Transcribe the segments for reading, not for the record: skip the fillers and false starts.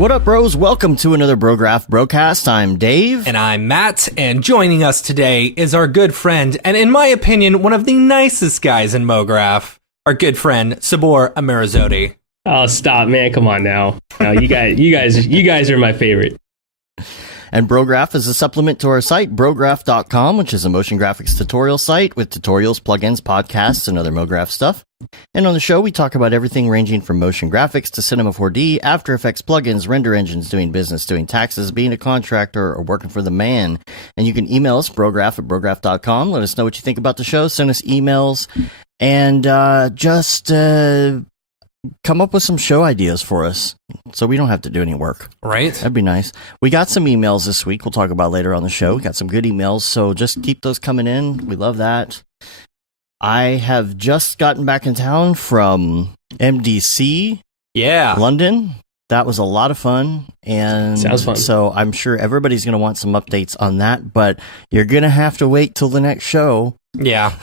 What up, bros? Welcome to another Brograph Brocast. I'm Dave. And I'm Matt, and joining us today is our good friend, and in my opinion, one of the nicest guys in MoGraph, our good friend, Sabor Amarazotti. Oh, stop, man. Come on now. No, you guys are my favorite. And Brograph is a supplement to our site, Brograph.com, which is a motion graphics tutorial site with tutorials, plugins, podcasts, and other MoGraph stuff. And on the show, we talk about everything ranging from motion graphics to Cinema 4D, After Effects plugins, render engines, doing business, doing taxes, being a contractor, or working for the man. And you can email us, Brograph@Brograph.com. Let us know what you think about the show. Send us emails. And just come up with some show ideas for us so we don't have to do any work. Right? That'd be nice. We got some emails this week we'll talk about later on the show. We got some good emails, so just keep those coming in. We love that. I have just gotten back in town from MDC, London. That was a lot of fun. And sounds fun. So I'm sure everybody's going to want some updates on that, but you're going to have to wait till the next show. Yeah.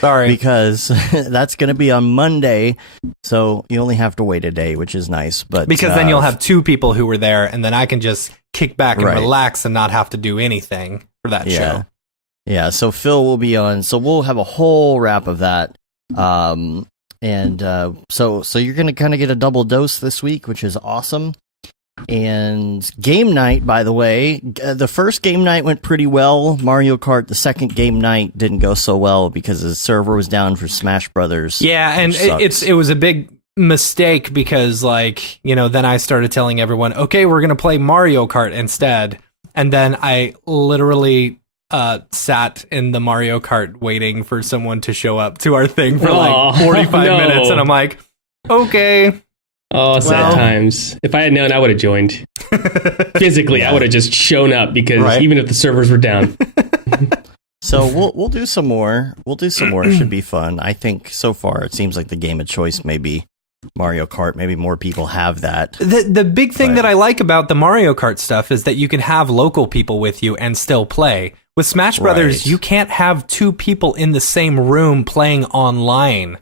Sorry. Because that's going to be on Monday, so you only have to wait a day, which is nice. But because then you'll have two people who were there, and then I can just kick back and relax and not have to do anything for that show. Yeah, so Phil will be on, so we'll have a whole wrap of that. So you're going to kind of get a double dose this week, which is awesome. And game night, by the way, the first game night went pretty well. Mario Kart, the second game night didn't go so well because the server was down for Smash Brothers. Yeah, and it was a big mistake because, like, you know, then I started telling everyone, okay, we're going to play Mario Kart instead. And then I literally sat in the Mario Kart waiting for someone to show up to our thing for like 45 minutes. And I'm like, okay. Oh, sad times. If I had known, I would have joined. Physically, I would have just shown up because even if the servers were down. So we'll do some more. It should be fun. I think so far it seems like the game of choice may be Mario Kart. Maybe more people have that. The big thing that I like about the Mario Kart stuff is that you can have local people with you and still play. With Smash Brothers, you can't have two people in the same room playing online.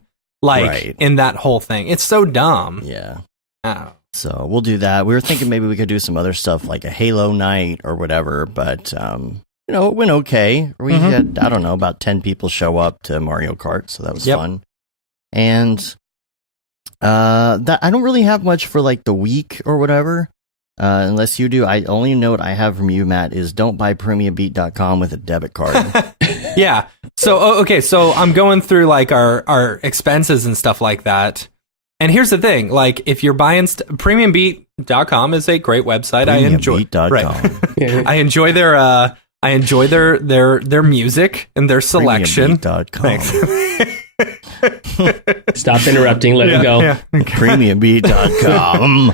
In that whole thing. It's so dumb. Yeah. Oh. So we'll do that. We were thinking maybe we could do some other stuff like a Halo night or whatever, but, it went okay. We had, I don't know, about 10 people show up to Mario Kart, so that was fun. And that I don't really have much for like the week or whatever, unless you do. I only note I have from you, Matt, is don't buy premiumbeat.com with a debit card. Yeah. So, okay, so I'm going through like our expenses and stuff like that. And here's the thing, like if you're buying premiumbeat.com is a great website. I enjoy I enjoy their music and their selection. Stop interrupting, let it go. Yeah. Premiumbeat.com.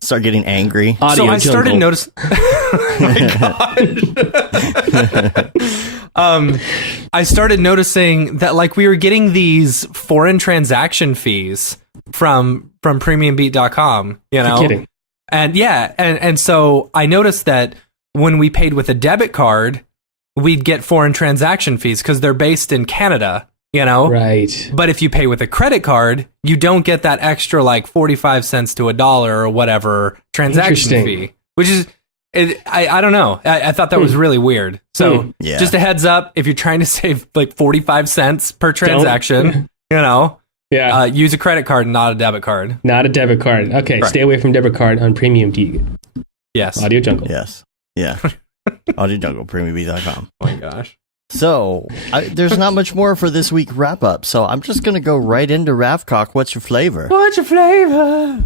Start getting angry. So I started noticing. Oh my God. I started noticing that like we were getting these foreign transaction fees from premiumbeat.com, you know? You're kidding. And so I noticed that when we paid with a debit card, we'd get foreign transaction fees because they're based in Canada. You know? Right. But if you pay with a credit card, you don't get that extra like 45 cents to $1 or whatever transaction fee, which is, I don't know. I thought that was really weird. So just a heads up, if you're trying to save like 45 cents per transaction, use a credit card, not a debit card. Not a debit card. Okay. Stay away from debit card on Premium D. Yes. Audio Jungle. Yes. Yeah. Audio Jungle, premiumbeat.com. Oh my gosh. So, there's not much more for this week wrap up, so I'm just going to go right into Ravcock. What's your flavor? What's your flavor?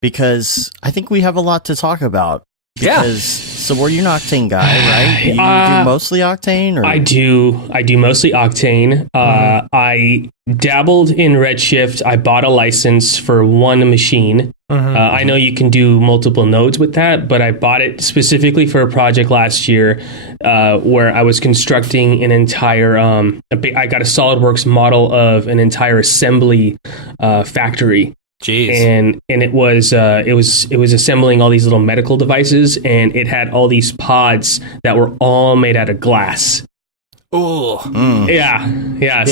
Because I think we have a lot to talk about. So you're an Octane guy, right? You do mostly Octane? Or? I do mostly Octane. I dabbled in Redshift. I bought a license for one machine. I know you can do multiple nodes with that, but I bought it specifically for a project last year where I was constructing an entire. I got a SolidWorks model of an entire assembly factory. Jeez. And it was assembling all these little medical devices, and it had all these pods that were all made out of glass. Oh, yeah.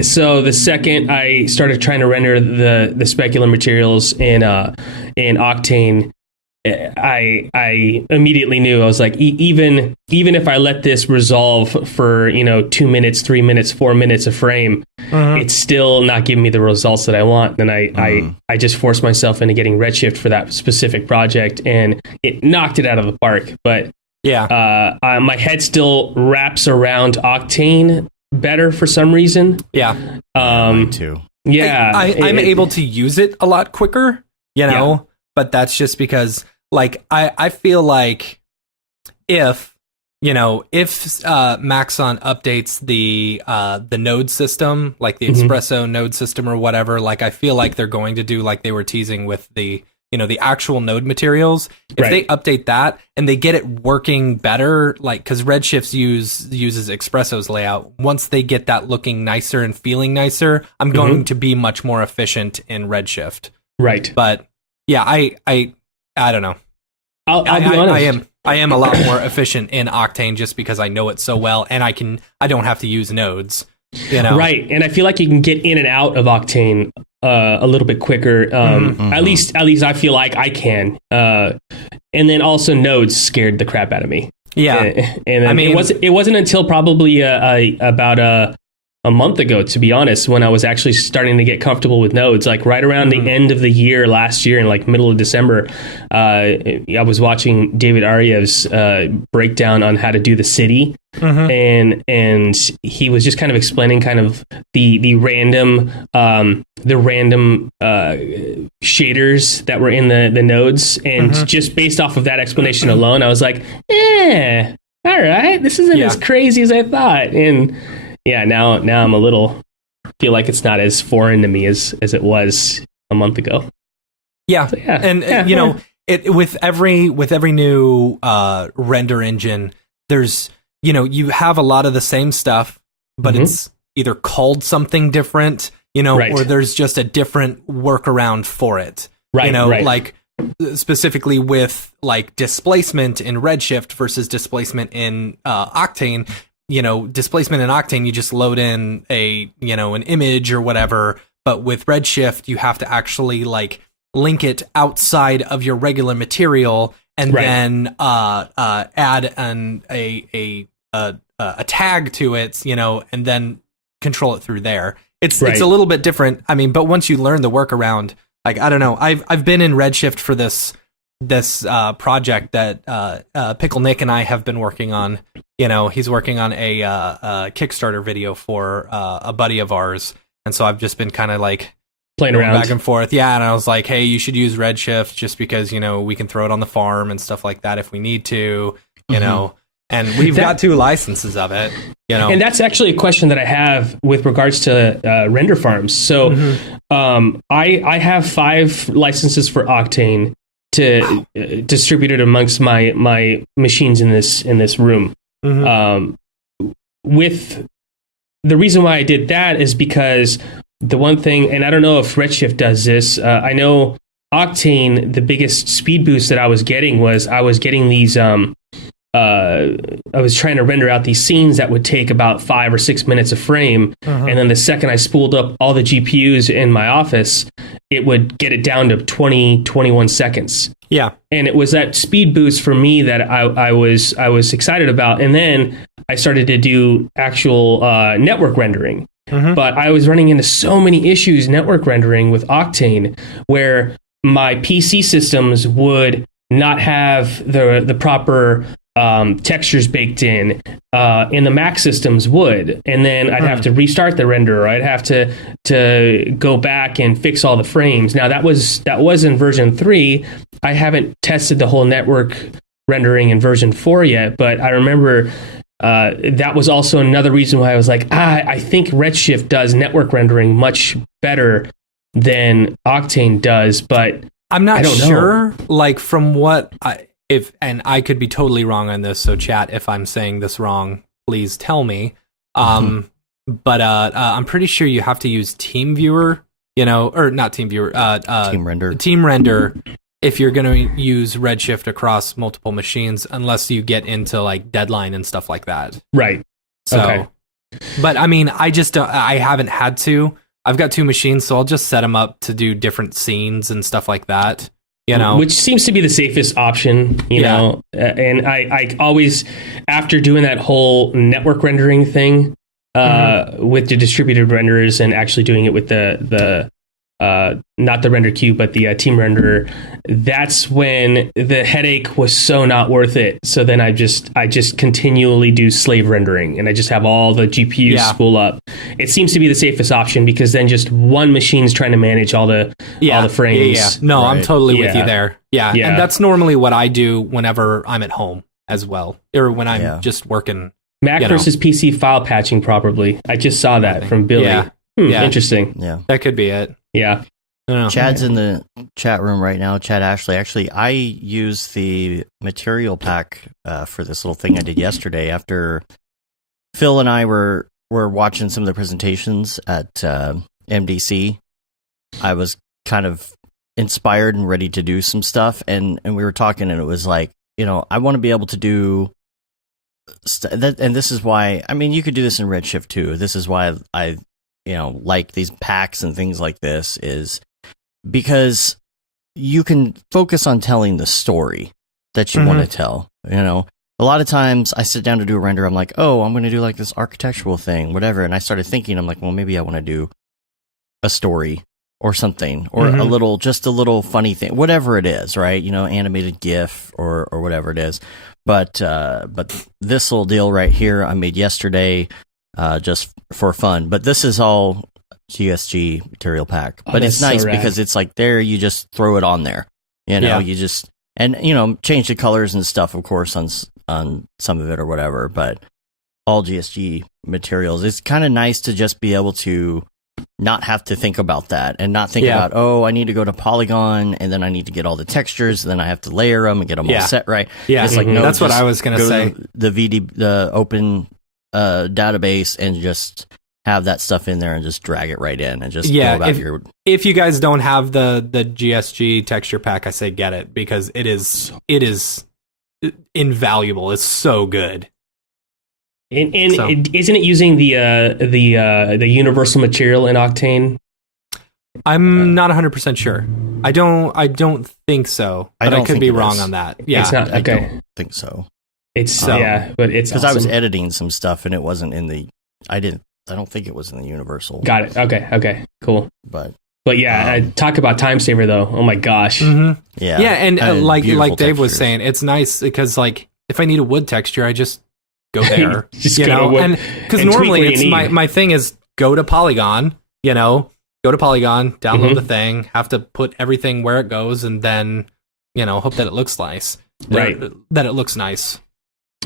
So the second I started trying to render the specular materials in Octane, I immediately knew. I was like, even if I let this resolve for 2 minutes, 3 minutes, 4 minutes a frame, it's still not giving me the results that I want. And I just forced myself into getting Redshift for that specific project, and it knocked it out of the park. But my head still wraps around Octane better for some reason. Mine too. I'm able to use it a lot quicker, but that's just because like I feel like if Maxon updates the node system, like the Espresso node system or whatever, like I feel like they're going to do like they were teasing with the the actual node materials. If they update that and they get it working better, like because Redshift uses Espresso's layout, once they get that looking nicer and feeling nicer, I'm going to be much more efficient in Redshift. Right. But yeah, I don't know. I'll be honest. I am a lot more efficient in Octane just because I know it so well, and I don't have to use nodes. Right, and I feel like you can get in and out of Octane a little bit quicker. At least I feel like I can. And then also nodes scared the crap out of me. Yeah, and then it wasn't until probably about a month ago, to be honest, when I was actually starting to get comfortable with nodes. Like right around the end of the year last year, in like middle of December, I was watching David Aryev's breakdown on how to do the city, and he was just kind of explaining kind of the random shaders that were in the nodes, and just based off of that explanation alone, I was like, all right, this isn't as crazy as I thought. And yeah, now I'm feel like it's not as foreign to me as it was a month ago. Yeah, so, it with every new render engine, there's you have a lot of the same stuff, but it's either called something different, or there's just a different workaround for it. Right. Like specifically with like displacement in Redshift versus displacement in Octane. Displacement in Octane, you just load in an image or whatever, but with Redshift, you have to actually like link it outside of your regular material and then add a tag to it, and then control it through there. It's a little bit different. I mean, but once you learn the workaround, like I don't know, I've been in Redshift for this project that Pickle Nick and I have been working on. He's working on a Kickstarter video for a buddy of ours, and so I've just been kind of like playing around back and forth. Yeah, and I was like, hey, you should use Redshift just because we can throw it on the farm and stuff like that if we need to. And we've got 2 licenses of it. And that's actually a question that I have with regards to render farms. So I have 5 licenses for Octane to distribute it amongst my machines in this room. With the reason why I did that is because the one thing, and I don't know if Redshift does this, I know Octane, the biggest speed boost that I was getting was I was getting these I was trying to render out these scenes that would take about 5 or 6 minutes a frame, and then the second I spooled up all the GPUs in my office, it would get it down to 21 seconds. Yeah. And it was that speed boost for me that I was excited about. And then I started to do actual network rendering. But I was running into so many issues network rendering with Octane where my PC systems would not have the proper textures baked in, and the Mac systems would, and then I'd have to restart the renderer. I'd have to go back and fix all the frames. Now that was in version 3. I haven't tested the whole network rendering in version 4 yet, but I remember that was also another reason why I was like, I think Redshift does network rendering much better than Octane does, but I'm not sure. Like from what and I could be totally wrong on this, so chat, if I'm saying this wrong, please tell me. But I'm pretty sure you have to use TeamViewer, or not TeamViewer, Team Render, if you're going to use Redshift across multiple machines, unless you get into like Deadline and stuff like that. Right. So, Okay. but I mean, I haven't had to. I've got 2 machines, so I'll just set them up to do different scenes and stuff like that. You know, which seems to be the safest option, you know. And I always, after doing that whole network rendering thing with the distributed renderers and actually doing it with the not the render queue, but the team renderer, that's when the headache was so not worth it. So then I just continually do slave rendering, and I just have all the GPUs spool up. It seems to be the safest option because then just one machine's trying to manage all the frames. Yeah. No, I'm totally with you there. Yeah. And that's normally what I do whenever I'm at home as well, or when I'm just working. Mac versus PC file patching probably. I just saw that from Billy. Yeah. Interesting. Yeah. That could be it. Yeah. Chad's in the chat room right now. Chad Ashley. Actually, I used the material pack for this little thing I did yesterday after Phil and I were watching some of the presentations at MDC. I was kind of inspired and ready to do some stuff, and we were talking, and it was like, you know, I want to be able to do that, and this is why. I mean, you could do this in Redshift too. This is why I like these packs and things like this, is because you can focus on telling the story that you want to tell. You know, a lot of times I sit down to do a render, I'm like, oh, I'm going to do like this architectural thing, whatever. And I started thinking, I'm like, well, maybe I want to do a story or something, or just a little funny thing, whatever it is, right? You know, animated GIF or whatever it is. But this little deal right here I made yesterday, just for fun. But this is all GSG material pack. But it's nice because it's like there, you just throw it on there. You know, you just, and change the colors and stuff, of course, on some of it or whatever. But all GSG materials. It's kind of nice to just be able to not have to think about that and not think about, oh, I need to go to Polygon and then I need to get all the textures and then I have to layer them and get them all set right. Yeah, it's like, no, that's what I was going to say. The open database and just have that stuff in there and just drag it right in and just go about if you guys don't have the GSG texture pack, I say get it, because it is invaluable. It's so good. And isn't it using the universal material in Octane? I'm not 100% sure. I don't think so. But I could be wrong on that. Yeah, it's not, okay. I don't think so. It's but it's because awesome. I was editing some stuff and it wasn't in the. I don't think it was in the universal. Got it. Okay. Cool. But yeah, talk about time saver though. Oh my gosh. Mm-hmm. Yeah. Yeah, and like Dave textures. was saying, it's nice because like if I need a wood texture, I just go there. Just and because normally it's my thing is go to Polygon. Go to Polygon, download the thing, have to put everything where it goes, and then hope that it looks nice. Right. That it looks nice.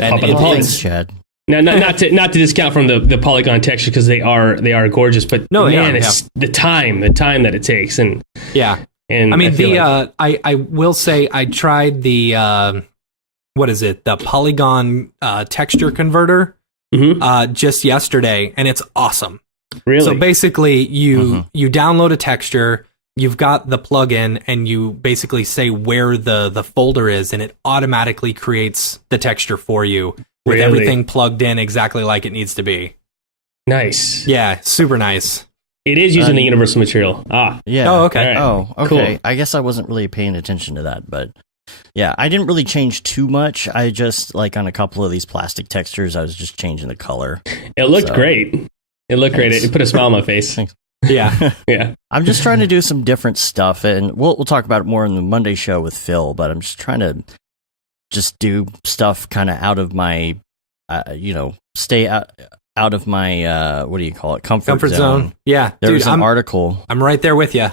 And thanks, Chad. Now, not to discount from the Polygon texture because they are gorgeous, but it's the time that it takes, and and I mean I will say I tried the what is it, the Polygon texture converter just yesterday, and it's awesome. Really? So basically, you download a texture, you've got the plugin, and you basically say where the folder is, and it automatically creates the texture for you. With everything plugged in exactly like it needs to be. Nice. Yeah, super nice. It is using the universal material. Yeah. Oh, okay. Right. Oh, okay. Cool. I guess I wasn't really paying attention to that, but yeah, I didn't really change too much. I just, like on a couple of these plastic textures, I was just changing the color. It looked great. It put a smile on my face. Thanks. Yeah. Yeah. I'm just trying to do some different stuff, and we'll talk about it more in the Monday show with Phil, but I'm just trying to just do stuff kind of out of my, stay out of my, what do you call it? Comfort zone. Yeah. There's an article. I'm right there with you.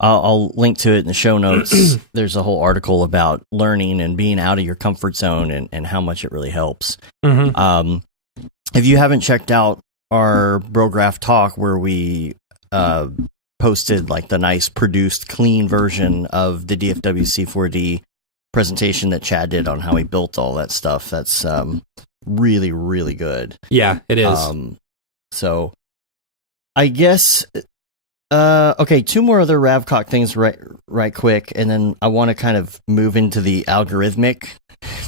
I'll link to it in the show notes. There's a whole article about learning and being out of your comfort zone and how much it really helps. Mm-hmm. If you haven't checked out our Brograph talk where we posted like the nice produced clean version of the DFW C4D presentation that Chad did on how he built all that stuff, that's really, really good. Yeah, it is. So I guess okay, 2 more other Ravcock things right quick, and then I want to kind of move into the algorithmic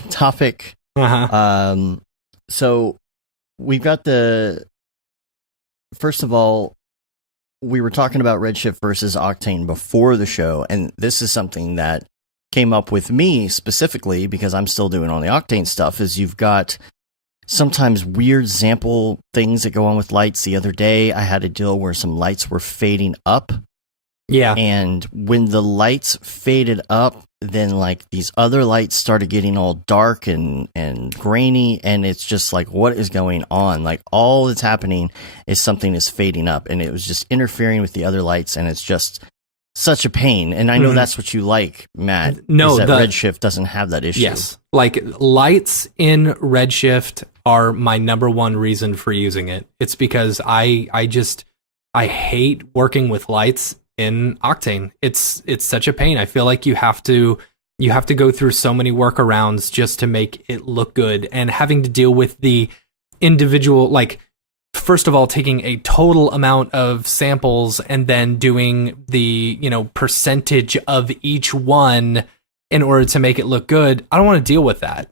topic. Uh-huh. So we've got first of all, we were talking about Redshift versus Octane before the show, and this is something that came up with me specifically because I'm still doing all the Octane stuff, is you've got sometimes weird sample things that go on with lights. The other day, I had a deal where some lights were fading up. Yeah. And when the lights faded up, then like these other lights started getting all dark and grainy, and it's just like, what is going on? Like, all that's happening is something is fading up, and it was just interfering with the other lights, and it's just such a pain. And I know that's what you like, Matt. No, is that Redshift doesn't have that issue. Yes. Like, lights in Redshift are my number one reason for using it. It's because I hate working with lights in Octane. It's such a pain. I feel like you have to go through so many workarounds just to make it look good, and having to deal with the individual, like, first of all, taking a total amount of samples and then doing the, percentage of each one in order to make it look good. I don't want to deal with that,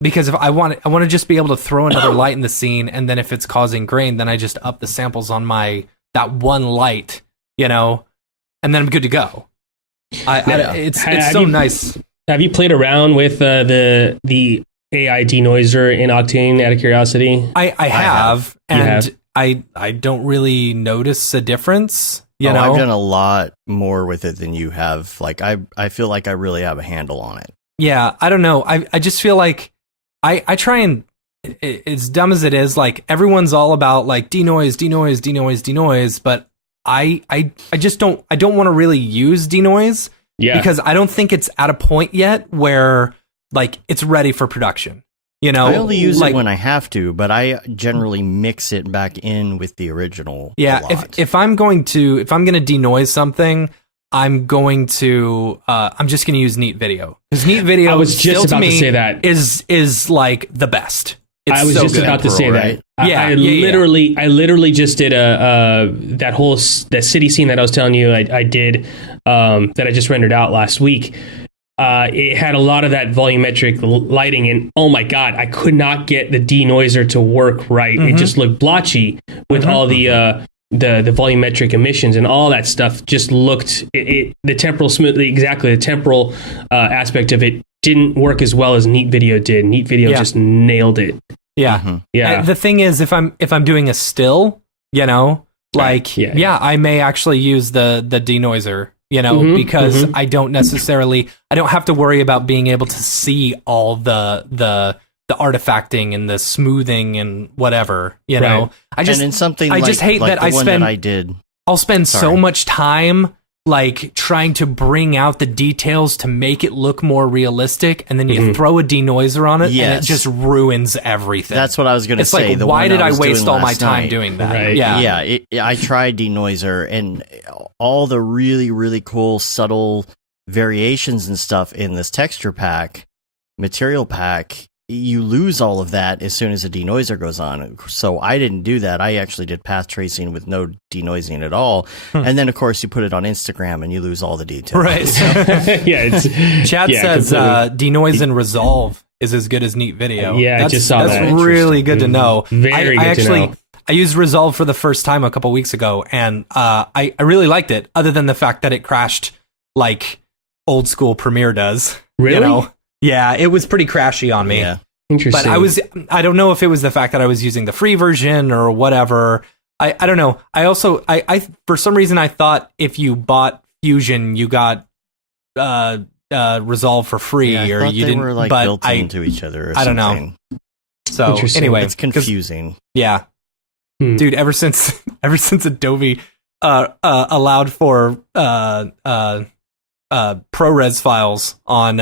because if I want to just be able to throw another light in the scene, and then if it's causing grain, then I just up the samples on that one light, and then I'm good to go. It's so nice. Have you played around with the AI denoiser in Octane out of curiosity? I have, and I don't really notice a difference. I've done a lot more with it than you have. Like, I feel like I really have a handle on it. Yeah, I don't know. I just feel like I try and, as dumb as it is, like, everyone's all about like denoise, but I just don't want to really use denoise because I don't think it's at a point yet where like it's ready for production. I only use it when I have to, but I generally mix it back in with the original. Yeah, if I'm going to denoise something, I'm just going to use Neat Video, because Neat Video, I was just about to say that, is like the best. I was just about to say that. I literally just did that city scene that I was telling you I did, that I just rendered out last week. It had a lot of that volumetric lighting, and oh my god, I could not get the denoiser to work right. It just looked blotchy with all the volumetric emissions and all that stuff. Just looked the temporal aspect of it didn't work as well as Neat Video did. Neat Video just nailed it. Yeah. Yeah. And the thing is, if I'm doing a still, I may actually use the denoiser, because I don't have to worry about being able to see all the artifacting and the smoothing and whatever, Right. I just hate that I'll spend so much time like trying to bring out the details to make it look more realistic, and then you throw a denoiser on it, and it just ruins everything. That's what I was going to say. It's like, why did I waste all my time doing that? Right. Yeah. I tried denoiser, and all the really, really cool, subtle variations and stuff in this texture pack, material pack, you lose all of that as soon as a denoiser goes on. So I didn't do that. I actually did path tracing with no denoising at all. And then, of course, you put it on Instagram and you lose all the details. Right. Chad says denoise and resolve is as good as Neat Video. Yeah, I just saw that. That's really good to know. Very good to know. I used Resolve for the first time a couple weeks ago, and I really liked it, other than the fact that it crashed like old school Premiere does. Really? Yeah, it was pretty crashy on me. Yeah. Interesting. But I don't know if it was the fact that I was using the free version or whatever. I don't know. I also, for some reason, I thought if you bought Fusion, you got Resolve for free, or you didn't. Were like built into each other. Or I don't know. So anyway, it's confusing. Yeah, dude. Ever since Adobe allowed for ProRes files on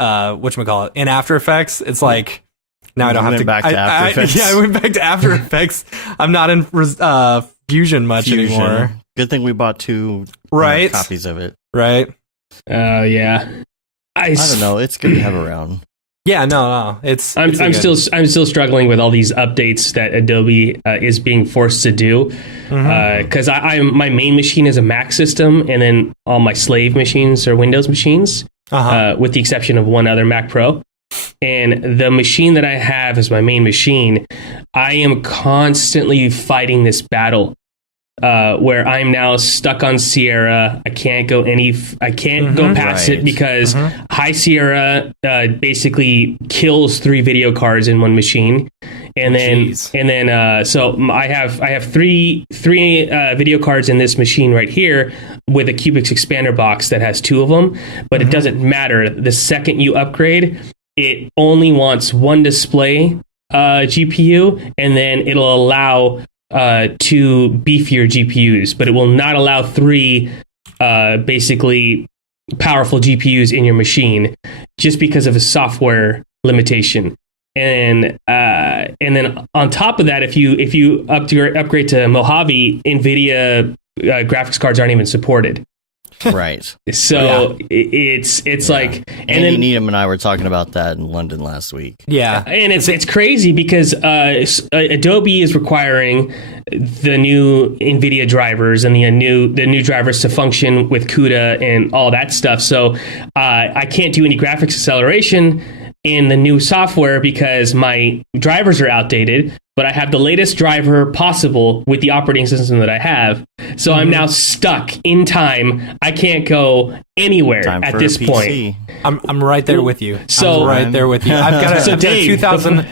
whatchamacallit in After Effects, it's like now I don't have to back to After Effects. I went back to After Effects. I'm not in Fusion much anymore. Good thing we bought two copies of it. Right. Yeah. I don't know. It's good to have around. Yeah, no. I'm still struggling with all these updates that Adobe is being forced to do, because my main machine is a Mac system, and then all my slave machines are Windows machines, with the exception of one other Mac Pro. And the machine that I have as my main machine, I am constantly fighting this battle where I'm now stuck on Sierra. I can't go go past it because High Sierra basically kills 3 video cards in one machine. And then so I have three video cards in this machine right here with a Cubics expander box that has 2 of them, but it doesn't matter. The second you upgrade, it only wants 1 display GPU, and then it'll allow 2 beefier GPUs, but it will not allow 3 basically powerful GPUs in your machine just because of a software limitation. And then on top of that, if you upgrade to Mojave, NVIDIA graphics cards aren't even supported. Right. So it's like, and then Needham and I were talking about that in London last week. Yeah, and it's crazy because Adobe is requiring the new NVIDIA drivers and the new drivers to function with CUDA and all that stuff. So I can't do any graphics acceleration in the new software because my drivers are outdated, but I have the latest driver possible with the operating system that I have. So I'm now stuck in time. I can't go anywhere at this point. I'm right there with you. So I'm right there with you. I've got a 2000.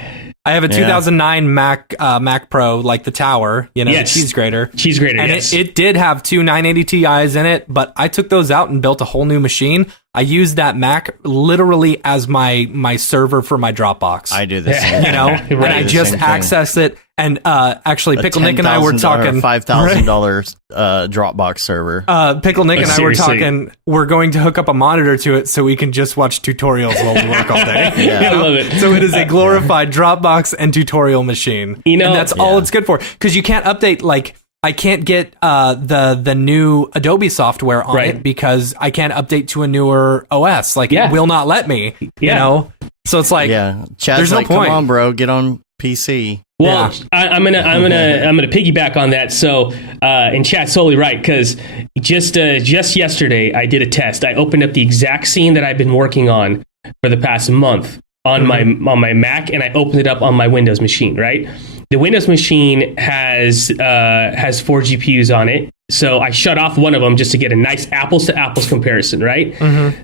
I have a 2009 Mac Pro, like the tower, the cheese grater. Cheese grater, and yes. it did have 2 980 Ti's in it, but I took those out and built a whole new machine. I used that Mac literally as my server for my Dropbox. I do the same thing. Right. And I just access it. And actually, Pickle Nick and I were talking $5,000 Dropbox server. Pickle Nick and I were talking. We're going to hook up a monitor to it so we can just watch tutorials while we work all day. I love it. So it is a glorified Dropbox and tutorial machine. And that's all it's good for, because you can't update. Like, I can't get the new Adobe software on it because I can't update to a newer OS. Like, it will not let me. You know, so it's like, Chad's there's like, no point. Come on, bro, get on PC. Well, I'm gonna piggyback on that. So, and Chad's totally right, because just yesterday I did a test. I opened up the exact scene that I've been working on for the past month on my Mac, and I opened it up on my Windows machine. Right, the Windows machine has 4 GPUs on it. So I shut off one of them just to get a nice apples to apples comparison. Right.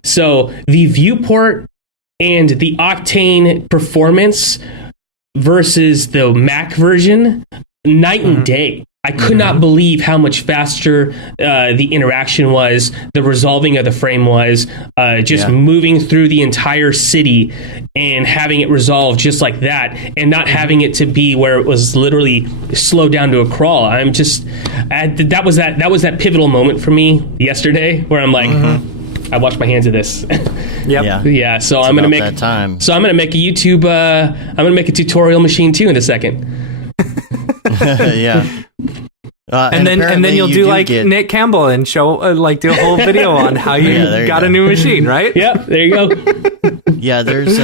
So the viewport and the Octane performance versus the Mac version, night and day. I could not believe how much faster the interaction was, the resolving of the frame was, moving through the entire city and having it resolve just like that, and not having it to be where it was literally slowed down to a crawl. That was that pivotal moment for me yesterday, where I'm like, I washed my hands of this. Yeah. So I'm gonna make a YouTube. I'm gonna make a tutorial machine too in a second. And then you'll do like Nick Campbell and show do a whole video on how you got a new machine, right? Yep. There you go. Yeah. There's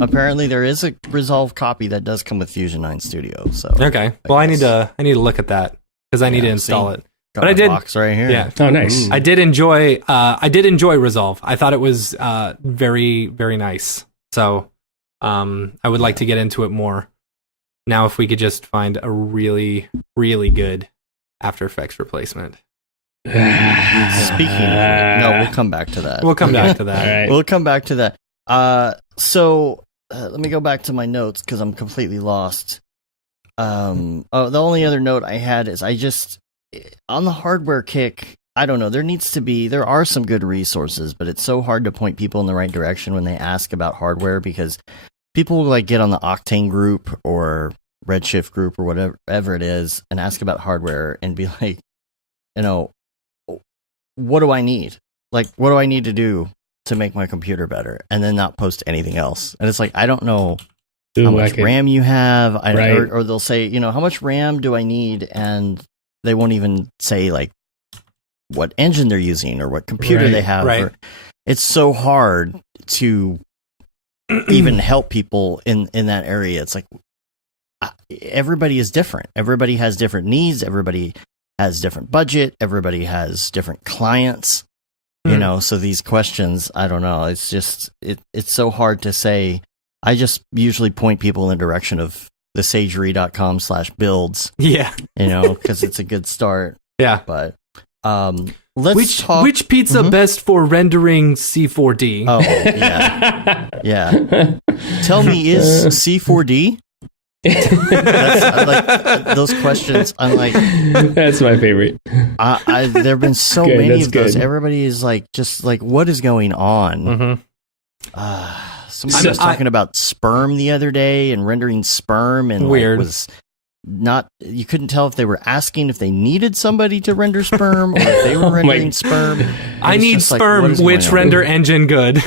apparently there is a resolved copy that does come with Fusion 9 Studio. So okay. Well, I need to look at that because I need to install it. But I did box right here. Yeah. Oh, nice. I did enjoy Resolve. I thought it was very, very nice. So I would like to get into it more. Now, if we could just find a really, really good After Effects replacement. Speaking of no, we'll come back to that. We'll come back to that. All right. We'll come back to that. So let me go back to my notes because I'm completely lost. The only other note I had is on the hardware kick, I don't know, there are some good resources, but it's so hard to point people in the right direction when they ask about hardware, because people will get on the Octane group or Redshift group or whatever it is and ask about hardware and be like, what do I need? Like, what do I need to do to make my computer better? And then not post anything else. And it's like, I don't know how much RAM you have. Or they'll say, how much RAM do I need? And they won't even say what engine they're using or what computer they have. Right. It's so hard to even help people in that area. It's like everybody is different. Everybody has different needs. Everybody has different budget. Everybody has different clients. So these questions, I don't know. It's just it's so hard to say I just usually point people in the direction of the sagery.com/builds. Yeah. Because it's a good start. Yeah. But let's talk. Which pizza best for rendering C4D? Oh, yeah. Yeah. Tell me, is C4D? That's, like those questions. I'm like, that's my favorite. There have been so many of those. Everybody is like, just like, what is going on? Somebody was talking about sperm the other day and rendering sperm, and weird. Was not. You couldn't tell if they were asking if they needed somebody to render sperm or if they were rendering sperm. I need sperm. Like, which render engine good?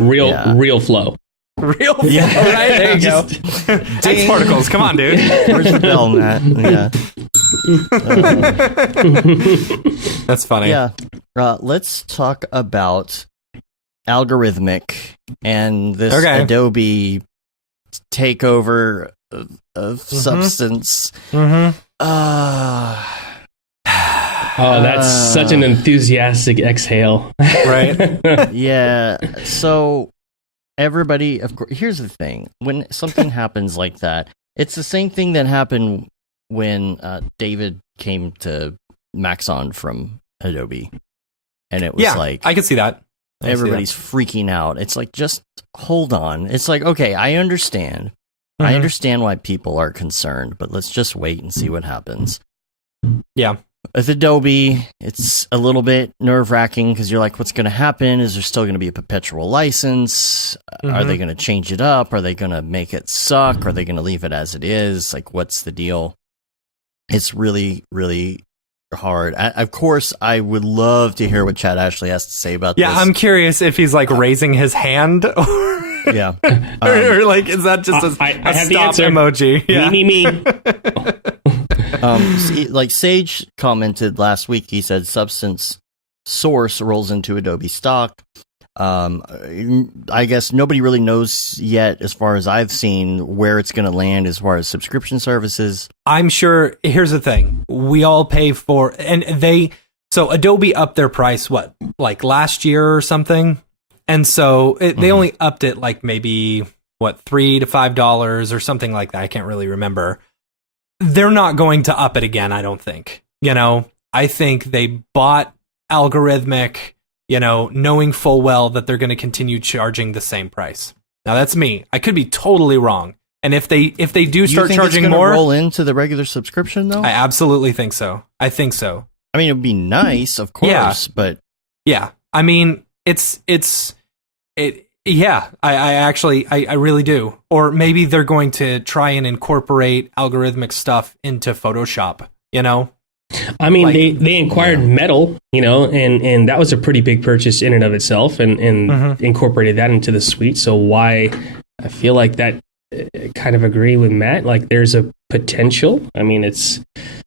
Real flow. Real flow. Yeah. All right, there you go. X particles. Come on, dude. Where's the bell, Matt? Yeah. That's funny. Yeah. Let's talk about algorithmic and this Adobe takeover of substance. That's such an enthusiastic exhale. Right? Yeah. So everybody, of course, here's the thing. When something happens like that, it's the same thing that happened when David came to Maxon from Adobe. And it was like, I can see that. Everybody's freaking out. It's like, just hold on. It's like, okay, I understand. I understand why people are concerned, but let's just wait and see what happens. Yeah. With Adobe, it's a little bit nerve-wracking because you're like, what's going to happen? Is there still going to be a perpetual license? Are they going to change it up? Are they going to make it suck? Are they going to leave it as it is? Like, what's the deal? It's really, really hard. Of course, I would love to hear what Chad Ashley has to say about this. Yeah, I'm curious if he's like raising his hand or yeah. Or like, is that just a stop emoji? Yeah. Me. Like Sage commented last week, he said Substance Source rolls into Adobe stock. I guess nobody really knows yet, as far as I've seen, where it's going to land as far as subscription services. I'm sure. Here's the thing: we all pay for, and so Adobe upped their price like last year or something, and so they only upped it like maybe $3 to $5 or something like that. I can't really remember. They're not going to up it again, I don't think. I think they bought Algorithmic, knowing full well that they're going to continue charging the same price. Now that's me. I could be totally wrong. And if they do start charging more, roll into the regular subscription though? I absolutely think so. I think so. I mean, it would be nice, of course, but yeah. I mean, yeah, I really do. Or maybe they're going to try and incorporate algorithmic stuff into Photoshop, I mean, like, they acquired Metal, and that was a pretty big purchase in and of itself, and incorporated that into the suite. So why? I feel like that kind of agree with Matt. Like, there's a potential. I mean, it's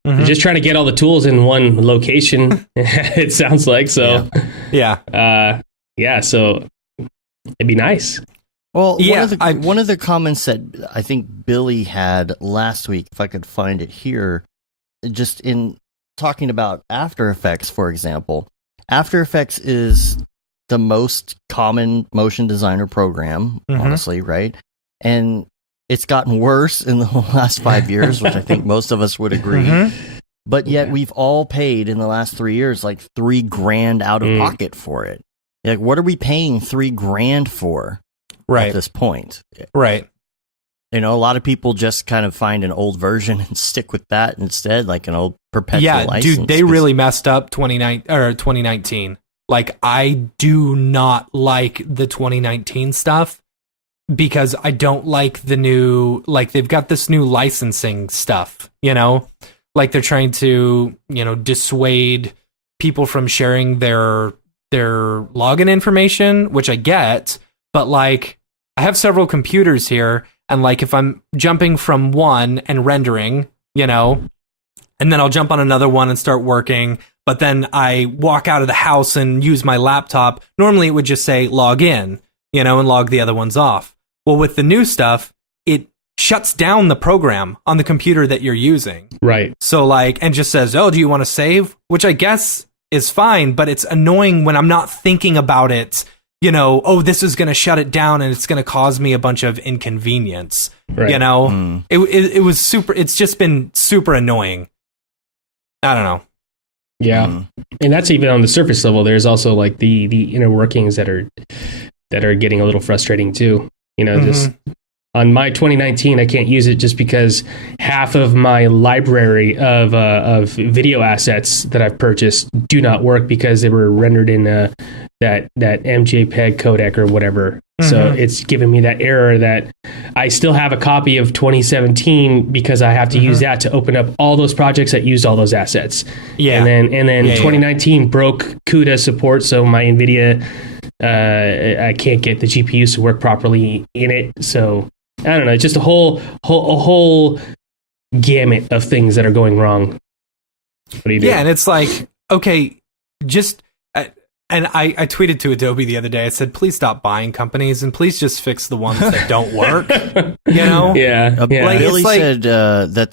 they're just trying to get all the tools in one location. It sounds like so. Yeah. So it'd be nice. Well, one of the comments that I think Billy had last week, if I could find it here, just in talking about After Effects, for example. After Effects is the most common motion designer program, honestly, right? And it's gotten worse in the last 5 years, which I think most of us would agree. But yet we've all paid in the last 3 years like $3,000 out of pocket for it. Like, what are we paying $3,000 for at this point? Right. A lot of people just kind of find an old version and stick with that instead, like an old perpetual license. Dude, they really messed up 2019. Like, I do not like the 2019 stuff because I don't like the new, like, they've got this new licensing stuff, like they're trying to, dissuade people from sharing their login information, which I get, but like, I have several computers here. And like, if I'm jumping from one and rendering, and then I'll jump on another one and start working, but then I walk out of the house and use my laptop, normally it would just say log in, and log the other ones off. Well, with the new stuff, it shuts down the program on the computer that you're using. Right. So like, and just says, oh, do you want to save? Which I guess is fine, but it's annoying when I'm not thinking about it. oh, this is going to shut it down and it's going to cause me a bunch of inconvenience. Right. It was super. It's just been super annoying. I don't know. Yeah, and that's even on the surface level. There's also like the inner workings that are getting a little frustrating too. Just on my 2019, I can't use it just because half of my library of video assets that I've purchased do not work because they were rendered in that MJPEG codec or whatever. So it's giving me that error that I still have a copy of 2017 because I have to use that to open up all those projects that used all those assets. Yeah, and then 2019 broke CUDA support, so my NVIDIA I can't get the GPUs to work properly in it. So I don't know, it's just a whole gamut of things that are going wrong. What do you do? Yeah, and it's like, okay, just. And I tweeted to Adobe the other day. I said, please stop buying companies and please just fix the ones that don't work. Yeah. Like, Billy said that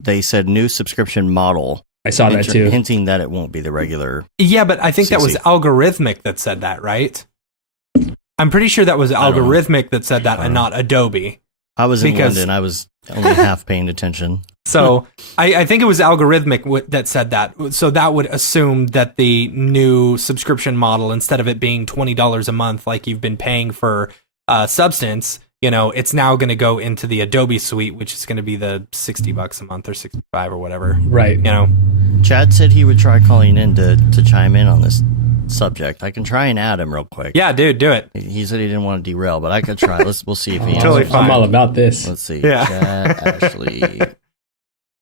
they said new subscription model. I saw that too. Hinting that it won't be the regular. Yeah, but I think that was Algorithmic that said that, right? I'm pretty sure that was Algorithmic that said that and not Adobe. I was in London. I was only half paying attention. So I think it was Algorithmic that said that. So that would assume that the new subscription model, instead of it being $20 a month like you've been paying for Substance, it's now going to go into the Adobe suite, which is going to be the $60 a month or $65 or whatever. Right. Chad said he would try calling in to chime in on this subject. I can try and add him real quick. Yeah, dude, do it. He said he didn't want to derail, but I could try. We'll see if he totally answers. fine. I'm all about this. Let's see. Yeah. Chad, Ashley,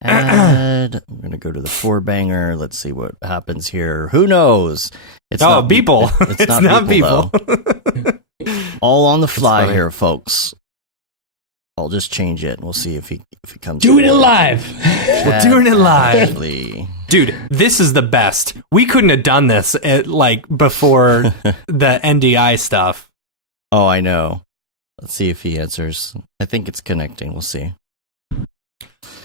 add. I'm going to go to the 4banger. Let's see what happens here. Who knows? It's not people. It's not people. All on the fly here, folks. I'll just change it and we'll see if he comes. Doing it live. We're doing it live. Ashley. Dude, this is the best. We couldn't have done this before the NDI stuff. Oh, I know. Let's see if he answers. I think it's connecting. We'll see.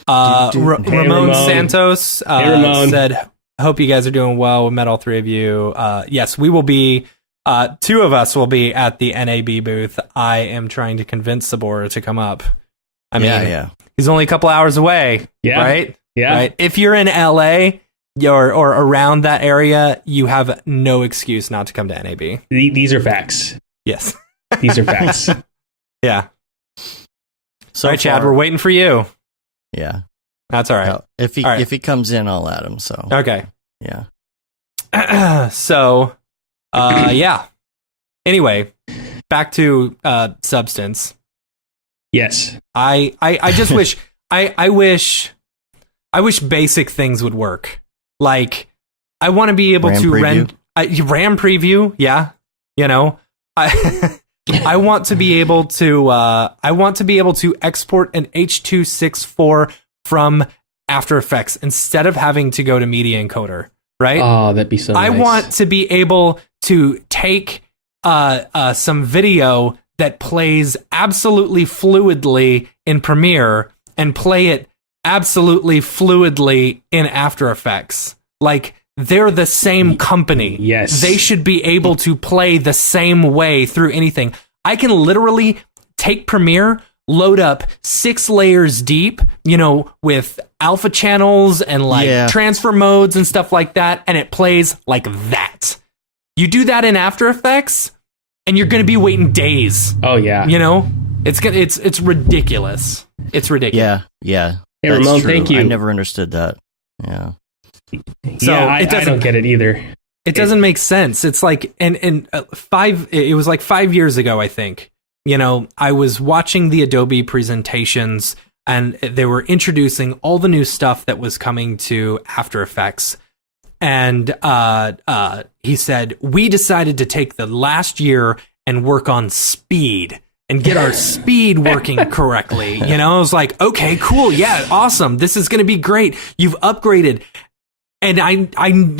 Ramon Santos said, hope you guys are doing well. We met all three of you. Yes, we will be. Two of us will be at the NAB booth. I am trying to convince Sabora to come up. I mean, he's only a couple hours away. Yeah. Right? Yeah. Right. If you're in LA or around that area, you have no excuse not to come to NAB. These are facts. Yes. These are facts. Yeah. So all right, Chad, we're waiting for you. Yeah. That's all right. If he comes in, I'll add him. So okay. Yeah. So yeah. Anyway, back to Substance. Yes. I just wish I wish basic things would work. Like, I want to be able RAM to preview? RAM preview, yeah. I want to be able to export an H.264 from After Effects instead of having to go to Media Encoder, right? Oh, that'd be so nice. I want to be able to take some video that plays absolutely fluidly in Premiere and play it absolutely fluidly in After Effects. Like, they're the same company. Yes. They should be able to play the same way through anything. I can literally take Premiere, load up 6 layers deep, with alpha channels and transfer modes and stuff like that, and it plays like that. You do that in After Effects, and you're going to be waiting days. Oh yeah. It's ridiculous. It's ridiculous. Yeah. Hey, Ramon, true. thank you. I never understood that. Yeah. So I don't get it either. It doesn't make sense. It's like, it was like 5 years ago, I think. I was watching the Adobe presentations and they were introducing all the new stuff that was coming to After Effects. And he said, we decided to take the last year and work on speed and get our speed working correctly. I was like, okay, cool. Yeah, awesome. This is going to be great. You've upgraded. And I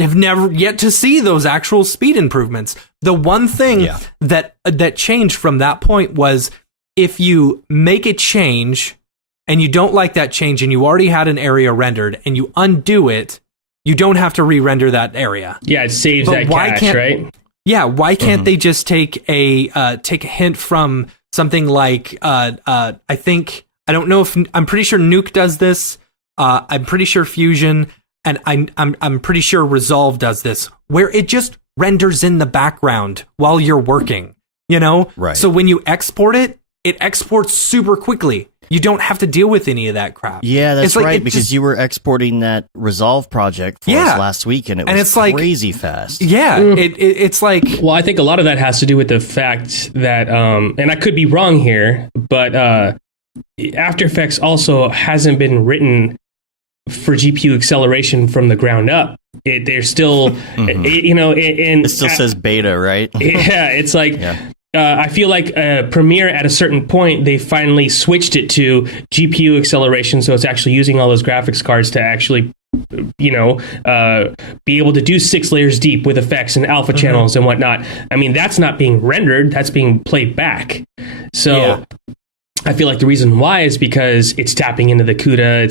have never yet to see those actual speed improvements. The one thing that changed from that point was if you make a change and you don't like that change and you already had an area rendered and you undo it, you don't have to re-render that area. Yeah, it saves that cache, right? Yeah, why can't they just take a hint from something like I'm pretty sure Nuke does this. I'm pretty sure Fusion, and I'm pretty sure Resolve does this, where it just renders in the background while you're working. Right. So when you export it, it exports super quickly. You don't have to deal with any of that crap. Yeah, that's right, because you were exporting that Resolve project for us last week, and it's crazy fast. Yeah, it's like... Well, I think a lot of that has to do with the fact that, and I could be wrong here, but After Effects also hasn't been written for GPU acceleration from the ground up. They're still, it still says beta, right? Yeah, it's like... Yeah. I feel like Premiere at a certain point, they finally switched it to GPU acceleration. So it's actually using all those graphics cards to actually, be able to do 6 layers deep with effects and alpha channels and whatnot. I mean, that's not being rendered. That's being played back. So I feel like the reason why is because it's tapping into the CUDA,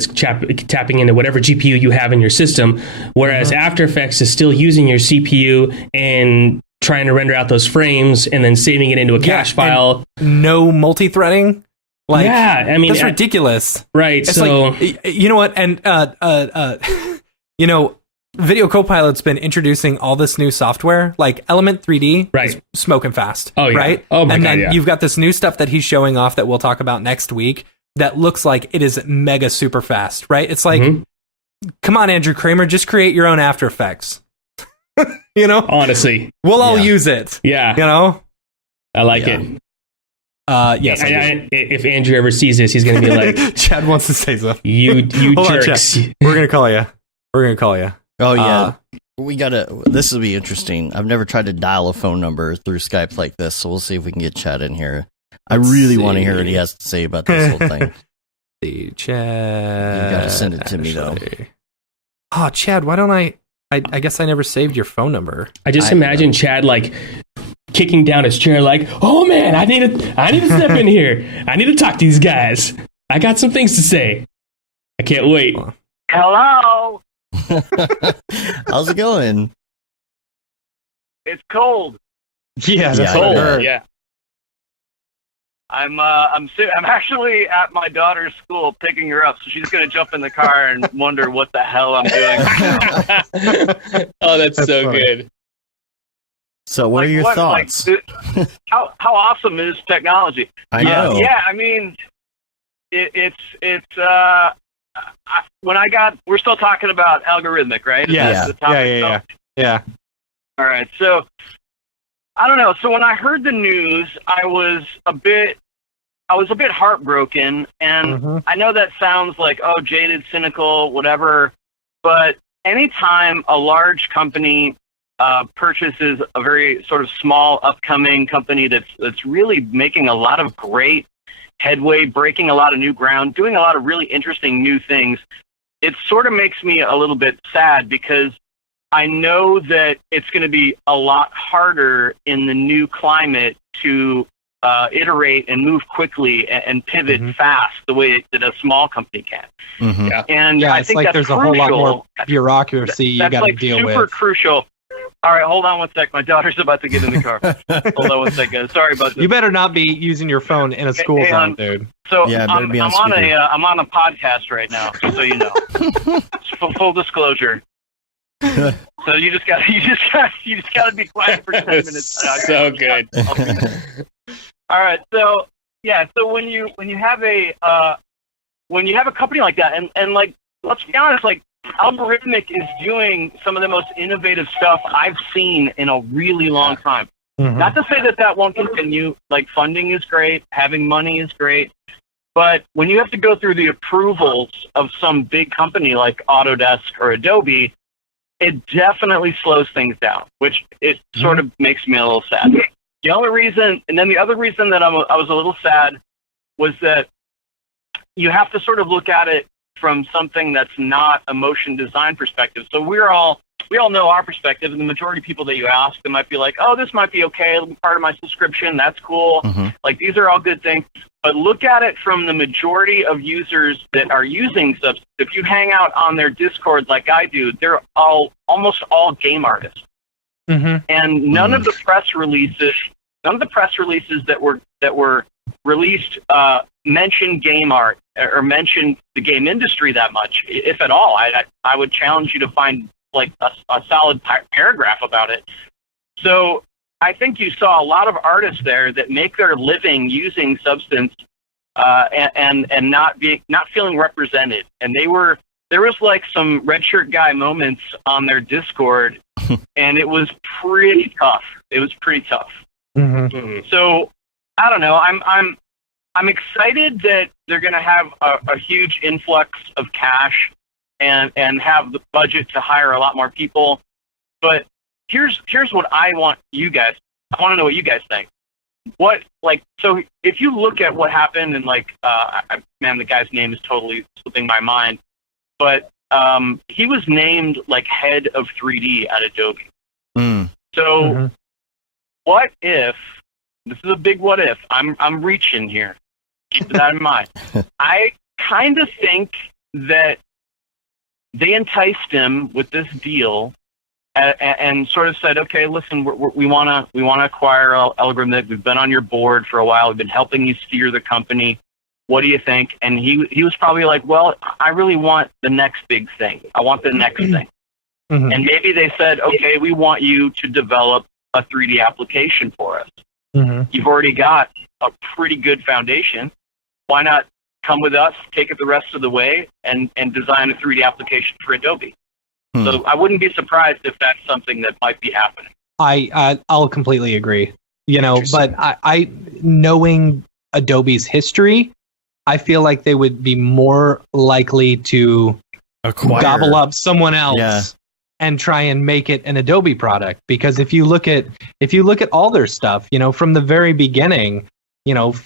it's tapping into whatever GPU you have in your system. Whereas After Effects is still using your CPU and trying to render out those frames and then saving it into a cache file. No multi-threading. That's ridiculous. Right. It's you know what? And Video Copilot's been introducing all this new software, like Element 3D, is smoking fast. Oh yeah. Right. Oh my God. And then you've got this new stuff that he's showing off that we'll talk about next week. That looks like it is mega super fast. Right. It's like, come on, Andrew Kramer, just create your own After Effects. Honestly, we'll all use it. Yeah, I like it. Yes. If Andrew ever sees this, he's gonna be like, Chad wants to say something. You jerks. On, we're gonna call you. Oh yeah. This will be interesting. I've never tried to dial a phone number through Skype like this, so we'll see if we can get Chad in here. I really want to hear what he has to say about this whole thing. Chad, you gotta send it to me though. Oh, Chad, why don't I guess I never saved your phone number. I just imagine Chad like kicking down his chair like, oh man, I need to step in here. I need to talk to these guys. I got some things to say. I can't wait. Hello. How's it going? It's cold. Yeah, it's cold. Yeah. I'm actually at my daughter's school picking her up, so she's gonna jump in the car and wonder what the hell I'm doing. Oh, that's so funny. Good. So, what are your thoughts? How awesome is technology? I know. I mean, we're still talking about algorithmic, right? Yeah. All right, so I don't know. So when I heard the news, I was a bit heartbroken, and I know that sounds like, oh, jaded, cynical, whatever, but anytime a large company purchases a very sort of small, upcoming company that's really making a lot of great headway, breaking a lot of new ground, doing a lot of really interesting new things, it sort of makes me a little bit sad, because I know that it's going to be a lot harder in the new climate to iterate and move quickly and pivot fast the way that a small company can. And I it's think like that's there's crucial. a whole lot more bureaucracy you got to deal with. That's super crucial. All right, hold on one sec. My daughter's about to get in the car. Hold on one second. Sorry about this. You better not be using your phone in a school zone, dude. So I'm on a podcast right now, just so you know. Full disclosure. So you just got to be quiet for 10 minutes. So good. All right. So when you have a company like that, and like, let's be honest, like, Algorithmic is doing some of the most innovative stuff I've seen in a really long time. Not to say that won't continue. Like, funding is great, having money is great, but when you have to go through the approvals of some big company like Autodesk or Adobe, it definitely slows things down, which it sort of makes me a little sad. The other reason that I was a little sad was that you have to sort of look at it from something that's not a motion design perspective. So we all know our perspective, and the majority of people that you ask, they might be like, oh, this might be okay, it'll be part of my subscription, that's cool. Like, these are all good things. But look at it from the majority of users that are using subs. If you hang out on their Discord like I do, they're almost all game artists. and none of the press releases that were released mentioned game art or mentioned the game industry that much, if at all. I would challenge you to find like a solid paragraph about it. So I think you saw a lot of artists there that make their living using Substance and not feeling represented. And there was like some red shirt guy moments on their Discord, and it was pretty tough. So I don't know. I'm excited that they're going to have a huge influx of cash and have the budget to hire a lot more people. But here's what I want you guys. I want to know what you guys think. So if you look at what happened and the guy's name is totally slipping my mind, but he was named like head of 3D at Adobe. So what if, this is a big what if, I'm reaching here. Keep that in mind. I kind of think that they enticed him with this deal and sort of said, okay, listen, we want to acquire Algorithmic. We've been on your board for a while. We've been helping you steer the company. What do you think? And he was probably like, well, I really want the next big thing. I want the next thing. And maybe they said, okay, we want you to develop a 3D application for us. You've already got a pretty good foundation. Why not come with us, take it the rest of the way, and design a 3D application for Adobe? So I wouldn't be surprised if that's something that might be happening. I'll completely agree. But I knowing Adobe's history, I feel like they would be more likely to gobble up someone else and try and make it an Adobe product. Because if you look at all their stuff, from the very beginning,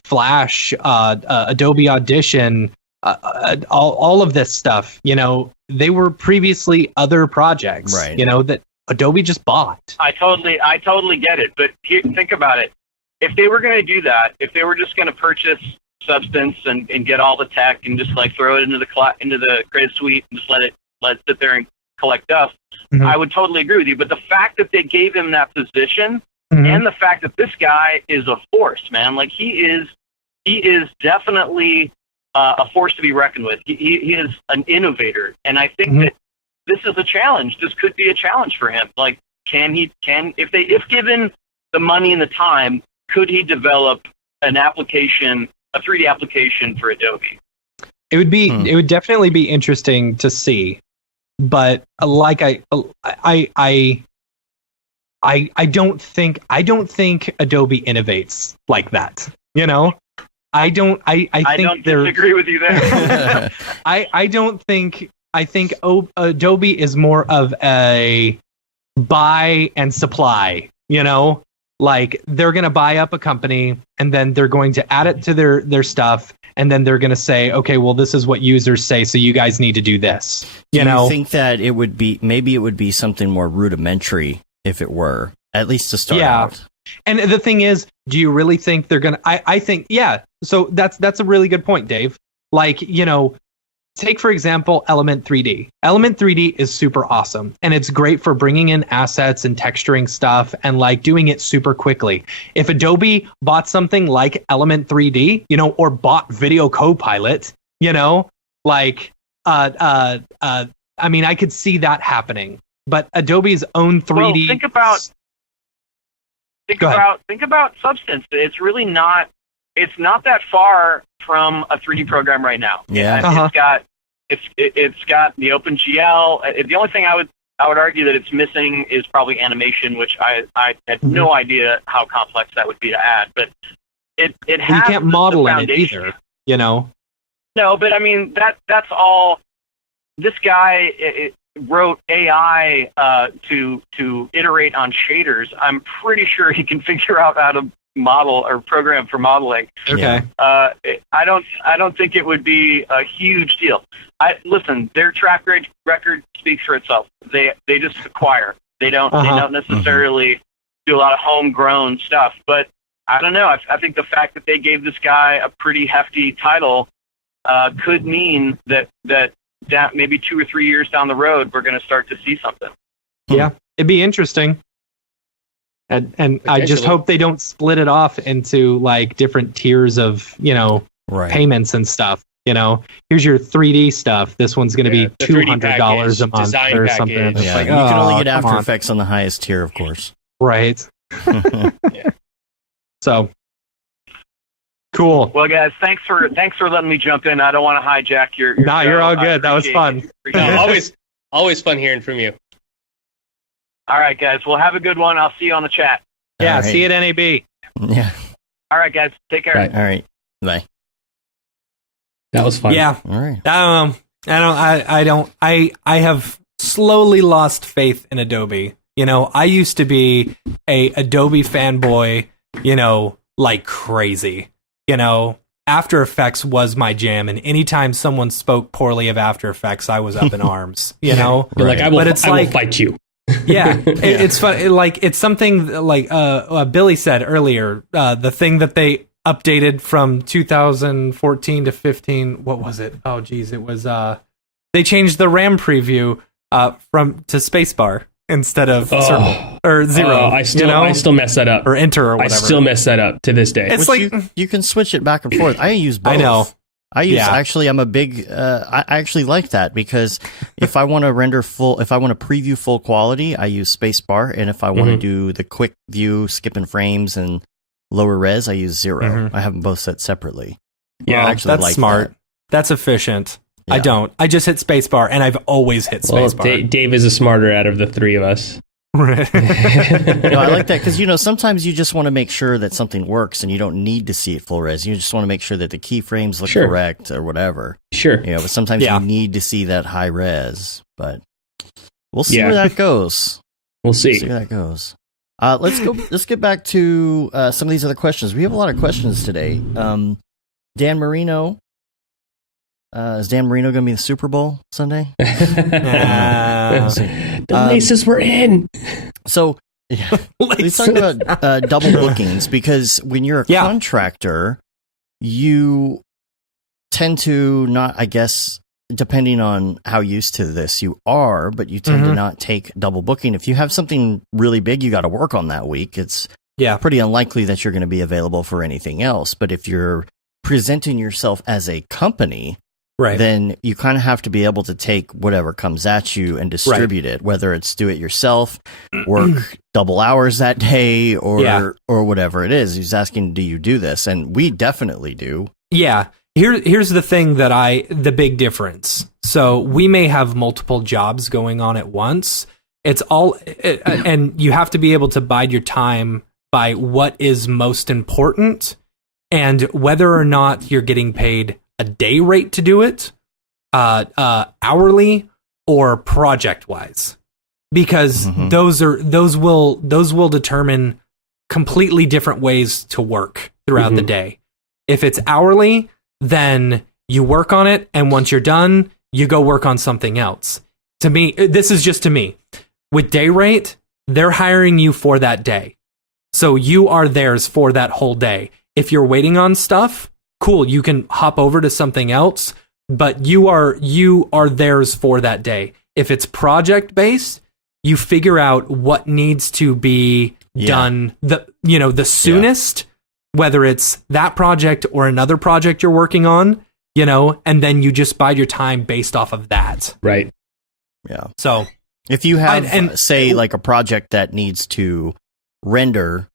Flash, Adobe Audition, all of this stuff, they were previously other projects, that Adobe just bought. I totally get it. But think about it. If they were going to do that, if they were just going to purchase Substance and get all the tech and just like throw it into the Creative Suite and just let it sit there and collect dust, I would totally agree with you. But the fact that they gave him that position and the fact that this guy is a force, man, like he is definitely a force to be reckoned with. He is an innovator, and I think that this is a challenge. This could be a challenge for him. Like, if given the money and the time, could he develop an application, a 3D application for Adobe? It would definitely be interesting to see, but like I don't think Adobe innovates like that. I don't disagree with you there. I think Adobe is more of a buy and supply, like they're going to buy up a company and then they're going to add it to their stuff. And then they're going to say, okay, well, this is what users say, so you guys need to do this. Do you think that it would be something more rudimentary if it were, at least to start out? And the thing is, do you really think they're going to... I think, yeah. So that's a really good point, Dave. Like, take, for example, Element 3D. Element 3D is super awesome, and it's great for bringing in assets and texturing stuff and like doing it super quickly. If Adobe bought something like Element 3D, or bought Video Copilot, I could see that happening. But Adobe's own 3D... Well, think about Substance. It's really not. It's not that far from a 3D program right now. Yeah. It's got the OpenGL. The only thing I would argue that it's missing is probably animation, which I had no idea how complex that would be to add. But it has. You can't model in it either. No, but I mean that's all. This guy wrote AI to iterate on shaders. I'm pretty sure he can figure out how to model or program for modeling. Okay. I don't think it would be a huge deal. Listen, their track record speaks for itself. They just acquire. They don't necessarily do a lot of homegrown stuff. But I don't know. I think the fact that they gave this guy a pretty hefty title could mean that maybe 2 or 3 years down the road we're going to start to see something. Yeah, it'd be interesting. And I just hope they don't split it off into like different tiers of, payments and stuff. Here's your 3D stuff. This one's going to be $200 a month or something. Yeah, you can only get After Effects on the highest tier, of course. Right. Yeah. So cool. Well, guys, thanks for letting me jump in. I don't want to hijack your No, you're all good. That was fun. Always fun hearing from you. All right, guys. Well, have a good one. I'll see you on the chat. Yeah, right. see you at NAB. Yeah. All right, guys. Take care. All right. Bye. That was fun. Yeah. All right. I have slowly lost faith in Adobe. I used to be a Adobe fanboy, like crazy. After Effects was my jam, and anytime someone spoke poorly of After Effects, I was up in arms. You're like, I will fight you. Yeah, it's fun. It's something like Billy said earlier. The thing that they updated from 2014 to 15. What was it? Oh, geez, it was. They changed the RAM preview to spacebar instead of circle or zero. I still mess that up, or enter or whatever. I still mess that up to this day. It's Which you can switch it back and forth. I use both. I know. Actually, I'm a big, I actually like that because if I want to preview full quality, I use spacebar. And if I want to do the quick view, skipping frames and lower res, I use 0. I have them both set separately. Yeah, I actually that's smart. That's efficient. Yeah. I don't. I just hit spacebar, and I've always hit spacebar. Well, Dave is a smarter out of the three of us. Right. No, I like that because sometimes you just want to make sure that something works and you don't need to see it full res. You just want to make sure that the keyframes look correct or whatever. Sure. But sometimes you need to see that high res. But we'll see where that goes. We'll see where that goes. Let's get back to some of these other questions. We have a lot of questions today. Dan Marino. Is Dan Marino going to be in the Super Bowl Sunday? The laces were in. So, let's talk about double bookings because when you're a contractor, you tend to not, I guess, depending on how used to this you are, but you tend to not take double booking. If you have something really big you got to work on that week, it's pretty unlikely that you're going to be available for anything else. But if you're presenting yourself as a company, then you kind of have to be able to take whatever comes at you and distribute it, whether it's do it yourself, work double hours that day, or whatever it is. He's asking, do you do this? And we definitely do. Yeah. Here's the thing the big difference. So we may have multiple jobs going on at once. It's all, and you have to be able to bide your time by what is most important and whether or not you're getting paid a day rate to do it, hourly or project wise, because those will determine completely different ways to work throughout the day. If it's hourly, then you work on it, and once you're done, you go work on something else. To me, this is just to me. With day rate, they're hiring you for that day, so you are theirs for that whole day. If you're waiting on stuff, cool, you can hop over to something else, but you are theirs for that day. If it's project based, you figure out what needs to be done the soonest, whether it's that project or another project you're working on, and then you just bide your time based off of that. Right. Yeah. So if you have say like a project that needs to render,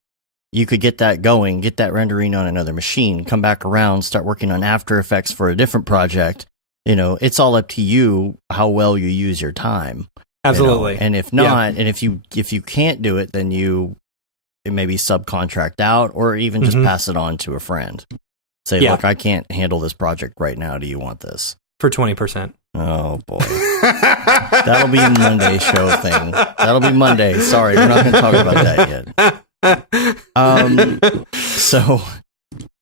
you could get that going, get that rendering on another machine, come back around, start working on After Effects for a different project. It's all up to you how well you use your time. Absolutely. And if not, and if you can't do it, then you maybe subcontract out or even just pass it on to a friend. Say, look, I can't handle this project right now. Do you want this? For 20%. Oh, boy. That'll be Monday show thing. That'll be Monday. Sorry, we're not going to talk about that yet.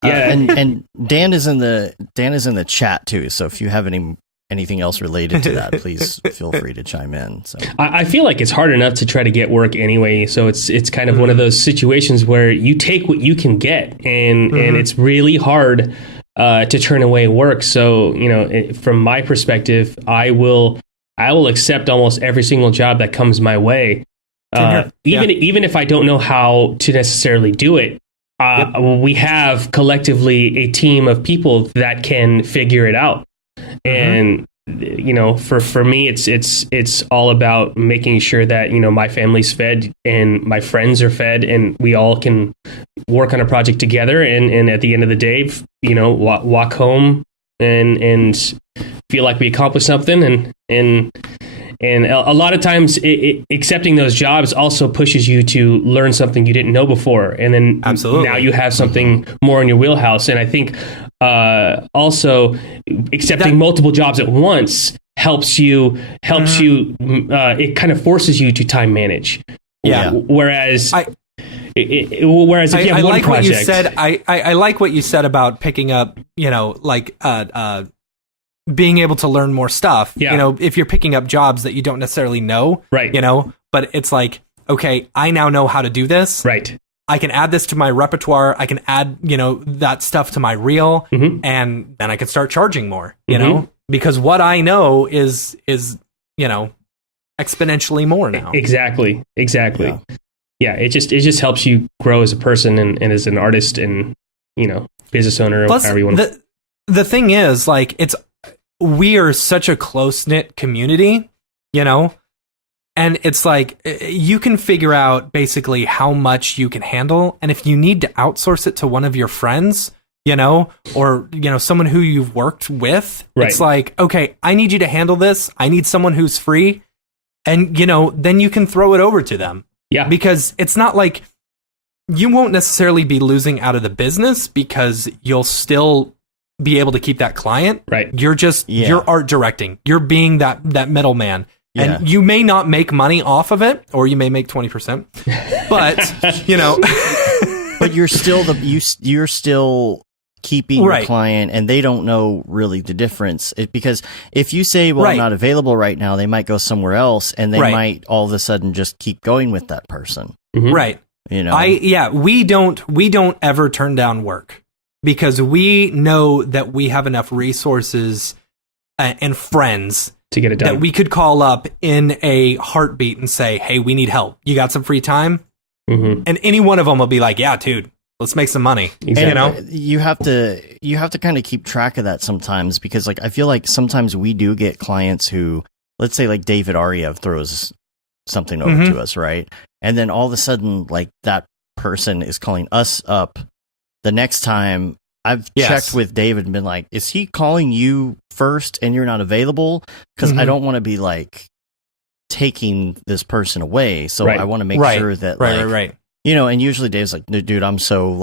And Dan is in the chat too. So if you have anything else related to that, please feel free to chime in. So I feel like it's hard enough to try to get work anyway. So it's kind of one of those situations where you take what you can get, and it's really hard to turn away work. So from my perspective, I will accept almost every single job that comes my way. Even if I don't know how to necessarily do it, we have collectively a team of people that can figure it out. And for me, it's all about making sure that my family's fed and my friends are fed, and we all can work on a project together. And at the end of the day, walk home and feel like we accomplished something. And a lot of times, accepting those jobs also pushes you to learn something you didn't know before, and then now you have something more in your wheelhouse. And I think also accepting multiple jobs at once helps you. It kind of forces you to time manage. Yeah. Whereas if you have one project, what you said. I like what you said about picking up. Being able to learn more stuff, if you're picking up jobs that you don't necessarily know, right? But it's like, okay, I now know how to do this, right? I can add this to my repertoire. I can add, that stuff to my reel, and then I can start charging more, because what I know is exponentially more now. Exactly. Yeah. It just helps you grow as a person and as an artist and business owner. Plus, however you want to. The thing is, we are such a close-knit community, and it's like you can figure out basically how much you can handle. And if you need to outsource it to one of your friends, or, someone who you've worked with, it's like, okay, I need you to handle this. I need someone who's free. And, then you can throw it over to them. Yeah. Because it's not like you won't necessarily be losing out of the business because you'll still be able to keep that client. Right. You're just, you're art directing. You're being that middleman. Yeah. And you may not make money off of it, or you may make 20%, but, but you're still you're still keeping your client, and they don't know really the difference. Because if you say, well, I'm not available right now, they might go somewhere else, and they might all of a sudden just keep going with that person. Right. We don't ever turn down work, because we know that we have enough resources and friends to get it done, that we could call up in a heartbeat and say, hey, we need help. You got some free time? And any one of them will be like, yeah, dude, let's make some money. Exactly. You have to kind of keep track of that sometimes, because I feel like sometimes we do get clients who, let's say David Ariev throws something over to us, right? And then all of a sudden, that person is calling us up the next time. I've checked with David and been like, is he calling you first and you're not available? Because I don't want to be taking this person away. So I want to make sure that and usually Dave's like, no, dude, I'm so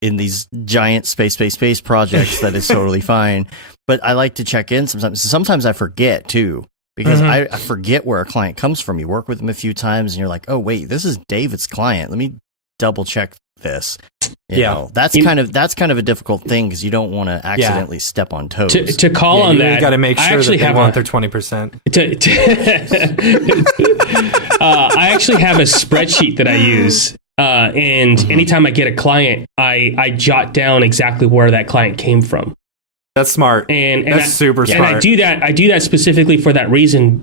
in these giant space projects that is totally fine. But I like to check in sometimes. Sometimes I forget too, because I forget where a client comes from. You work with them a few times and you're like, oh wait, this is David's client. Let me double check this. You know, that's kind of a difficult thing, because you don't want to accidentally step on toes. To call on that, you got to make sure that they want their 20%. I actually have a spreadsheet that I use, and anytime I get a client, I jot down exactly where that client came from. That's smart, and that's super smart. And I do that specifically for that reason,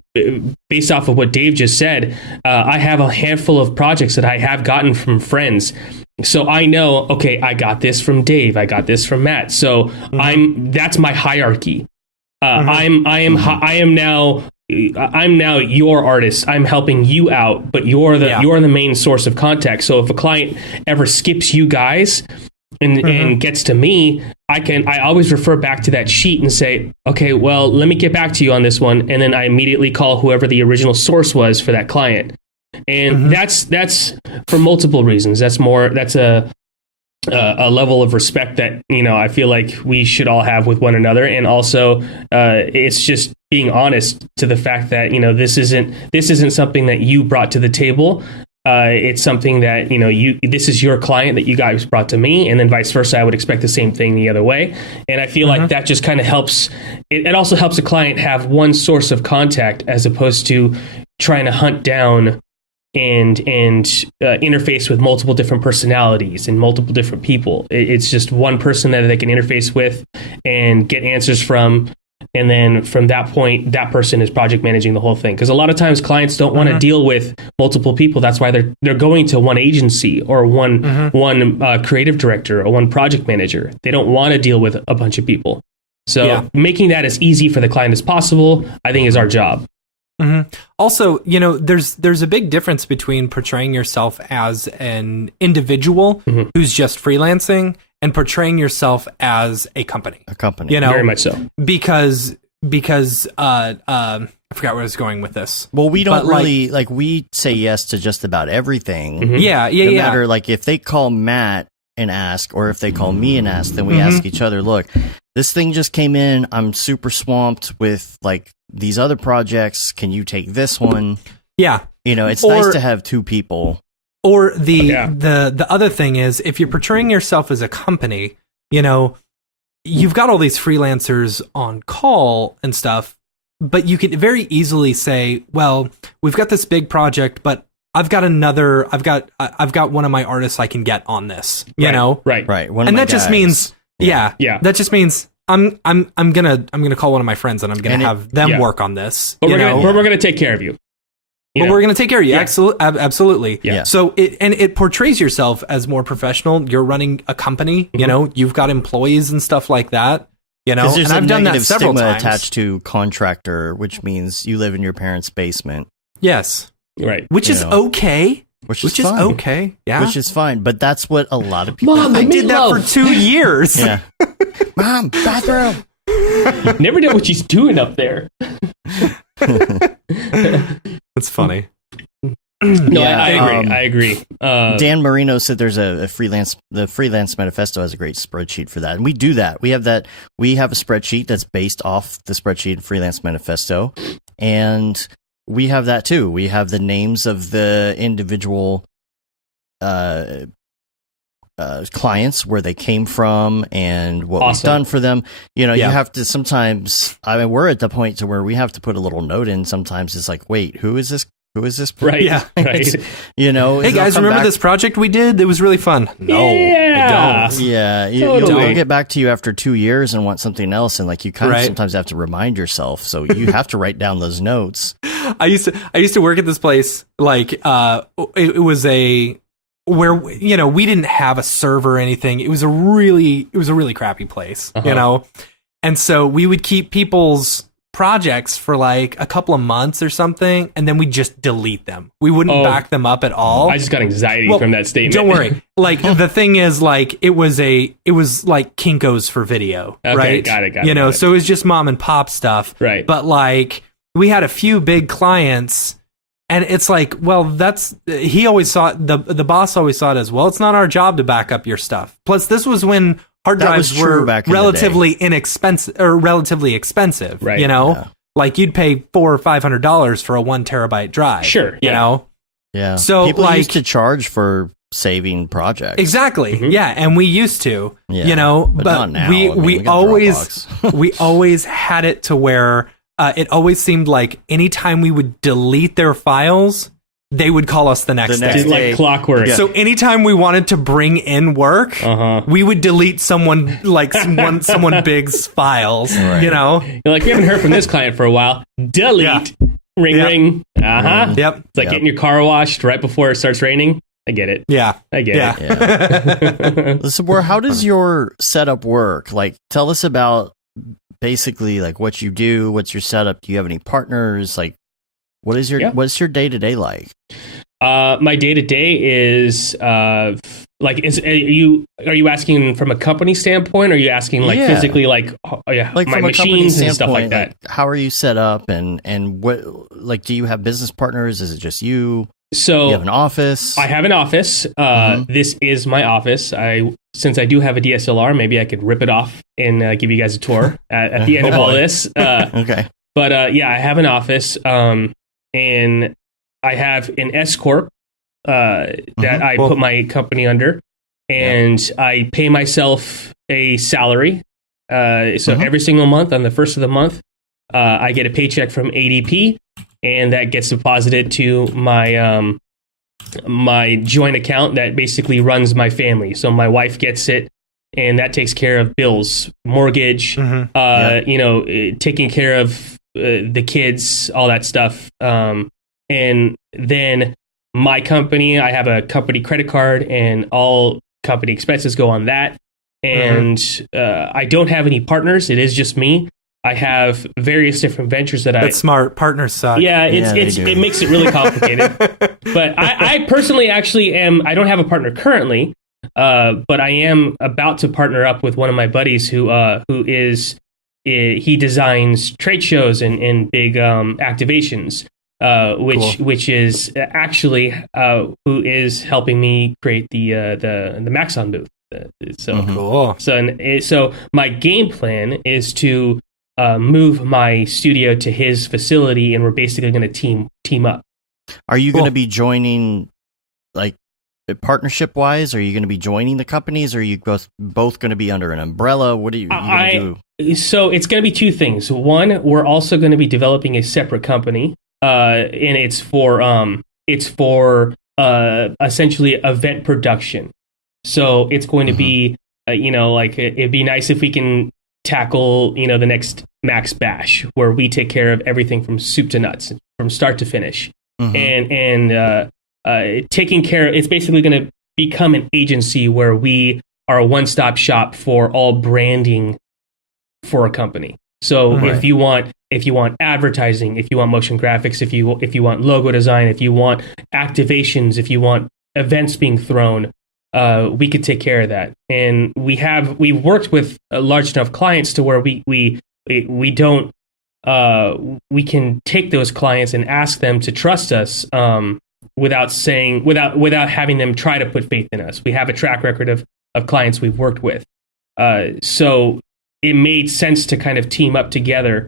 based off of what Dave just said. I have a handful of projects that I have gotten from friends. So I know, okay, I got this from Dave, I got this from Matt. So that's my hierarchy. I'm now your artist. I'm helping you out, but you're the main source of contact. So if a client ever skips you guys and gets to me, I always refer back to that sheet and say, okay, well, let me get back to you on this one, and then I immediately call whoever the original source was for that client. And that's for multiple reasons. That's a level of respect that I feel like we should all have with one another, and also it's just being honest to the fact that this isn't something that you brought to the table. It's something that this is your client that you guys brought to me, and then vice versa. I would expect the same thing the other way, and I feel like that just kind of helps. It also helps a client have one source of contact, as opposed to trying to hunt down and interface with multiple different personalities and multiple different people. It's just one person that they can interface with and get answers from, And then from that point, that person is project managing the whole thing. Because a lot of times clients don't want to deal with multiple people. That's why they're going to one agency or one creative director or one project manager. They don't want to deal with a bunch of people. So making that as easy for the client as possible, I think, is our job. Also, there's a big difference between portraying yourself as an individual who's just freelancing and portraying yourself as a company. Very much so. Because I forgot where I was going with this. Well, we don't really we say yes to just about everything. No matter if they call Matt and ask, or if they call me and ask, then we ask each other, look, this thing just came in. I'm super swamped with these other projects. Can you take this one? Yeah. It's nice to have two people. Or the other thing is, if you're portraying yourself as a company, you've got all these freelancers on call and stuff, but you could very easily say, well, we've got this big project, but I've got one of my artists I can get on this, you know? Right. And that just means, that just means I'm gonna call one of my friends and I'm gonna have them work on this. But we're gonna take care of you. But we're going to take care of you. Absolutely. Yeah. So it portrays yourself as more professional. You're running a company, you've got employees and stuff like that, and I've done that several times. Attached to contractor, which means you live in your parents' basement. Yes. Right. Which is okay. Which is fine. Okay. Yeah. Which is fine. But that's what a lot of people I did that for 2 years. Yeah. Mom, bathroom. Never know what she's doing up there. That's funny. No, I agree. Dan Marino said there's the freelance manifesto has a great spreadsheet for that. And we do that. We have a spreadsheet that's based off the spreadsheet freelance manifesto. And we have that too. We have the names of the individual clients, where they came from, and what we've done for them. You have to sometimes. We're at the point to where we have to put a little note in. Sometimes it's like, wait, who is this? Who is this? Right. Yeah. Right. Hey guys, remember this project we did? It was really fun. No, I don't. Yeah. They'll get back to you after 2 years and want something else, and you kind of sometimes have to remind yourself. So you have to write down those notes. I used to work at this place. It was where we didn't have a server or anything. It was a really crappy place, and so we would keep people's projects for a couple of months or something, and then we just delete them. We wouldn't back them up at all. I just got anxiety from that statement. Don't worry. The thing is, it was like Kinko's for video, right? Got it. So it was just mom and pop stuff, right? But we had a few big clients. And it's he always saw it, the boss always saw it as, well, it's not our job to back up your stuff. Plus, this was when hard drives were relatively inexpensive or relatively expensive, right? You'd pay $400 or $500 for a 1 terabyte drive. Sure. You know? Yeah. So people used to charge for saving projects. Exactly. Mm-hmm. Yeah. And we used to, but not now. we always had it to where, it always seemed like anytime we would delete their files, they would call us the next day. Like clockwork. Yeah. So anytime we wanted to bring in work, we would delete someone big's files. Right. You're like, we haven't heard from this client for a while. Delete. Yeah. Ring. Yep. It's like getting your car washed right before it starts raining. I get it. Yeah. I get it. Yeah. Listen, how does your setup work? Tell us about basically what you do. What's your setup? Do you have any partners? What's your day-to-day like? My day-to-day is are you asking from a company standpoint, or are you asking physically my machines and stuff like that? How are you set up, and what do you have business partners? Is it just you? So you have an office? I have an office. This is my office. Since I do have a DSLR, maybe I could rip it off and give you guys a tour at the end of all this. Okay. But I have an office, and I have an S corp that I put my company under, and I pay myself a salary. So every single month, on the first of the month, I get a paycheck from ADP, and that gets deposited to my my joint account that basically runs my family. So my wife gets it, and that takes care of bills, mortgage, taking care of the kids, all that stuff. And then my company, I have a company credit card, and all company expenses go on that. And I don't have any partners. It is just me. I have various different ventures That's smart. Partners suck. Yeah, it makes it really complicated. But I personally actually I don't have a partner currently, but I am about to partner up with one of my buddies who designs trade shows and big activations, which is actually who is helping me create the Maxon booth. So my game plan is to move my studio to his facility, and we're basically going to team up. Are you going to be joining, like, partnership wise? Are you going to be joining the companies, or are you both going to be under an umbrella? What are you going to do? So it's going to be two things. One, we're also going to be developing a separate company, and it's for essentially event production. So it's going to be, it'd be nice if we can tackle, the next Max Bash, where we take care of everything from soup to nuts, from start to finish. And taking care, it's basically going to become an agency where we are a one-stop shop for all branding for a company. So if you want advertising, if you want motion graphics, if you want logo design, if you want activations, if you want events being thrown, we could take care of that. And we've worked with large enough clients to where we can take those clients and ask them to trust us, without having them try to put faith in us. We have a track record of clients we've worked with. So it made sense to kind of team up together,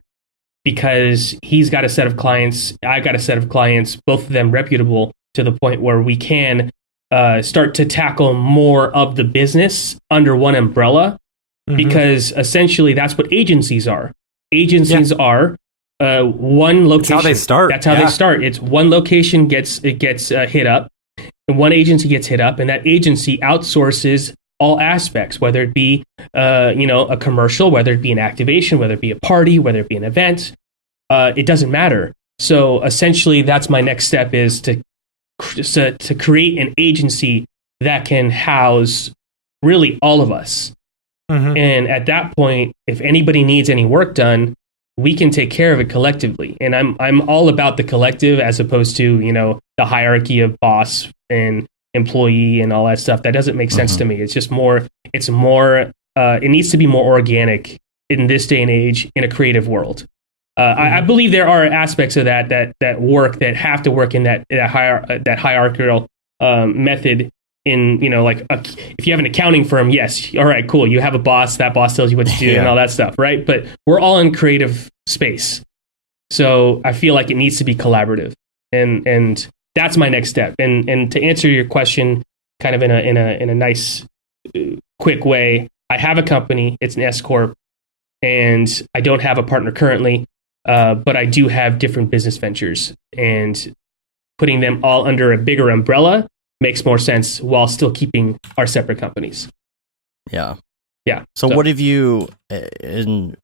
because he's got a set of clients, I've got a set of clients, both of them reputable, to the point where we can start to tackle more of the business under one umbrella, because essentially that's what agencies are. Agencies are one location. That's how they start. That's how they start. It's one location gets hit up, and one agency gets hit up, and that agency outsources all aspects, whether it be a commercial, whether it be an activation, whether it be a party, whether it be an event. It doesn't matter. So essentially, that's my next step, is to create an agency that can house really all of us. And at that point, if anybody needs any work done, we can take care of it collectively. And I'm all about the collective, as opposed to, the hierarchy of boss and employee and all that stuff. That doesn't make sense to me. It's just it needs to be more organic in this day and age in a creative world. I believe there are aspects of that work that have to work in that hierarchical method. In if you have an accounting firm, yes, all right, cool. You have a boss. That boss tells you what to do and all that stuff, right? But we're all in creative space, so I feel like it needs to be collaborative, and that's my next step. And to answer your question, kind of in a nice, quick way, I have a company. It's an S corp, and I don't have a partner currently. But I do have different business ventures, and putting them all under a bigger umbrella makes more sense while still keeping our separate companies. Yeah. Yeah. So what have you, and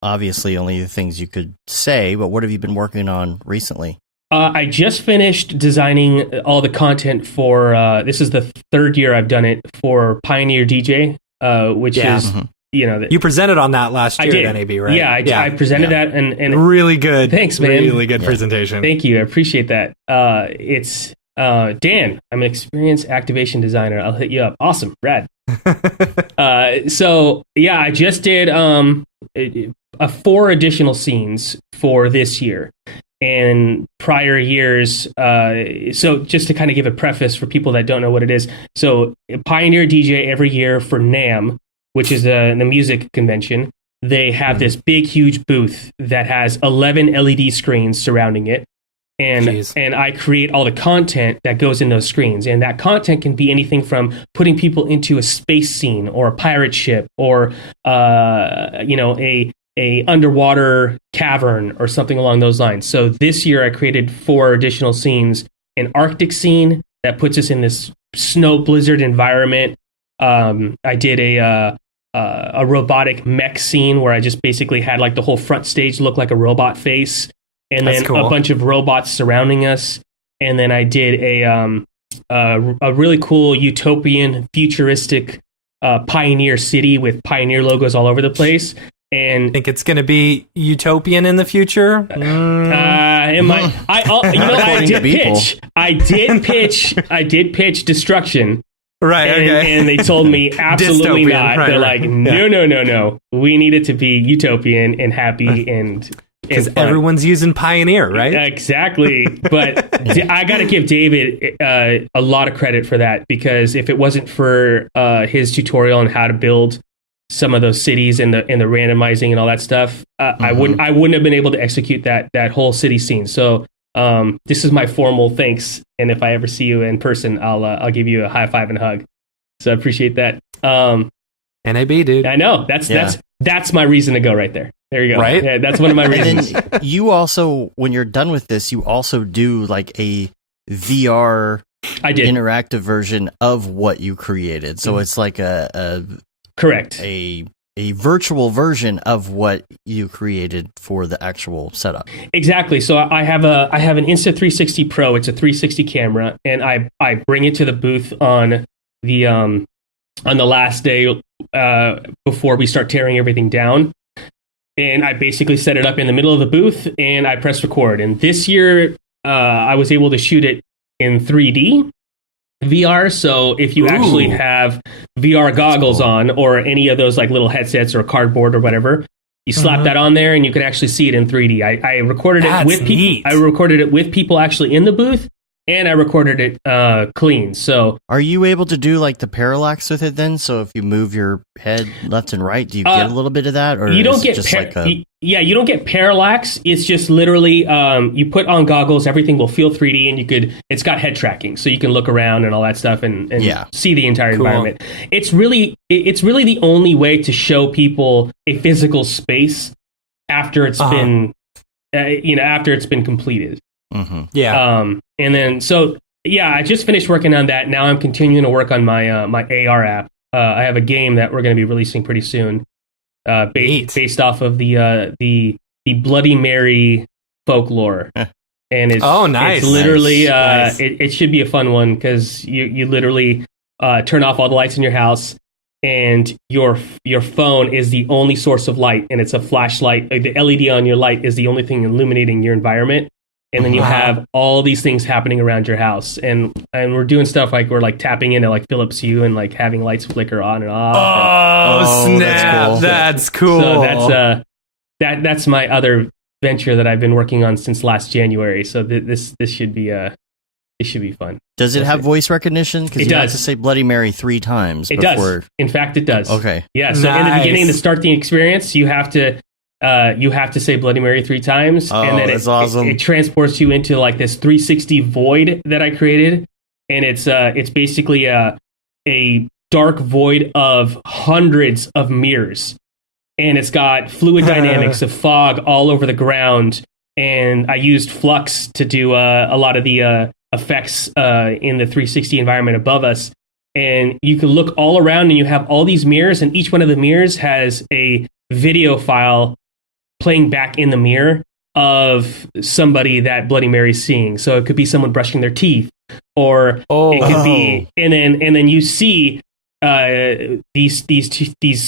obviously only the things you could say, but what have you been working on recently? I just finished designing all the content for, this is the third year I've done it, for Pioneer DJ, which is... You presented on that last year at NAB, right? Yeah, I presented that, and really good. Thanks, man. Really good presentation. Thank you. I appreciate that. It's Dan. I'm an experienced activation designer. I'll hit you up. Awesome, rad. So yeah, I just did 4 additional scenes for this year. And prior years, so just to kind of give a preface for people that don't know what it is. So Pioneer DJ every year for NAMM, which is the music convention, they have this big, huge booth that has 11 LED screens surrounding it. And I create all the content that goes in those screens. And that content can be anything from putting people into a space scene or a pirate ship or, a underwater cavern or something along those lines. So this year I created 4 additional scenes: an Arctic scene that puts us in this snow blizzard environment. I did a a robotic mech scene where I just basically had like the whole front stage look like a robot face, and then a bunch of robots surrounding us. And then I did a really cool utopian futuristic Pioneer city with Pioneer logos all over the place. And think it's going to be utopian in the future? I did pitch destruction. Right. And they told me absolutely not. Right, They're like, no. We need it to be utopian and happy and because everyone's using Pioneer, right? Exactly. But I got to give David a lot of credit for that, because if it wasn't for his tutorial on how to build some of those cities and the randomizing and all that stuff, I wouldn't have been able to execute that whole city scene. So this is my formal thanks, and if I ever see you in person, I'll give you a high five and hug. So I appreciate that. NAB, dude. I know that's my reason to go right there. There you go. Right? Yeah, that's one of my reasons. And then you also, when you're done with this, you also do like a VR interactive version of what you created. So it's like correct. A virtual version of what you created for the actual setup. Exactly. So I have an Insta360 Pro. It's a 360 camera, and I bring it to the booth on the last day before we start tearing everything down. And I basically set it up in the middle of the booth, and I press record. And this year, I was able to shoot it in 3D VR. So if you actually have VR goggles on, or any of those like little headsets or cardboard or whatever, you slap that on there, and you can actually see it in 3D. I recorded it with people. I recorded it with people actually in the booth, and I recorded it clean. So are you able to do like the parallax with it then? So if you move your head left and right, do you get a little bit of that, or you don't get you don't get parallax. It's just literally you put on goggles, everything will feel 3D, and it's got head tracking, so you can look around and all that stuff and see the entire environment. It's really the only way to show people a physical space after it's been after it's been completed. Yeah. And then, I just finished working on that. Now I'm continuing to work on my my AR app. I have a game that we're going to be releasing pretty soon, based off of the Bloody Mary folklore. And it's nice. It's literally nice. It should be a fun one, because you literally turn off all the lights in your house, and your phone is the only source of light, and it's a flashlight. The LED on your light is the only thing illuminating your environment. And then you have all these things happening around your house, and we're doing stuff like we're like tapping into like Philips Hue and like having lights flicker on and off. Oh, snap! That's cool. So that's my other venture that I've been working on since last January. So this should be fun. Does it have voice recognition? Because you have to say Bloody Mary 3 times. It does. In fact, it does. Okay. Yeah. So in the beginning, to start the experience, you have to say Bloody Mary 3 times, and then that's awesome. It transports you into like this 360 void that I created, and it's basically a dark void of hundreds of mirrors, and it's got fluid dynamics of fog all over the ground, and I used Flux to do a lot of the effects in the 360 environment above us, and you can look all around, and you have all these mirrors, and each one of the mirrors has a video file playing back in the mirror of somebody that Bloody Mary's seeing. So it could be someone brushing their teeth, or it could be, and then you see these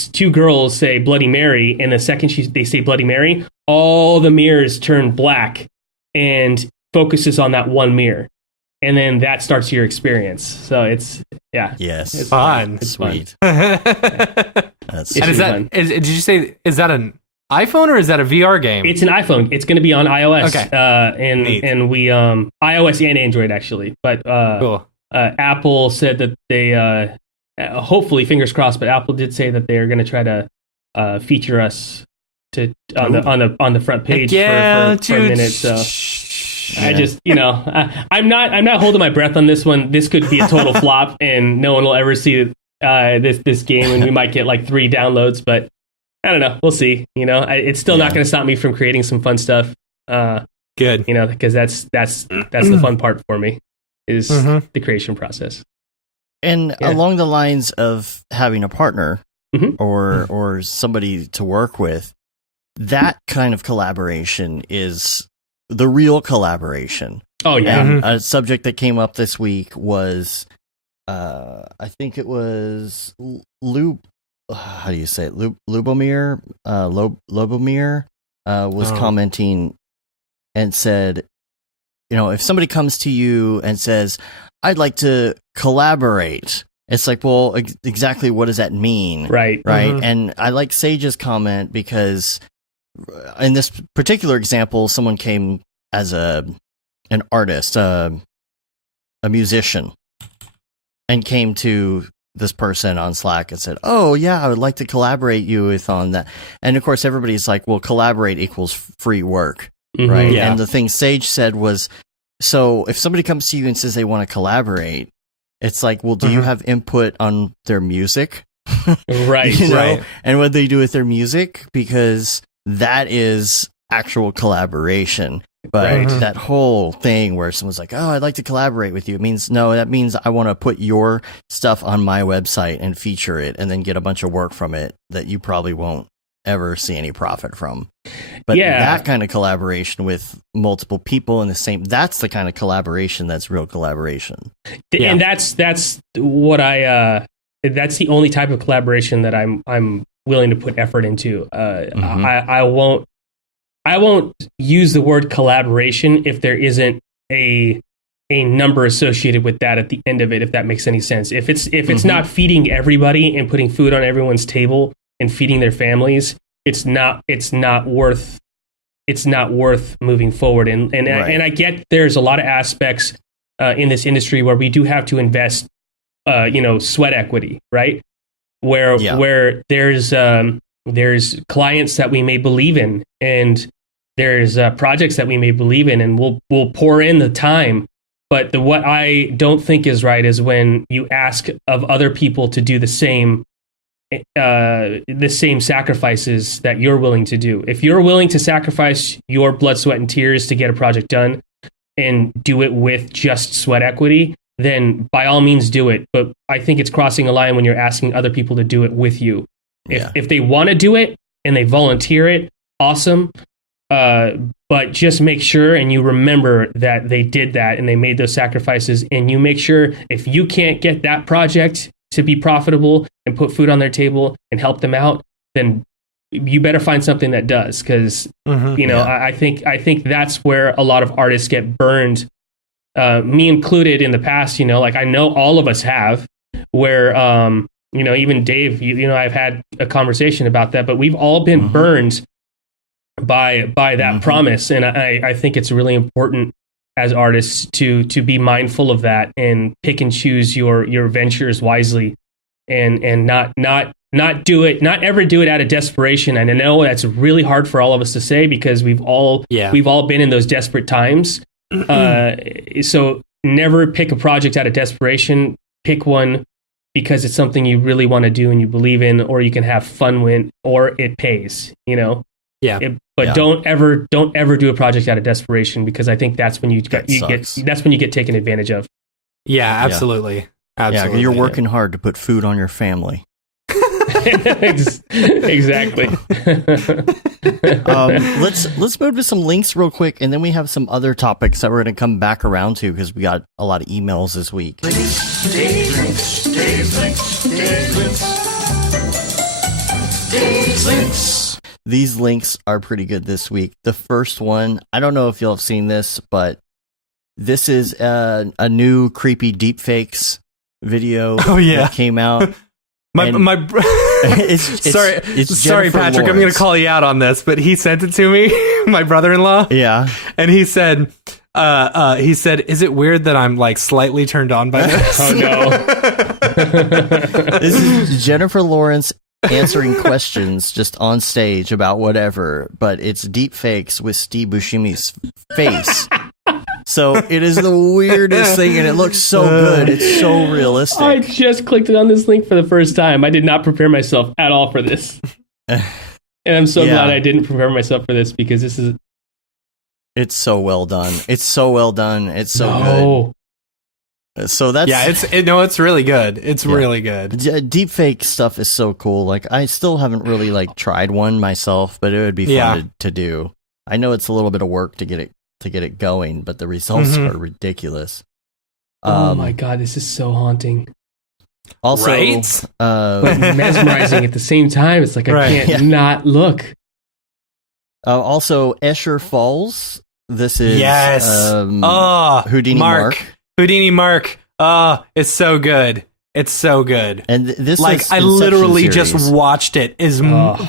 two girls say Bloody Mary, and the second they say Bloody Mary, all the mirrors turn black and focuses on that one mirror, and then that starts your experience. So it's it's fun. It's sweet. That's fun. Did you say, is that an iPhone or is that a VR game? It's an iPhone. It's going to be on iOS. Okay. And we iOS and Android actually. But cool. Apple said that they hopefully, fingers crossed, but Apple did say that they're going to try to feature us on the front page for a minute. So I just, I'm not holding my breath on this one. This could be a total flop, and no one will ever see this game, and we might get like 3 downloads, but I don't know. We'll see. It's still not going to stop me from creating some fun stuff. Good. Because that's the fun part for me, is the creation process. And along the lines of having a partner, or somebody to work with, that kind of collaboration is the real collaboration. Oh yeah. And a subject that came up this week was, I think it was how do you say it? Lubomir was commenting and said, if somebody comes to you and says, I'd like to collaborate, it's like, well, exactly what does that mean? Right. And I like Sage's comment because in this particular example, someone came as an artist, a musician, and came to this person on Slack and said, oh yeah, I would like to collaborate you with on that. And of course, everybody's like, well, collaborate equals free work, right? Yeah. And the thing Sage said was, so if somebody comes to you and says they want to collaborate, it's like, well, do you have input on their music? Right. Right. And what they do with their music, because that is actual collaboration. But that whole thing where someone's like, oh, I'd like to collaborate with you. It means, no, that means I want to put your stuff on my website and feature it and then get a bunch of work from it that you probably won't ever see any profit from. But that kind of collaboration with multiple people in the same, that's the kind of collaboration that's real collaboration. And that's what that's the only type of collaboration that I'm willing to put effort into. I won't use the word collaboration if there isn't a number associated with that at the end of it, if that makes any sense. If it's not feeding everybody and putting food on everyone's table and feeding their families, it's not worth moving forward. And I get there's a lot of aspects in this industry where we do have to invest sweat equity, right? Where there's clients that we may believe in, and there's projects that we may believe in, and we'll pour in the time. But what I don't think is right is when you ask of other people to do the same sacrifices that you're willing to do. If you're willing to sacrifice your blood, sweat, and tears to get a project done and do it with just sweat equity, then by all means do it. But I think it's crossing a line when you're asking other people to do it with you. If they want to do it and they volunteer it, awesome. But just make sure and you remember that they did that and they made those sacrifices, and you make sure if you can't get that project to be profitable and put food on their table and help them out, then you better find something that does. Because I think that's where a lot of artists get burned, me included in the past. Like I know all of us have, where even Dave, I've had a conversation about that, but we've all been burned by that promise. And I think it's really important as artists to be mindful of that and pick and choose your ventures wisely, and not ever do it out of desperation. And I know that's really hard for all of us to say because we've all been in those desperate times. So never pick a project out of desperation. Pick one because it's something you really want to do and you believe in, or you can have fun with, or it pays, don't ever do a project out of desperation, because I think that's when that's when you get taken advantage of. Yeah, absolutely. Yeah, you're working hard to put food on your family. Exactly. Let's move to some links real quick, and then we have some other topics that we're going to come back around to because we got a lot of emails this week. These links are pretty good this week. The first one, I don't know if you'll have seen this, but this is a new creepy deepfakes video that came out. Sorry, Patrick, I'm going to call you out on this, but he sent it to me, my brother-in-law. Yeah. And he said, is it weird that I'm like slightly turned on by this? Oh no. This is Jennifer Lawrence answering questions just on stage about whatever, but it's deep fakes with Steve Buscemi's face. So it is the weirdest thing, and it looks so good. It's so realistic. I just clicked on this link for the first time. I did not prepare myself at all for this. And I'm so glad I didn't prepare myself for this, because this is... It's so well done. It's so well done. It's so good. So that's it's really good. It's really good. Deepfake stuff is so cool. Like I still haven't really like tried one myself, but it would be fun to do. I know it's a little bit of work to get it going, but the results are ridiculous. Oh my god, this is so haunting. Also, right? But mesmerizing at the same time. It's like I can't not look. Also, Escher Falls. This is Houdini Mark. Houdini Mark. Oh, it's so good. It's so good. And this like is I literally just watched it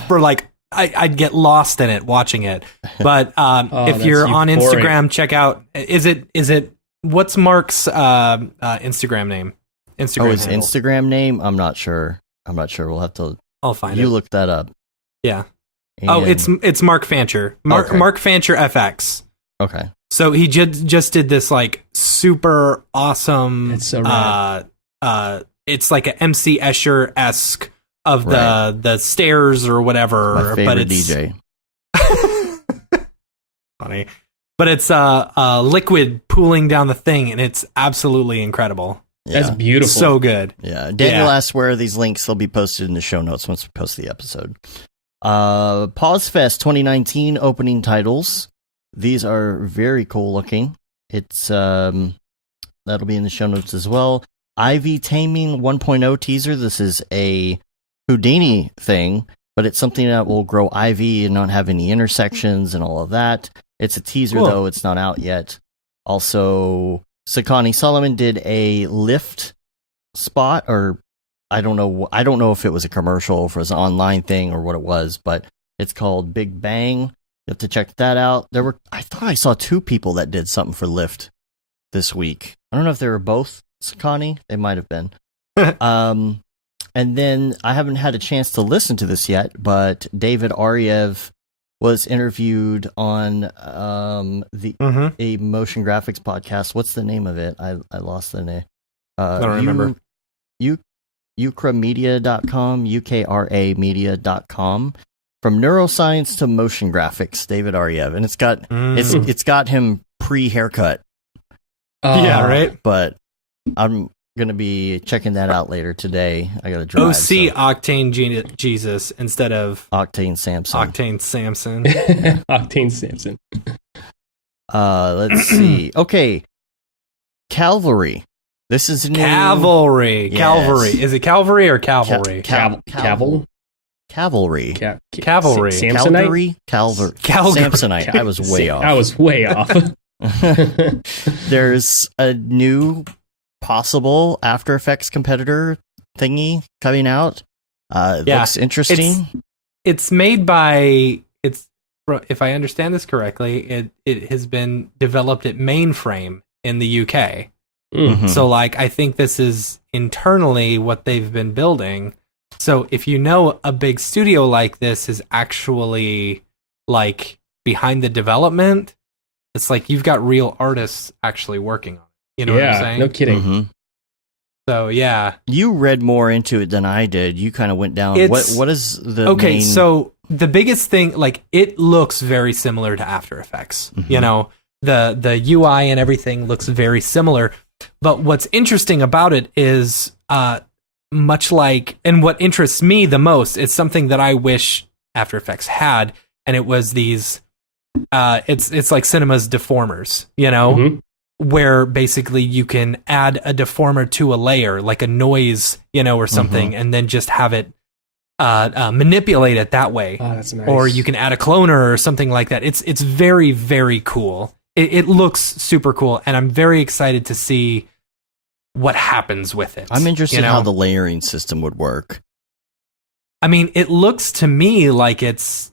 for like I'd get lost in it watching it. But if you're on Instagram, check out is it what's Mark's Instagram name? His Instagram name? I'm not sure. We'll have to I'll find it. You look that up. Yeah. And it's Mark Fancher. Mark Fancher FX. Okay. So he just did this like super awesome. It's so rad. It's like an MC Escher-esque of the stairs or whatever. My favorite but it's DJ. Funny, but it's liquid pooling down the thing, and it's absolutely incredible. Yeah. That's beautiful. So good. Yeah. Daniel asked where are these links. They'll be posted in the show notes once we post the episode. Pause Fest 2019 opening titles. These are very cool looking. It's that'll be in the show notes as well. Ivy Taming 1.0 teaser. This is a Houdini thing, but it's something that will grow Ivy and not have any intersections and all of that. It's a teaser though. It's not out yet. Also, Sakani Solomon did a lift spot, or I don't know if it was a commercial, or if it was an online thing, or what it was, but it's called Big Bang. You have to check that out. I thought I saw 2 people that did something for Lyft this week. I don't know if they were both Sakani. They might have been. And then I haven't had a chance to listen to this yet, but David Ariev was interviewed on a motion graphics podcast. What's the name of it? I lost the name. I don't remember. Ukramedia.com, UKRAmedia.com. From neuroscience to motion graphics, David Ariev, and it's got him pre-haircut. Yeah, right. But I'm gonna be checking that out later today. I gotta drive. OC Octane Jesus instead of Octane Samson. Octane Samson. Octane Samson. Let's see. Okay, Calvary. This is new. Cavalry. Yes. Calvary. Is it Calvary or Cavalry? Cavalry. Cavalry. Samsonite? Calvary. Samsonite. I was way off. I was way off. There's a new possible After Effects competitor thingy coming out. Looks interesting. It's made by if I understand this correctly, it has been developed at Mainframe in the UK. Mm-hmm. So like I think this is internally what they've been building. So if you know a big studio like this is actually like behind the development, it's like you've got real artists actually working on it. You know what I'm saying? No kidding. Mm-hmm. So yeah. You read more into it than I did. You kind of went down. What is the main... So the biggest thing, like it looks very similar to After Effects. Mm-hmm. You know, the UI and everything looks very similar. But what's interesting about it is much like, and what interests me the most, it's something that I wish After Effects had, and it was these it's like cinema's deformers, you know, where basically you can add a deformer to a layer, like a noise, you know, or something, and then just have it manipulate it that way. Oh, that's nice. Or you can add a cloner or something like that. It's very, very cool. It looks super cool, and I'm very excited to see what happens with it. I'm interested in how the layering system would work. I mean, it looks to me like it's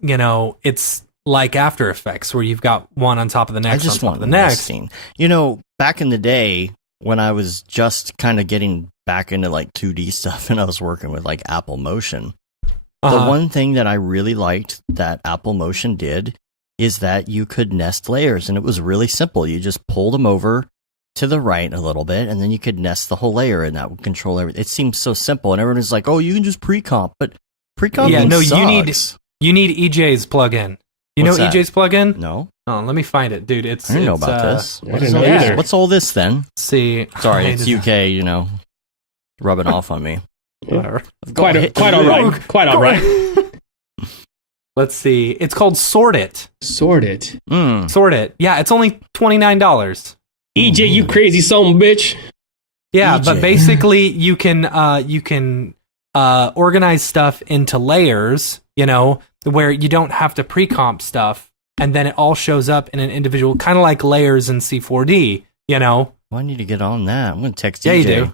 like After Effects, where you've got one on top of the next, on top of the next. You know, back in the day when I was just kind of getting back into like 2D stuff and I was working with like Apple Motion, the one thing that I really liked that Apple Motion did is that you could nest layers, and it was really simple. You just pulled them over to the right a little bit, and then you could nest the whole layer, and that would control everything. It seems so simple, and everyone's like, "Oh, you can just pre-comp," but pre-comp sucks. You need EJ's plugin. You What's know that? EJ's plugin? No. Oh, let me find it, dude. It's I didn't know about this. I didn't know either. What's all this then? Let's see. Sorry, it's UK, rubbing off on me. Whatever. Quite all right. Quite all right. Let's see. It's called Sort It. Sort it. Sort It. Yeah, it's only $29. EJ, you crazy son of a bitch. Yeah, EJ. but basically you can organize stuff into layers, where you don't have to pre-comp stuff, and then it all shows up in an individual, kind of like layers in C4D, Well, I need to get on that. I'm going to text Yeah, EJ. you do.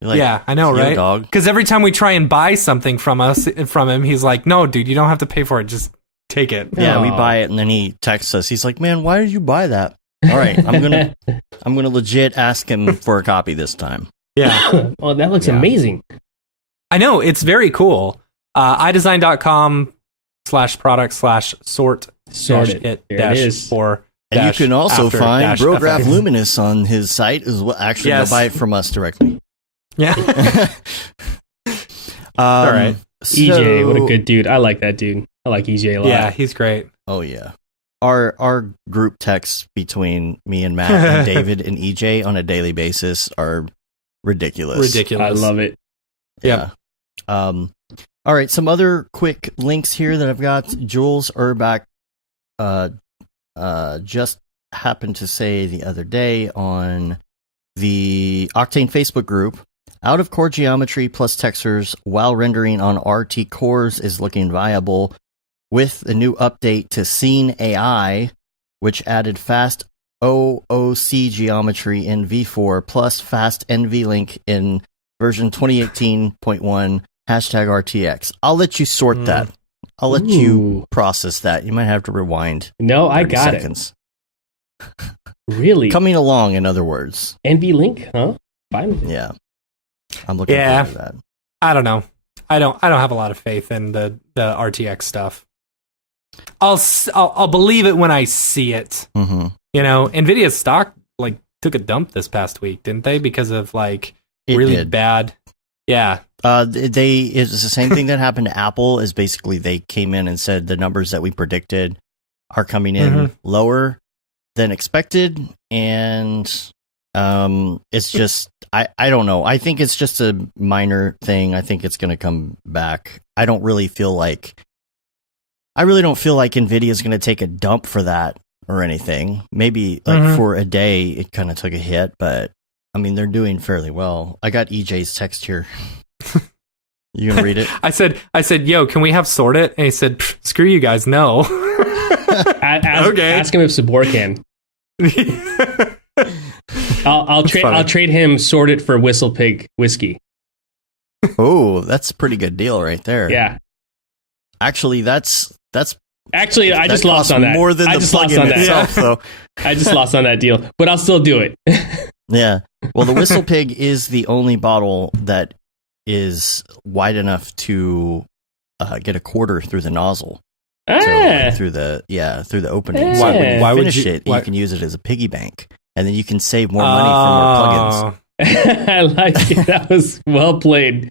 Yeah, I know, "Yo, right? dog." Because every time we try and buy something from him, he's like, "No, dude, you don't have to pay for it. Just take it." Yeah, we Aw. buy it, and then he texts us. He's like, "Man, why did you buy that?" All right, I'm gonna legit ask him for a copy this time. Yeah. Oh, that looks Yeah. amazing. I know, it's very cool. iDesign.com/product/sort Sort it. it There it is. for And you dash can also after find dash Brograph FX. Luminous on his site as well. Actually, Yes. go buy it from us directly. Yeah. All right. EJ, what a good dude. I like that dude. I like EJ a lot. Yeah, he's great. Oh yeah. Our group texts between me and Matt and David and EJ on a daily basis are ridiculous. Ridiculous. I love it. Yeah. All right. Some other quick links here that I've got. Jules Urbach just happened to say the other day on the Octane Facebook group, out of core geometry plus textures while rendering on RT cores is looking viable with the new update to Scene AI, which added fast OOC geometry in V4 plus fast NVLink in version 2018.1 #RTX. I'll let you sort that. I'll let you process that. You might have to rewind. No, I 30 got seconds. it. Really? Coming along, in other words. NV Link, huh? Fine with it. Yeah. I'm looking Yeah. forward to that. I don't know. I don't have a lot of faith in the RTX stuff. I'll believe it when I see it. Mm-hmm. Nvidia's stock took a dump this past week, didn't they? Because of It really did. bad. Yeah. It's the same thing that happened to Apple. Is basically they came in and said the numbers that we predicted are coming in lower than expected, and it's just I don't know. I think it's just a minor thing. I think it's going to come back. I really don't feel like Nvidia is going to take a dump for that or anything. Maybe for a day it kind of took a hit, but I mean they're doing fairly well. I got EJ's text here. You gonna read it? I said, yo, can we have sort it? And he said, screw you guys, no. Ask him if Sabor can. I'll trade him Sort It for Whistle Pig whiskey. Oh, that's a pretty good deal right there. Yeah. Actually, Actually, I just lost on that. More than I the just lost plugin on that. itself, though. I just lost on that deal, but I'll still do it. Yeah. Well, the Whistle Pig is the only bottle that is wide enough to get a quarter through the nozzle. So through the opening. So when you Why would finish you- it, why- you can use it as a piggy bank, and then you can save more money for more plugins. I like it. That was well played.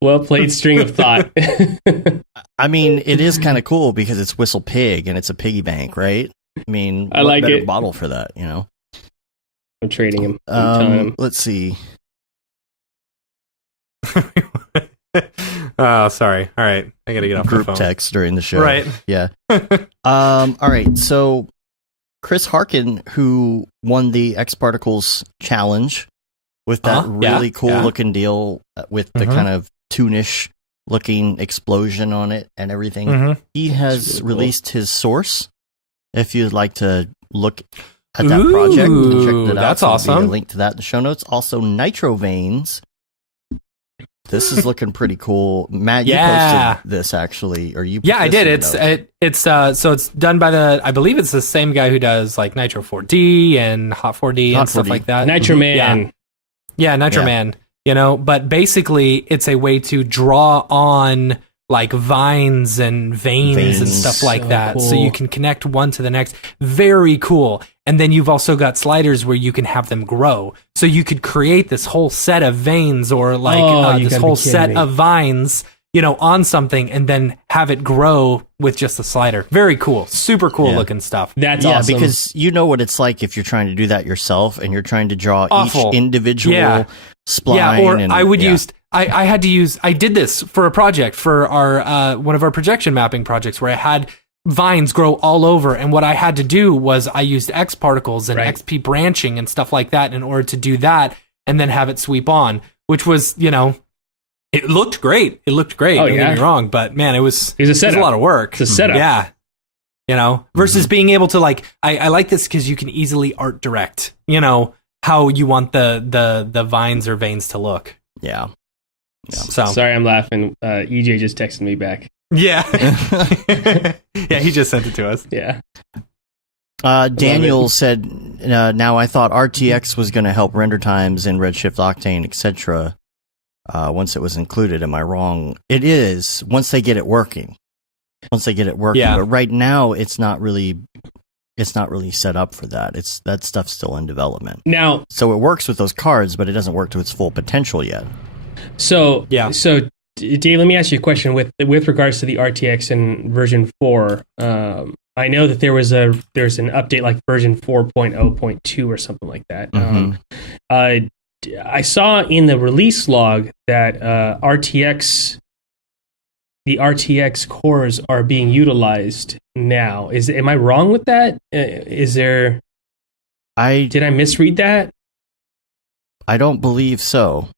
Well played string of thought. I mean, it is kind of cool because it's Whistle Pig and it's a piggy bank, right? I mean, I what like better it. bottle for that, you know? I'm trading him. I'm telling him. Let's see. Oh, sorry. All right. I got to get off Group my phone. text during the show. Right. Yeah. All right. So Chris Harkin, who won the X Particles challenge with that really cool looking deal with the kind of toonish looking explosion on it and everything, he has released his source. If you'd like to look at that project and check it out, that's there'll be awesome. a link to that in the show notes. Also, Nitro Veins. This is looking pretty cool. Matt, you posted this actually, or you? Yeah, I did. this in the notes. It's so it's done by I believe it's the same guy who does like Nitro 4D and Hot 4D and stuff 4D. like that. Nitro Man. Yeah, Nitro Man. But basically it's a way to draw on like vines and veins and stuff like that. Cool. So you can connect one to the next. Very cool. And then you've also got sliders where you can have them grow. So you could create this whole set of veins or like You this gotta whole be kidding set me. of vines on something and then have it grow with just the slider. Very cool. Super cool looking stuff. That's awesome. Because you know what it's like if you're trying to do that yourself and you're trying to draw Awful. each individual spline. Yeah, or I would use... I did this for a project for our one of our projection mapping projects where I had vines grow all over, and what I had to do was I used X particles and XP branching and stuff like that in order to do that, and then have it sweep on, which was, it looked great. Don't get me wrong, but man, it was a lot of work. It's a setup. Yeah. Versus being able to I like this because you can easily art direct, how you want the vines or veins to look. Yeah. So sorry, I'm laughing. EJ just texted me back. Yeah. Yeah, he just sent it to us. Yeah. Daniel said, now I thought RTX was going to help render times in Redshift, Octane, etc. Once it was included. Am I wrong? It is, once they get it working. Yeah. But right now, it's not really set up for that. That stuff's still in development. Now, so it works with those cards, but it doesn't work to its full potential yet. So Dave, let me ask you a question with regards to the RTX and version 4. I know that there's an update like version 4.0.2 or something like that. Mm-hmm. I saw in the release log that the RTX cores are being utilized now. Am I wrong with that? Did I misread that? I don't believe so.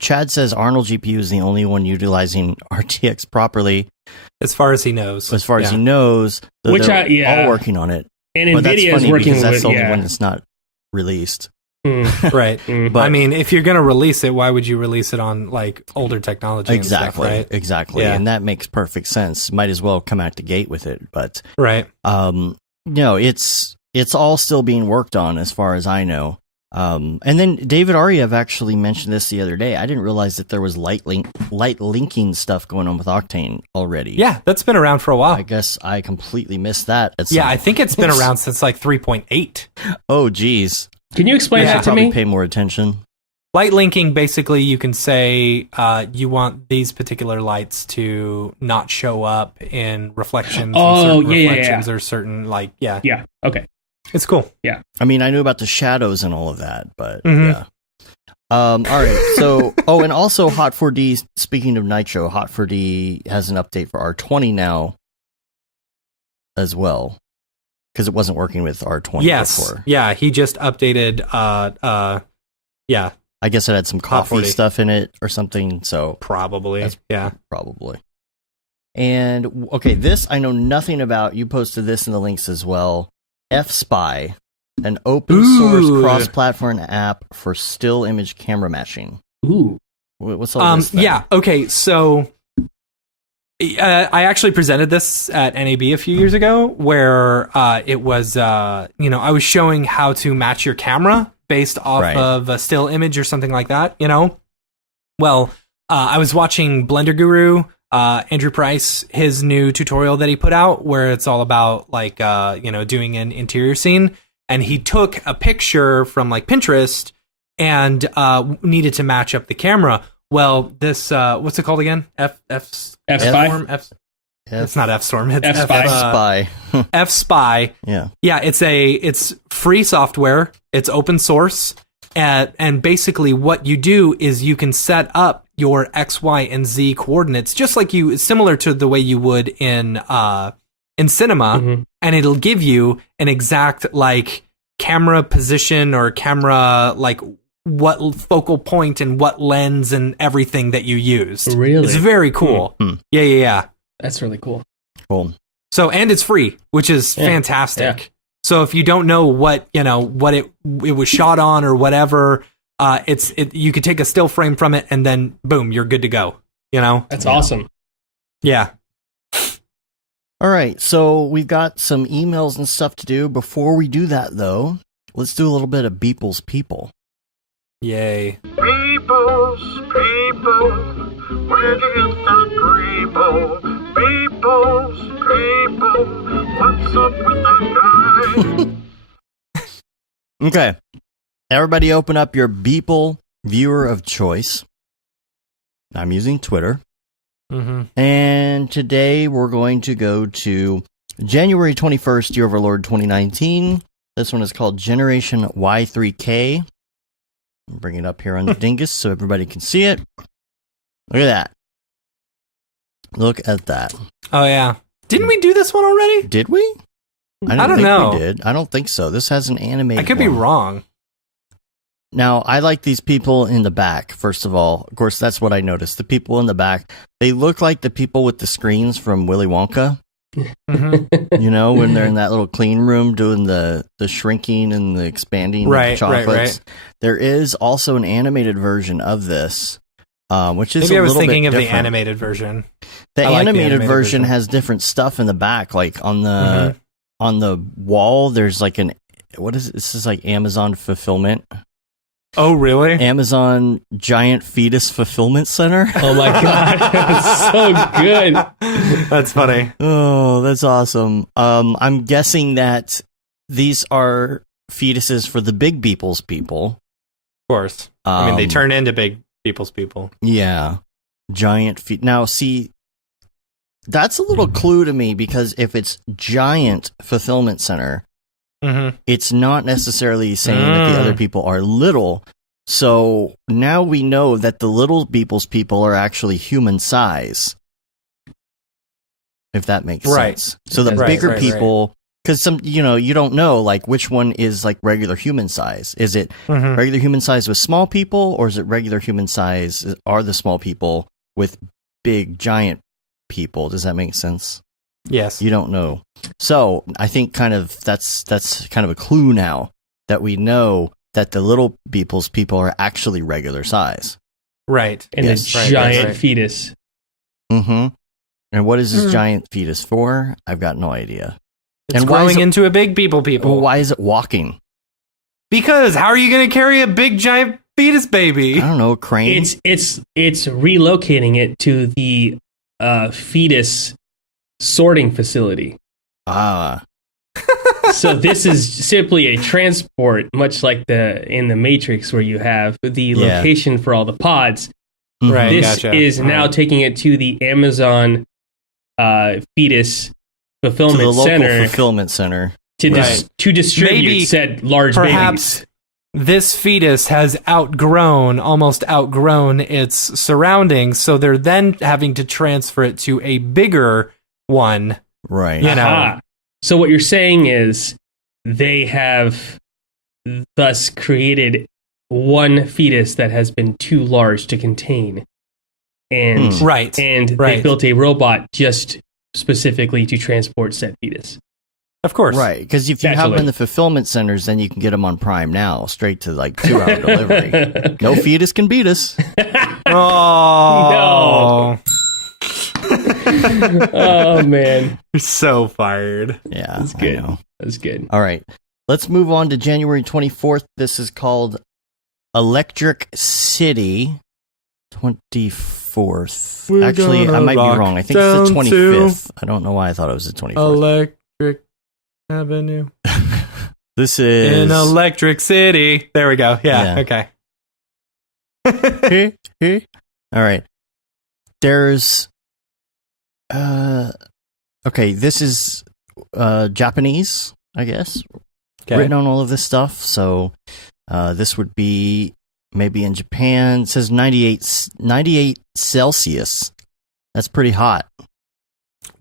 Chad says Arnold GPU is the only one utilizing RTX properly. As far as he knows. He knows. Which they're all working on it. And NVIDIA is working because that's with the only one that's not released. Right. But I mean, if you're going to release it, why would you release it on older technology? Exactly. And stuff, right? Exactly. Yeah. And that makes perfect sense. Might as well come out the gate with it. But right. No, it's all still being worked on as far as I know. And then David Ariev actually mentioned this the other day. I didn't realize that there was light linking stuff going on with Octane already. Yeah, that's been around for a while. I guess I completely missed that. I think it's been around since 3.8. Oh, geez. Can you explain that to me? Pay more attention. Light linking, basically, you can say you want these particular lights to not show up in reflections. Reflections or certain Yeah. Okay. It's cool. Yeah. I mean, I knew about the shadows and all of that, but yeah. All right. So, and also Hot4D, speaking of Nitro, Hot4D has an update for R20 now as well, because it wasn't working with R20 before. Yeah, he just updated, I guess it had some coffee stuff in it or something, so... Probably, Probably. And, okay, this I know nothing about. You posted this in the links as well. F-Spy, an open-source cross-platform app for still image camera matching. Ooh. What's all this thing? Yeah, okay, so... I actually presented this at NAB a few years ago, where it was, I was showing how to match your camera based off of a still image or something like that, Well, I was watching Blender Guru, Andrew Price, his new tutorial that he put out, where it's all about doing an interior scene, and he took a picture from Pinterest and needed to match up the camera. Well, this what's it called again? F-Spy? It's not F-Storm. It's F-Spy. F-Spy. Yeah. Yeah, it's free software. It's open source. And basically what you do is you can set up your X, Y, and Z coordinates just similar to the way you would in cinema, and it'll give you an exact camera position or camera what focal point and what lens and everything that you used. Really? It's very cool. Yeah. That's really cool. Cool. So, and it's free, which is fantastic. Yeah. So if you don't know what it was shot on or whatever, you could take a still frame from it and then boom, you're good to go. That's awesome. Yeah. All right. So we've got some emails and stuff to do. Before we do that though, let's do a little bit of Beeple's People. Yay. People's people, where'd you get that Grebo? People's people, what's up with that guy? Okay. Everybody open up your Beeple viewer of choice. I'm using Twitter. Mm-hmm. And today we're going to go to January 21st, year of our Lord 2019. This one is called Generation Y3K. I'll bring it up here on the dingus so everybody can see it. Look at that. Look at that. Oh, yeah. Didn't we do this one already? Did we? I don't know. We did. I don't think so. This has an animated I could be wrong. Now, I like these people in the back, first of all. Of course, that's what I noticed. The people in the back, they look like the people with the screens from Willy Wonka. Mm-hmm. You know, when they're in that little clean room doing the shrinking and the expanding of chocolates. Right. There is also an animated version of this, which is Maybe a I was little thinking bit of different. the animated version. The I like the animated animated version version. has different stuff in the back, like on the wall. There's like what is it? This is like Amazon fulfillment. Oh, really? Amazon Giant Fetus Fulfillment Center. Oh my god, that's so good. That's funny. Oh, that's awesome. I'm guessing that these are fetuses for the big people's people. Of course. I mean, they turn into big people's people. Yeah. Giant feet. Now, see, that's a little clue to me because if it's Giant Fulfillment Center, it's not necessarily saying that the other people are little. So now we know that the little people's people are actually human size. If that makes sense. So the bigger people, because you don't know like which one is like regular human size. Is it regular human size with small people, or is it regular human size are the small people with big giant people? Does that make sense? Yes. You don't know. So I think that's kind of a clue now that we know that the little people's people are actually regular size. Right. And Yes. the giant fetus. Mm-hmm. And what is this giant fetus for? I've got no idea. It's and why growing is it, into a big people. well, why is it walking? Because how are you going to carry a big giant fetus baby? I don't know, crane? It's relocating it to the fetus sorting facility. Ah. So this is simply a transport, much like in the Matrix, where you have the location for all the pods. Right. This is now taking it to the Amazon fetus fulfillment to the local center, fulfillment center to distribute Maybe said large perhaps babies. This fetus has almost outgrown its surroundings, so they're then having to transfer it to a bigger one. Right. You know. Aha. So what you're saying is they have thus created one fetus that has been too large to contain. And they built a robot just specifically to transport said fetus. Of course. Right, because if you have them in the fulfillment centers, then you can get them on Prime now, straight to like 2-hour delivery. No fetus can beat us. Oh. No. Oh, man. You're so fired. Yeah, That's good. I know. That's good. All right, let's move on to January 24th. This is called Electric City 24th. Actually, I might be wrong. I think it's the 25th. I don't know why I thought it was the 24th. Electric Avenue. This is... In Electric City. There we go. Yeah. Okay. All right. There's... okay, this is Japanese, I guess. Okay. Written on all of this stuff. So this would be maybe in Japan. It says 98 Celsius. That's pretty hot.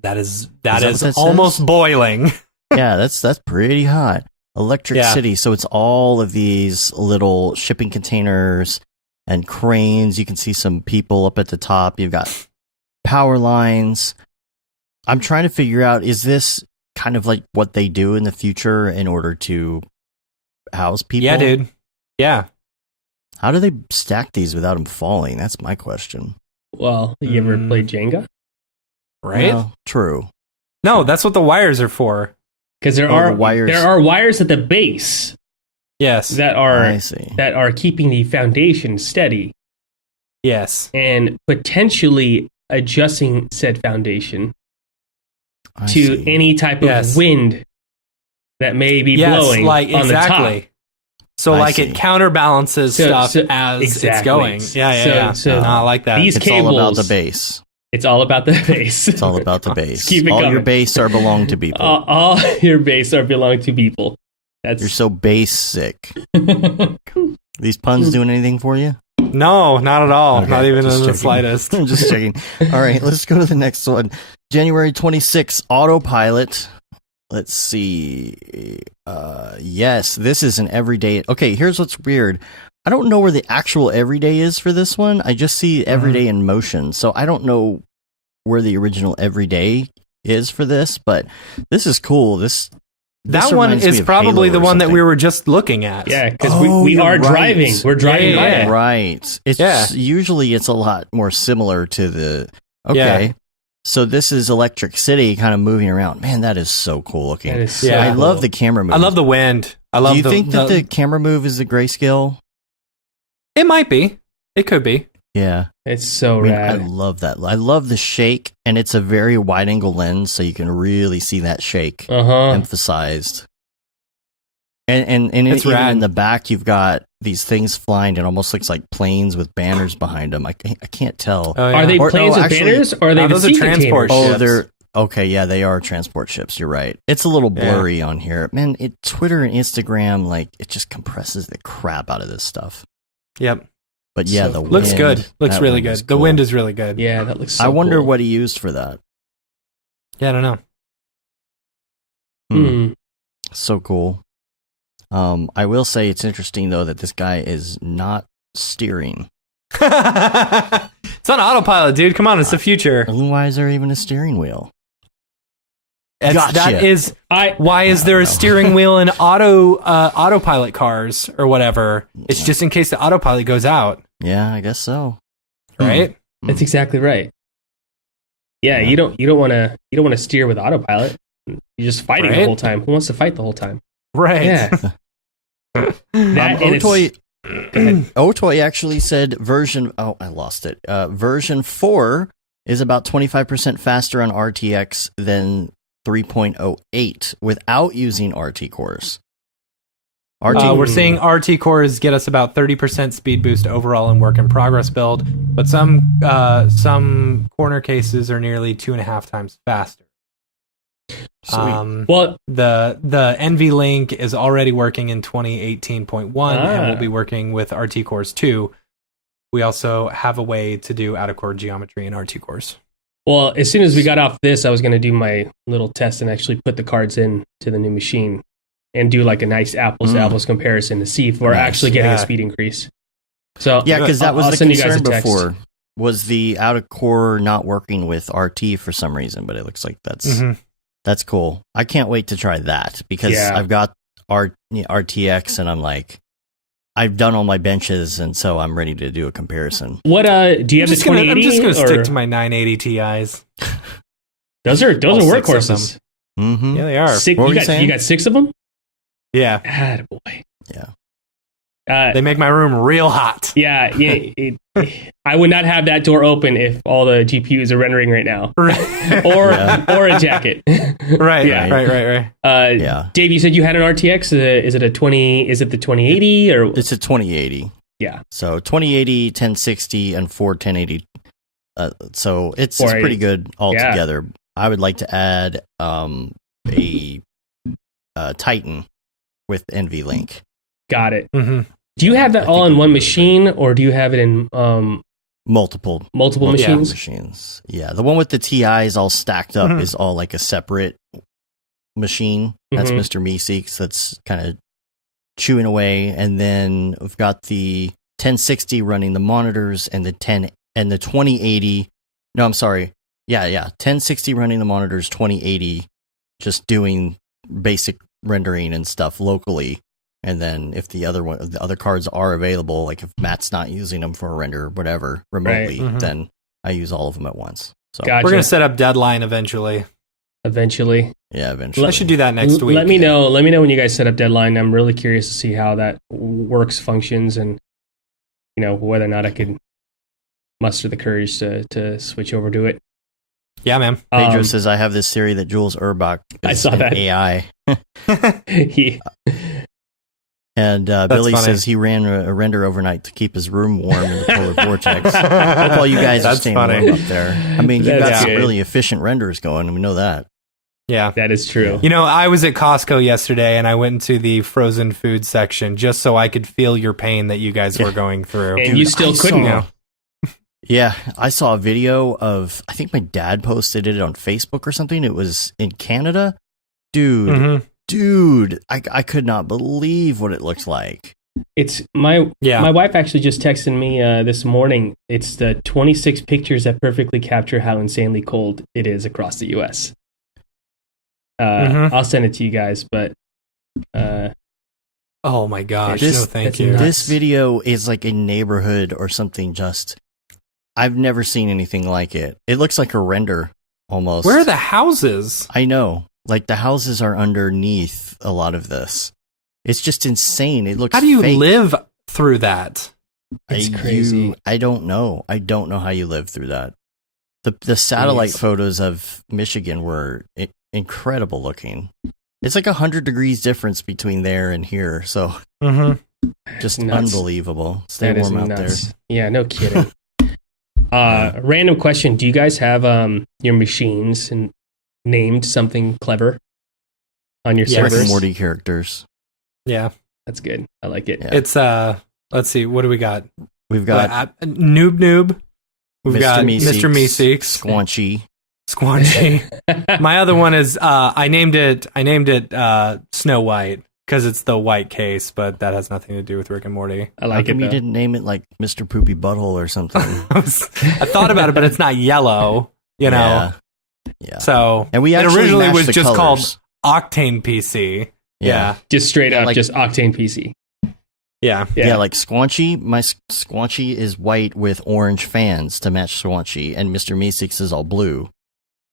That is what that almost says? boiling. Yeah, that's pretty hot. Electric City. So it's all of these little shipping containers and cranes. You can see some people up at the top. You've got power lines. I'm trying to figure out, is this kind of like what they do in the future in order to house people? Yeah, dude. Yeah. How do they stack these without them falling? That's my question. Well, you ever played Jenga? Right? Well, true. No, that's what the wires are for. Because there are wires at the base. Yes. That are keeping the foundation steady. Yes. And potentially adjusting said foundation to any type of wind that may be blowing on the top. So it counterbalances stuff as it's going. Yeah. So I like that. It's all about the base. It's all about the bass. It's all about the bass. Keep it all coming. your bass are belong to people. All your bass are belong to people. You're so basic. These puns doing anything for you? No, not at all. Okay, Not even in just the checking. slightest. I'm just checking. All right, let's go to the next one. January 26th, Autopilot. Let's see. Yes, this is an everyday. Okay, here's what's weird. I don't know where the actual everyday is for this one. I just see everyday in motion. So I don't know where the original everyday is for this, but this is cool. That one is probably the one that we were just looking at. Yeah, because we are driving. We're driving by it. Right. Usually it's a lot more similar to the... Okay. Yeah. So this is Electric City kind of moving around. Man, that is so cool looking. That is so cool. I love the camera move. I love the wind. Do you think that the camera move is the grayscale? It might be. It could be. Yeah. It's so rad. I love that. I love the shake, and it's a very wide angle lens, so you can really see that shake emphasized. And even in the back, you've got these things flying. It almost looks like planes with banners behind them. I can't tell. Oh, yeah. Are they planes with banners, or are they those are transport ships? Oh, they're okay. Yeah, they are transport ships. You're right. It's a little blurry on here, man. Twitter and Instagram, like, it just compresses the crap out of this stuff. Yep. But yeah, the wind looks good. Looks really good. Cool. The wind is really good. Yeah, that looks so I wonder cool. what he used for that. Yeah, I don't know. So cool. I will say it's interesting, though, that this guy is not steering. It's on autopilot, dude. Come on, it's the future. Why is there even a steering wheel? That is why is there a steering wheel in autopilot cars or whatever? It's just in case the autopilot goes out. Yeah, I guess so. Right? That's exactly right. Yeah, you don't want to steer with autopilot. You're just fighting the whole time. Who wants to fight the whole time? Right. Yeah. Otoy actually said version 4 is about 25% faster on RTX than 3.08 without using RT cores. We're seeing RT cores get us about 30% speed boost overall in work in progress build, but some corner cases are nearly 2.5 times faster. Well, the NVLink is already working in 2018.1 and will be working with RT cores 2. We also have a way to do out-of-core geometry in RT cores. Well, as soon as we got off this, I was going to do my little test and actually put the cards in to the new machine and do like a nice apples-to-apples comparison to see if we're actually getting a speed increase. So yeah, because that was the concern before, was the out-of-core not working with RT for some reason, but it looks like that's cool. I can't wait to try that because I've got RTX and I'm like, I've done all my benches, and so I'm ready to do a comparison. What do you have the 2080? I'm just going to stick to my 980 Ti's. Those are workhorses. Mm-hmm. Yeah, they are. You got 6 of them? Yeah. Attaboy. Yeah. They make my room real hot. Yeah. I would not have that door open if all the GPUs are rendering right now, or a jacket. Right. Dave, you said you had an RTX. Is it a 20? Is it the 2080 or? It's a 2080. Yeah. So 2080, 1060, and 1080. So it's pretty good altogether. Yeah. I would like to add a Titan with NVLink. Got it. Mm-hmm. Do you have that all in one machine, or do you have it in multiple machines? Yeah, the one with the TIs all stacked up is all like a separate machine. That's Mr. Meeseeks. That's kind of chewing away, and then we've got the 1060 running the monitors, and the 2080. No, I'm sorry. Yeah, 1060 running the monitors, 2080 just doing basic rendering and stuff locally. And then if the other cards are available, like if Matt's not using them for a render or whatever remotely, then I use all of them at once. So we're going to set up deadline eventually. Yeah, eventually. I should do that next week. Let me know when you guys set up deadline. I'm really curious to see how that works, functions, and whether or not I could muster the courage to switch over to it. Yeah, man. Pedro says, I have this theory that Jules Urbach is I saw that. AI. And Billy says he ran a render overnight to keep his room warm in the polar vortex. Hope all you guys are staying warm up there. I mean, you got some really efficient renders going, and we know that. Yeah, that is true. You know, I was at Costco yesterday, and I went into the frozen food section just so I could feel your pain that you guys were going through. And you still couldn't. Yeah, I saw a video of, I think my dad posted it on Facebook or something. It was in Canada. Dude, I could not believe what it looked like. It's my wife actually just texted me this morning. It's the 26 pictures that perfectly capture how insanely cold it is across the U.S. I'll send it to you guys, but oh my gosh, thank you. This video is like a neighborhood or something. Just I've never seen anything like it. It looks like a render almost. Where are the houses? I know, like the houses are underneath a lot of this. It's just insane. It looks. How do you fake. live through that? It's crazy. I don't know. I don't know how you live through that. The satellite photos of Michigan were incredible looking. It's like 100 degrees difference between there and here. So just unbelievable. Stay warm out there. Yeah, no kidding. Random question. Do you guys have your machines named something clever on your servers? Rick and Morty characters. Yeah. That's good. I like it. Yeah. It's, let's see. What do we got? We've got Noob. We've got Mr. Meeseeks. Squanchy. My other one is I named it Snow White because it's the white case, but that has nothing to do with Rick and Morty. I like it. You didn't name it like Mr. Poopy Butthole or something. I thought about it, but it's not yellow. You know. Yeah. So and we it originally was just colors. called Octane PC. Yeah. Just straight up, just Octane PC. Yeah. Like Squanchy. My Squanchy is white with orange fans to match Squanchy, and Mr. Meeseeks is all blue.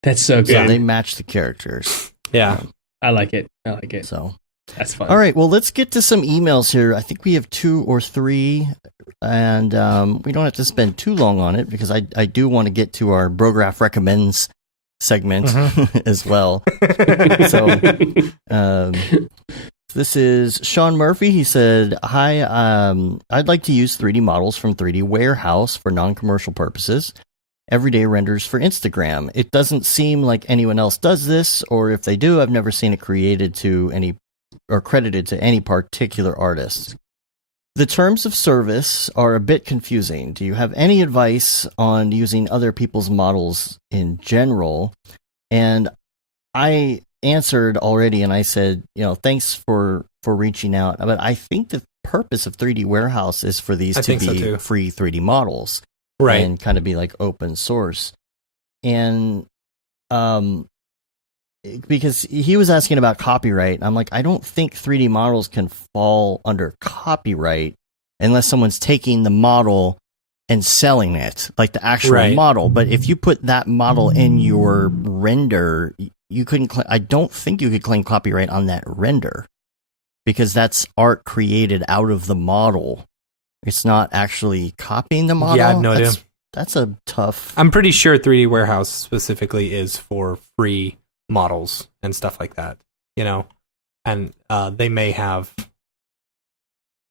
That's so good. So they match the characters. Yeah. I like it. So that's fun. All right. Well, let's get to some emails here. I think we have 2 or 3, and we don't have to spend too long on it because I do want to get to our Brograph recommends segment as well. So this is Sean Murphy. He said, "Hi, I'd like to use 3D models from 3D Warehouse for non-commercial purposes. Everyday renders for Instagram. It doesn't seem like anyone else does this, or if they do, I've never seen it created to any or credited to any particular artist. The terms of service are a bit confusing. Do you have any advice on using other people's models in general?" And I answered already, and I said, thanks for reaching out. But I think the purpose of 3D Warehouse is for these to be free 3D models. Right. And kind of be like open source. And because he was asking about copyright, I'm like, I don't think 3D models can fall under copyright unless someone's taking the model and selling it, like the actual model. But if you put that model in your render, you couldn't. I don't think you could claim copyright on that render because that's art created out of the model. It's not actually copying the model. Yeah, I have no idea. That's a tough... I'm pretty sure 3D Warehouse specifically is for free models and stuff like that, and they may have...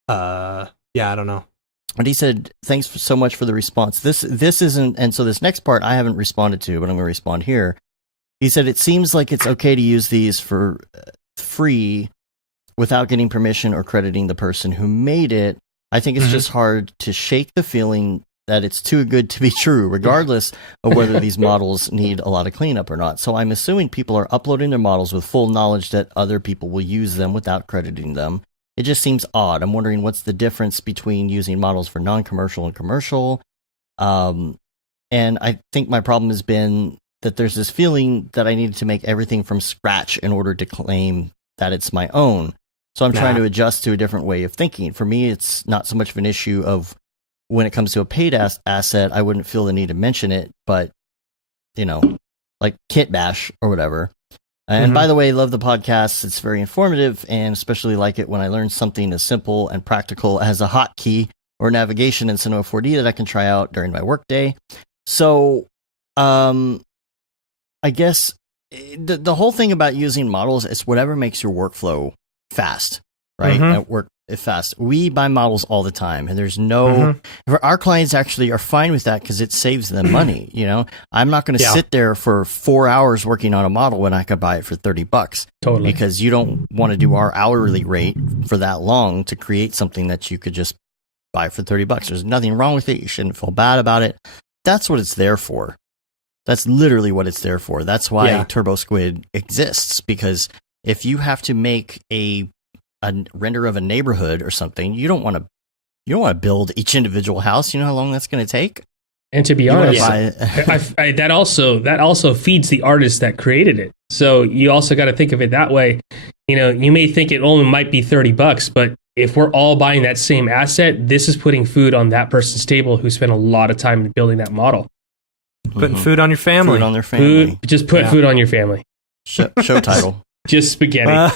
I don't know. But he said, thanks so much for the response. This isn't... And so this next part I haven't responded to, but I'm going to respond here. He said, it seems like it's okay to use these for free without getting permission or crediting the person who made it. I think it's just hard to shake the feeling that it's too good to be true, regardless of whether these models need a lot of cleanup or not. So I'm assuming people are uploading their models with full knowledge that other people will use them without crediting them. It just seems odd. I'm wondering what's the difference between using models for non-commercial and commercial. And I think my problem has been that there's this feeling that I needed to make everything from scratch in order to claim that it's my own. So I'm trying to adjust to a different way of thinking. For me, it's not so much of an issue of when it comes to a paid asset, I wouldn't feel the need to mention it, but, like Kit Bash or whatever. And by the way, love the podcast. It's very informative and especially like it when I learn something as simple and practical as a hotkey or navigation in Cinema 4D that I can try out during my workday. So, I guess the whole thing about using models is whatever makes your workflow fast, right? fast. We buy models all the time, and there's no. Our clients actually are fine with that because it saves them money. You know, I'm not going to sit there for 4 hours working on a model when I could buy it for $30. Totally, because you don't want to do our hourly rate for that long to create something that you could just buy for $30. There's nothing wrong with it. You shouldn't feel bad about it. That's what it's there for. That's literally what it's there for. That's why Turbo Squid exists, because if you have to make a render of a neighborhood or something, you don't want to build each individual house. You know how long that's going to take? And to be honest, that also feeds the artist that created it. So you also got to think of it that way. You know, you may think it only might be $30, but if we're all buying that same asset, this is putting food on that person's table who spent a lot of time building that model. Putting food on your family. Food on their family. Just put food on your family. Show title. Just spaghetti.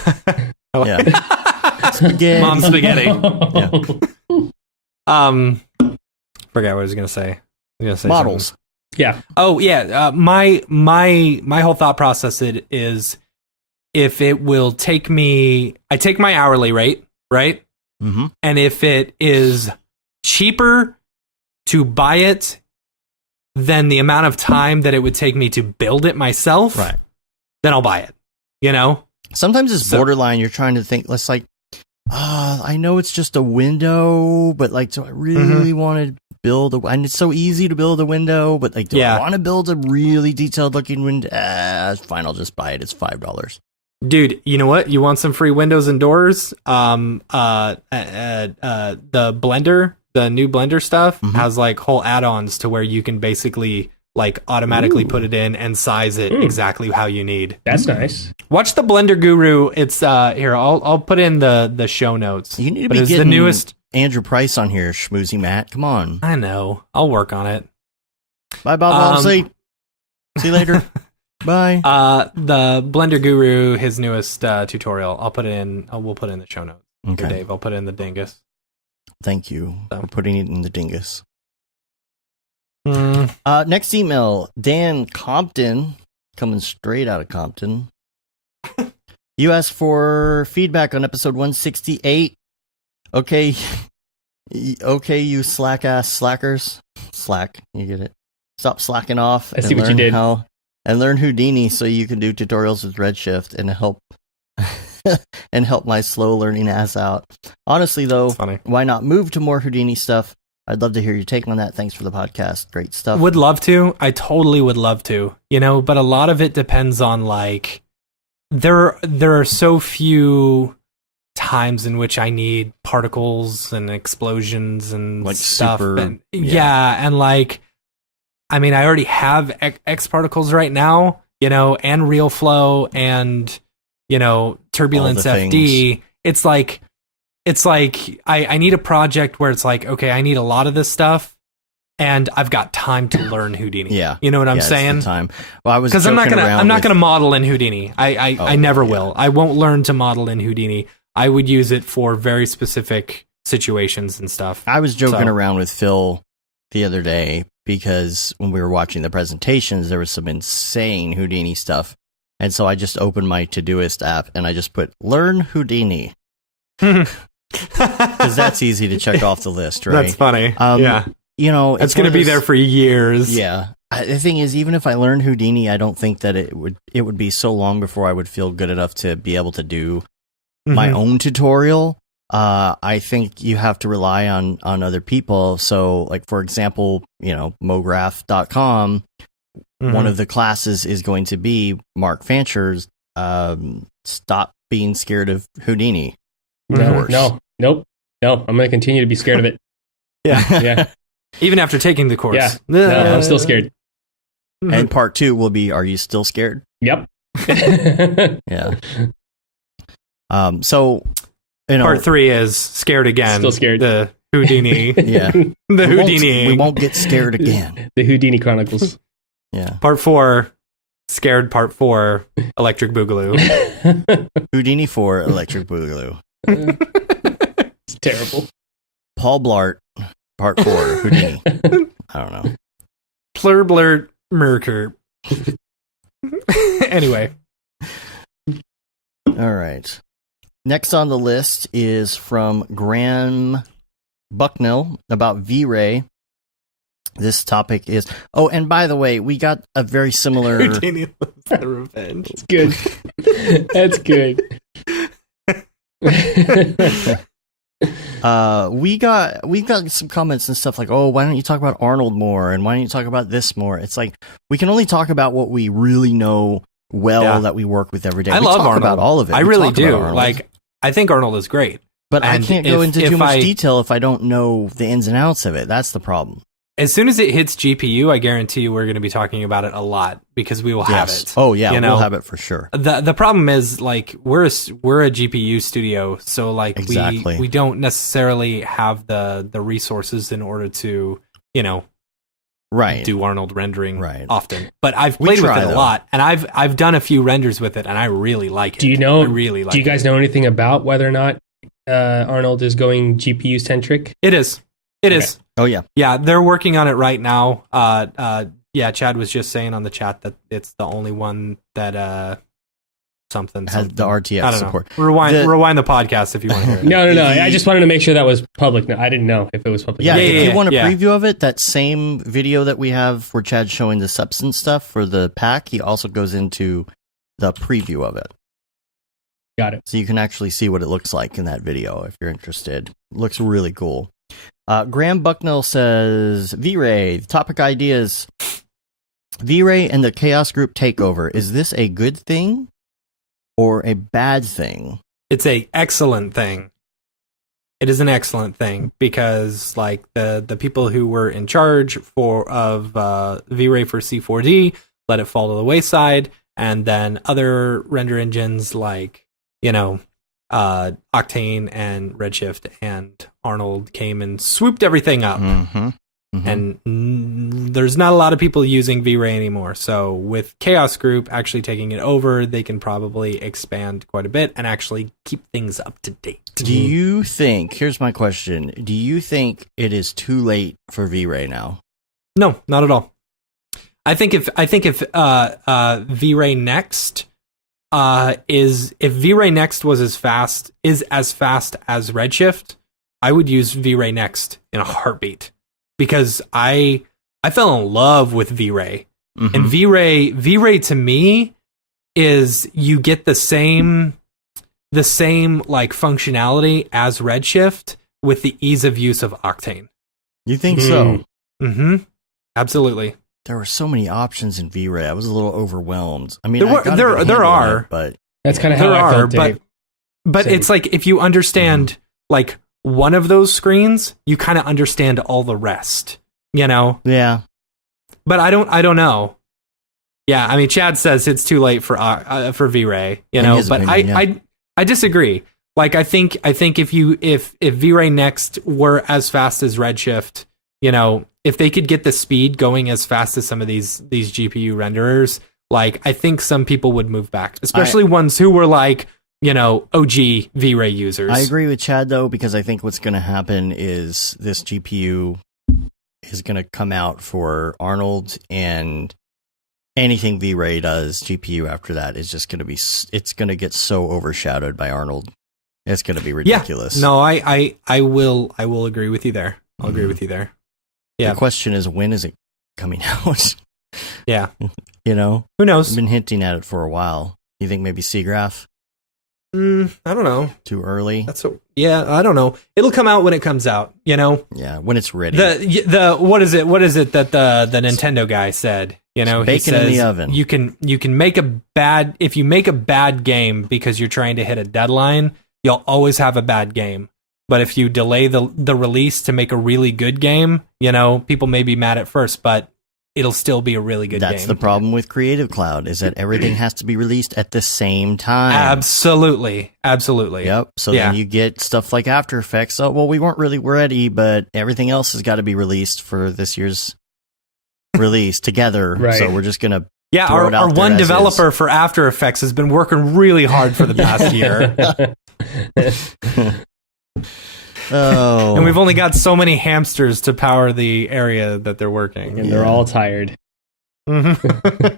Spaghetti. Mom spaghetti. Yeah. Forgot what I was gonna say. Models. Something. Yeah. Oh yeah. My whole thought process is if it will take me, I take my hourly rate, right? Mm-hmm. And if it is cheaper to buy it than the amount of time that it would take me to build it myself, right, then I'll buy it. You know? Sometimes it's borderline. You're trying to think, let's like, I know it's just a window, but like, do I really want to build and it's so easy to build a window, but like, do I want to build a really detailed looking window? Fine, I'll just buy it. It's $5. Dude, you know what? You want some free windows and doors? The Blender, the new Blender stuff has like whole add-ons to where you can basically like automatically put it in and size it exactly how you need. That's nice. Watch the Blender Guru. It's here. I'll put in the show notes. You need to be getting the newest Andrew Price on here, Schmoozy Matt. Come on. I know. I'll work on it. Bye, Bob. See you later. Bye. The Blender Guru, his newest tutorial. I'll put it in. We'll put it in the show notes. Okay, Dave. I'll put it in the dingus. Thank you for putting it in the dingus. Next email, Dan Compton, coming straight out of Compton. You asked for feedback on episode 168. Okay, you slack-ass slackers. Slack, you get it. Stop slacking off. I see what you did. And learn Houdini so you can do tutorials with Redshift and help and help my slow learning ass out. Honestly, though, why not move to more Houdini stuff? I'd love to hear your take on that. Thanks for the podcast. Great stuff. Would love to. I totally would love to. You know, but a lot of it depends on like there are so few times in which I need particles and explosions and like stuff. Super, and, and like, I mean, I already have X particles right now, you know, and real flow and, you know, turbulence FD. It's like I need a project where it's like, okay, I need a lot of this stuff and I've got time to learn Houdini. Yeah. You know what I'm saying? Time. Well, I was because I'm not gonna model in Houdini. I never will. I won't learn to model in Houdini. I would use it for very specific situations and stuff. I was joking around with Phil the other day because when we were watching the presentations, there was some insane Houdini stuff. And so I just opened my Todoist app and I just put learn Houdini. Because that's easy to check off the list, right? That's funny. Yeah. You know, it's going to be there for years. Yeah. The thing is, even if I learned Houdini, I don't think that it would be so long before I would feel good enough to be able to do my own tutorial. I think you have to rely on other people. So, like, for example, you know, Mograph.com, one of the classes is going to be Mark Fancher's Stop Being Scared of Houdini. No. I'm going to continue to be scared of it. Yeah. Even after taking the course. Yeah. No, I'm still scared. And part 2 will be, are you still scared? Yep. Yeah. So, you know, part 3 is scared again. Still scared. The Houdini. Yeah. The Houdini. We won't get scared again. The Houdini Chronicles. Yeah. Part 4, scared. Part 4, Electric Boogaloo. Houdini 4, Electric Boogaloo. It's terrible. Paul Blart, part 4, Houdini. I don't know. Plur blurt Merker. Anyway. All right. Next on the list is from Graham Bucknell about V-Ray. This topic is... Oh, and by the way, we got a very similar... Revenge. It's good. That's good. We got some comments and stuff like, oh, why don't you talk about Arnold more? And why don't you talk about this more? It's like, we can only talk about what we really know well that we work with every day. I love Arnold. About all of it. I really do. Like, I think Arnold is great. But I can't go into too much detail if I don't know the ins and outs of it. That's the problem. As soon as it hits GPU, I guarantee you we're going to be talking about it a lot because we will have it. Oh yeah, we'll have it for sure. The problem is, like, we're a GPU studio, so like we don't necessarily have the resources in order to, do Arnold rendering often. But I've played with it a lot, and I've done a few renders with it, and I really like it. Do you guys know anything about whether or not Arnold is going GPU centric? It is. It is. Oh yeah. Yeah, they're working on it right now. Chad was just saying on the chat that it's the only one that something has the RTX support. Rewind the podcast if you want to hear it. No. I just wanted to make sure that was public. No, I didn't know if it was public. Yeah, if you want a preview of it, that same video that we have where Chad's showing the substance stuff for the pack, he also goes into the preview of it. Got it. So you can actually see what it looks like in that video if you're interested. It looks really cool. Graham Bucknell says, V-Ray, topic ideas. V-Ray and the Chaos Group takeover. Is this a good thing or a bad thing? It's a excellent thing. It is an excellent thing because, like, the people who were in charge of V-Ray for C4D let it fall to the wayside, and then other render engines like, Octane and Redshift and Arnold came and swooped everything up. Mm-hmm. Mm-hmm. And there's not a lot of people using V-Ray anymore. So with Chaos Group actually taking it over, they can probably expand quite a bit and actually keep things up to date. Do you think, here's my question, do you think it is too late for V-Ray now? No, not at all. I think if V-Ray Next if V-Ray Next was as fast as Redshift, I would use V-Ray Next in a heartbeat because I fell in love with V-Ray. Mm-hmm. And V-Ray to me is you get the same like functionality as Redshift with the ease of use of Octane. You think so? Mm-hmm. Absolutely. There were so many options in V-Ray. I was a little overwhelmed. I mean, there are, but that's kind of how I felt, Dave. But it's like if you understand like one of those screens, you kind of understand all the rest. Yeah. But I don't know. Yeah, I mean, Chad says it's too late for V-Ray. But I disagree. Like I think if V-Ray Next were as fast as Redshift, if they could get the speed going as fast as some of these GPU renderers, like I think some people would move back, especially ones who were like, OG V-Ray users. I agree with Chad though, because I think what's going to happen is this GPU is going to come out for Arnold, and anything V-Ray does, GPU after that is just going to be, it's going to get so overshadowed by Arnold. It's going to be ridiculous. Yeah. No, I will agree with you there. I'll agree with you there. Yeah. The question is, when is it coming out? Yeah. Who knows? I've been hinting at it for a while. You think maybe Seagraph? I don't know. Too early? I don't know. It'll come out when it comes out, Yeah, when it's ready. What is it that the Nintendo guy said? He says, in the oven. You can make if you make a bad game because you're trying to hit a deadline, you'll always have a bad game. But if you delay the release to make a really good game, people may be mad at first, but it'll still be a really good game. That's the problem with Creative Cloud, is that everything has to be released at the same time. Absolutely. Yep. So then you get stuff like After Effects. Oh, well, we weren't really ready, but everything else has got to be released for this year's release together. Right. So we're just going to our one developer for After Effects has been working really hard for the past year. Oh. And we've only got so many hamsters to power the area that they're working. And they're all tired. Mm-hmm.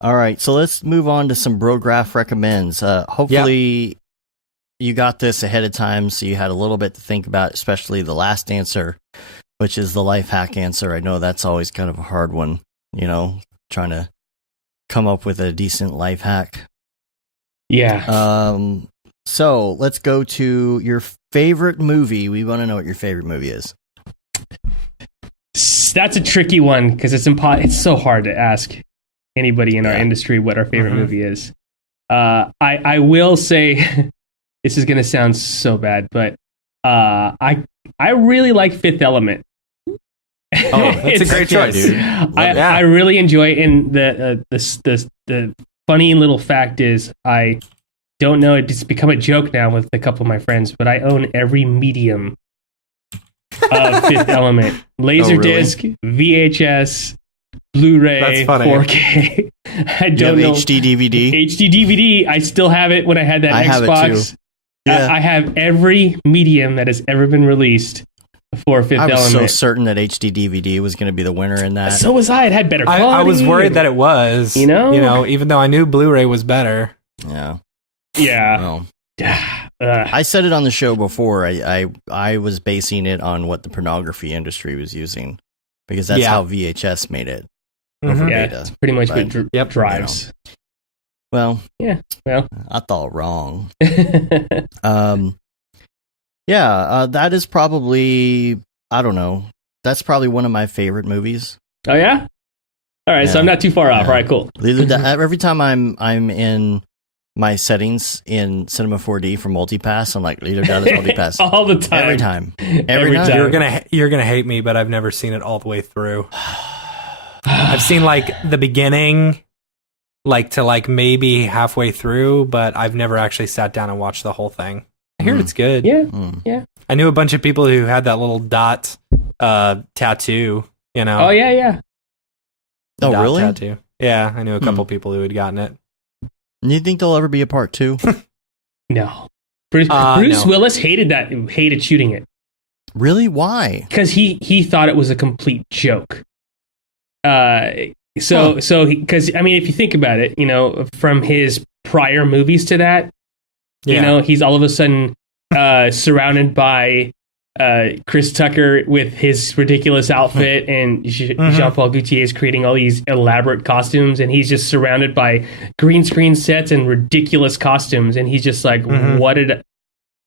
All right, so let's move on to some Brograph recommends. Hopefully you got this ahead of time, so you had a little bit to think about, especially the last answer, which is the life hack answer. I know that's always kind of a hard one, trying to come up with a decent life hack. Yeah. So let's go to your favorite movie. We want to know what your favorite movie is. That's a tricky one because it's so hard to ask anybody in our industry what our favorite movie is. I will say this is going to sound so bad, but I really like Fifth Element. Oh, that's a great choice, dude. I really enjoy it, and the funny little fact is I don't know, it's become a joke now with a couple of my friends, but I own every medium of Fifth Element. Laserdisc, VHS, Blu-ray, 4K. I don't know. HD DVD? HD DVD. I still have it when I had that I Xbox. have it too. Yeah. I have every medium that has ever been released for Fifth Element. I was so certain that HD DVD was going to be the winner in that. So was I. It had better quality. I was worried that it was. Even though I knew Blu-ray was better. Yeah. Yeah. I said it on the show before. I was basing it on what the pornography industry was using because that's how VHS made it. Over beta. It's pretty much what drives. Well, well, I thought wrong. That is probably, I don't know. That's probably one of my favorite movies. Oh yeah. All right, so I'm not too far off. All right, cool. Every time I'm in my settings in Cinema 4D for multipass, I'm like, Leader Dallas multipass all the time. Every time. Every time. You're gonna hate me, but I've never seen it all the way through. I've seen like the beginning, to maybe halfway through, but I've never actually sat down and watched the whole thing. I hear it's good. Yeah, yeah. I knew a bunch of people who had that little dot tattoo. Oh yeah. Oh really? Tattoo. Yeah, I knew a couple people who had gotten it. You think there'll ever be a part 2? No. Bruce Willis hated shooting it. Really? Why? Because he thought it was a complete joke. Because if you think about it, from his prior movies to that, he's all of a sudden surrounded by Chris Tucker with his ridiculous outfit and Jean-Paul Gaultier's creating all these elaborate costumes, and he's just surrounded by green screen sets and ridiculous costumes, and he's just like, what did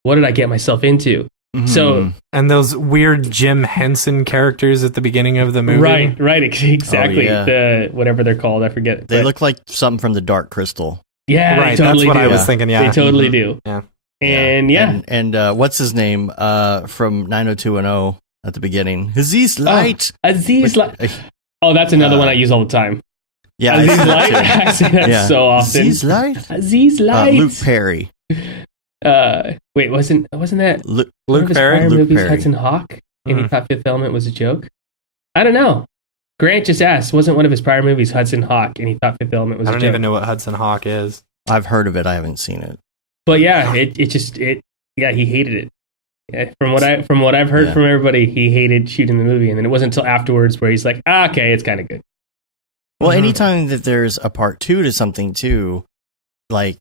I get myself into? So, and those weird Jim Henson characters at the beginning of the movie, right, exactly. The whatever they're called, I forget. They look like something from the Dark Crystal. Yeah, right. That's what I was thinking. Yeah, they totally do. Yeah. And what's his name from 90210 at the beginning? Aziz Light. Aziz Light. Oh, that's another one I use all the time. Yeah, Aziz Light. I say that so often. Aziz Light. Aziz Light. Luke Perry. Wait, wasn't that Luke Perry? Perry? Luke Perry. Hudson Hawk, and he thought Fifth Element was a joke. I don't know. Grant just asked, wasn't one of his prior movies Hudson Hawk, and he thought Fifth Element was a joke. I don't even know what Hudson Hawk is. I've heard of it. I haven't seen it. But yeah, he hated it. Yeah, from what I've heard from everybody, he hated shooting the movie, and then it wasn't until afterwards where he's like, okay, it's kind of good. Well, anytime that there's a part 2 to something too, like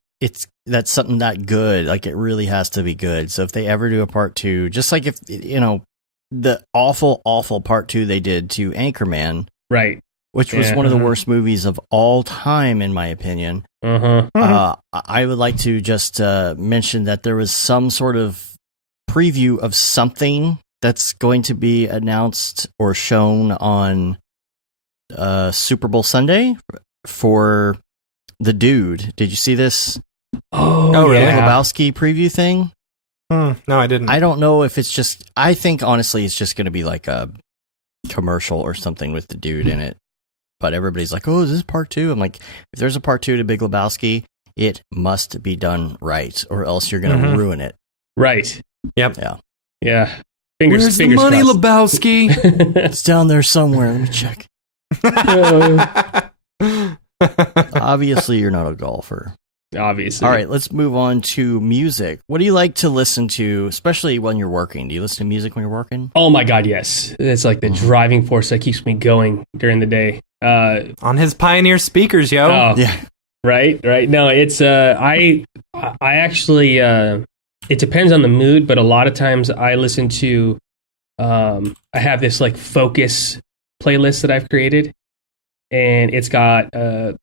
that's something that good, like it really has to be good. So if they ever do a part 2, just like if the awful part 2 they did to Anchorman, right, which was one of the worst movies of all time in my opinion. I would like to just mention that there was some sort of preview of something that's going to be announced or shown on Super Bowl Sunday for The Dude. Did you see this? Oh really? Lebowski preview thing? No, I didn't. I don't know if it's just... I think, honestly, it's just going to be like a commercial or something with The Dude in it. But everybody's like, oh, is this part 2? I'm like, if there's a part 2 to Big Lebowski, it must be done right, or else you're going to ruin it. Right. Yep. Yeah. Where's the money, crossed. Lebowski? It's down there somewhere. Let me check. Obviously, you're not a golfer. Obviously. All right, let's move on to music. What do you like to listen to, especially when you're working? Do you listen to music when you're working? Oh my God, yes. It's like the driving force that keeps me going during the day. On his Pioneer speakers, yo. Oh, yeah. Right. No, it's I actually it depends on the mood, but a lot of times I listen to I have this like focus playlist that I've created, and it's got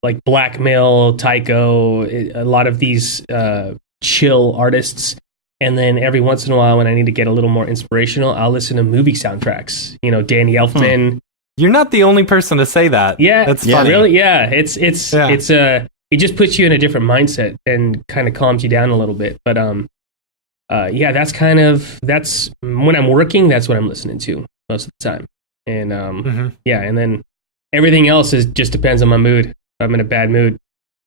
like Blackmail, Tycho, a lot of these chill artists. And then every once in a while, when I need to get a little more inspirational, I'll listen to movie soundtracks. You know, Danny Elfman. You're not the only person to say that. Yeah, that's funny. Really, yeah. It's it just puts you in a different mindset and kind of calms you down a little bit. But yeah, that's when I'm working. That's what I'm listening to most of the time. And yeah, and then everything else just depends on my mood. If I'm in a bad mood,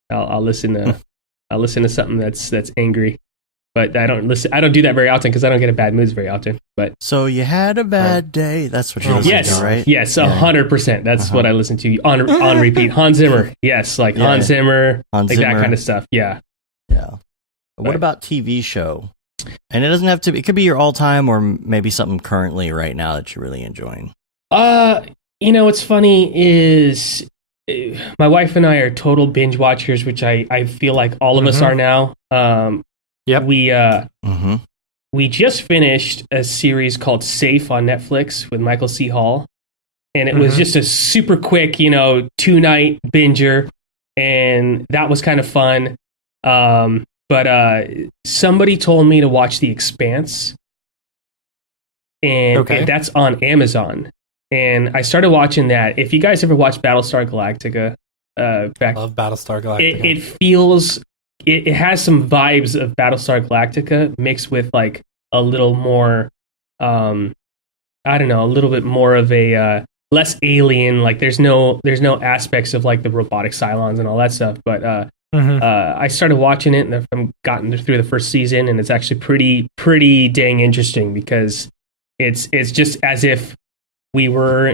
I'll listen to something that's angry. But I don't do that very often because I don't get in bad moods very often. But so you had a bad day. That's what you listen to, right? Yes, 100%. That's what I listen to on repeat. Hans Zimmer, yes, like Hans Zimmer, that kind of stuff. Yeah, yeah. What about TV show? And it doesn't have to. It could be your all time, or maybe something currently right now that you're really enjoying. You know what's funny is my wife and I are total binge watchers, which I feel like all of us are now. Yep. We just finished a series called Safe on Netflix with Michael C. Hall, and it was just a super quick, 2-night binger, and that was kind of fun. But somebody told me to watch The Expanse, and that's on Amazon, and I started watching that. If you guys ever watched Battlestar Galactica, love Battlestar Galactica. It feels. It has some vibes of Battlestar Galactica mixed with like a little more, I don't know, a little bit more of a less alien. Like there's no aspects of like the robotic Cylons and all that stuff. But I started watching it and I've gotten through the first season, and it's actually pretty dang interesting because it's just as if we were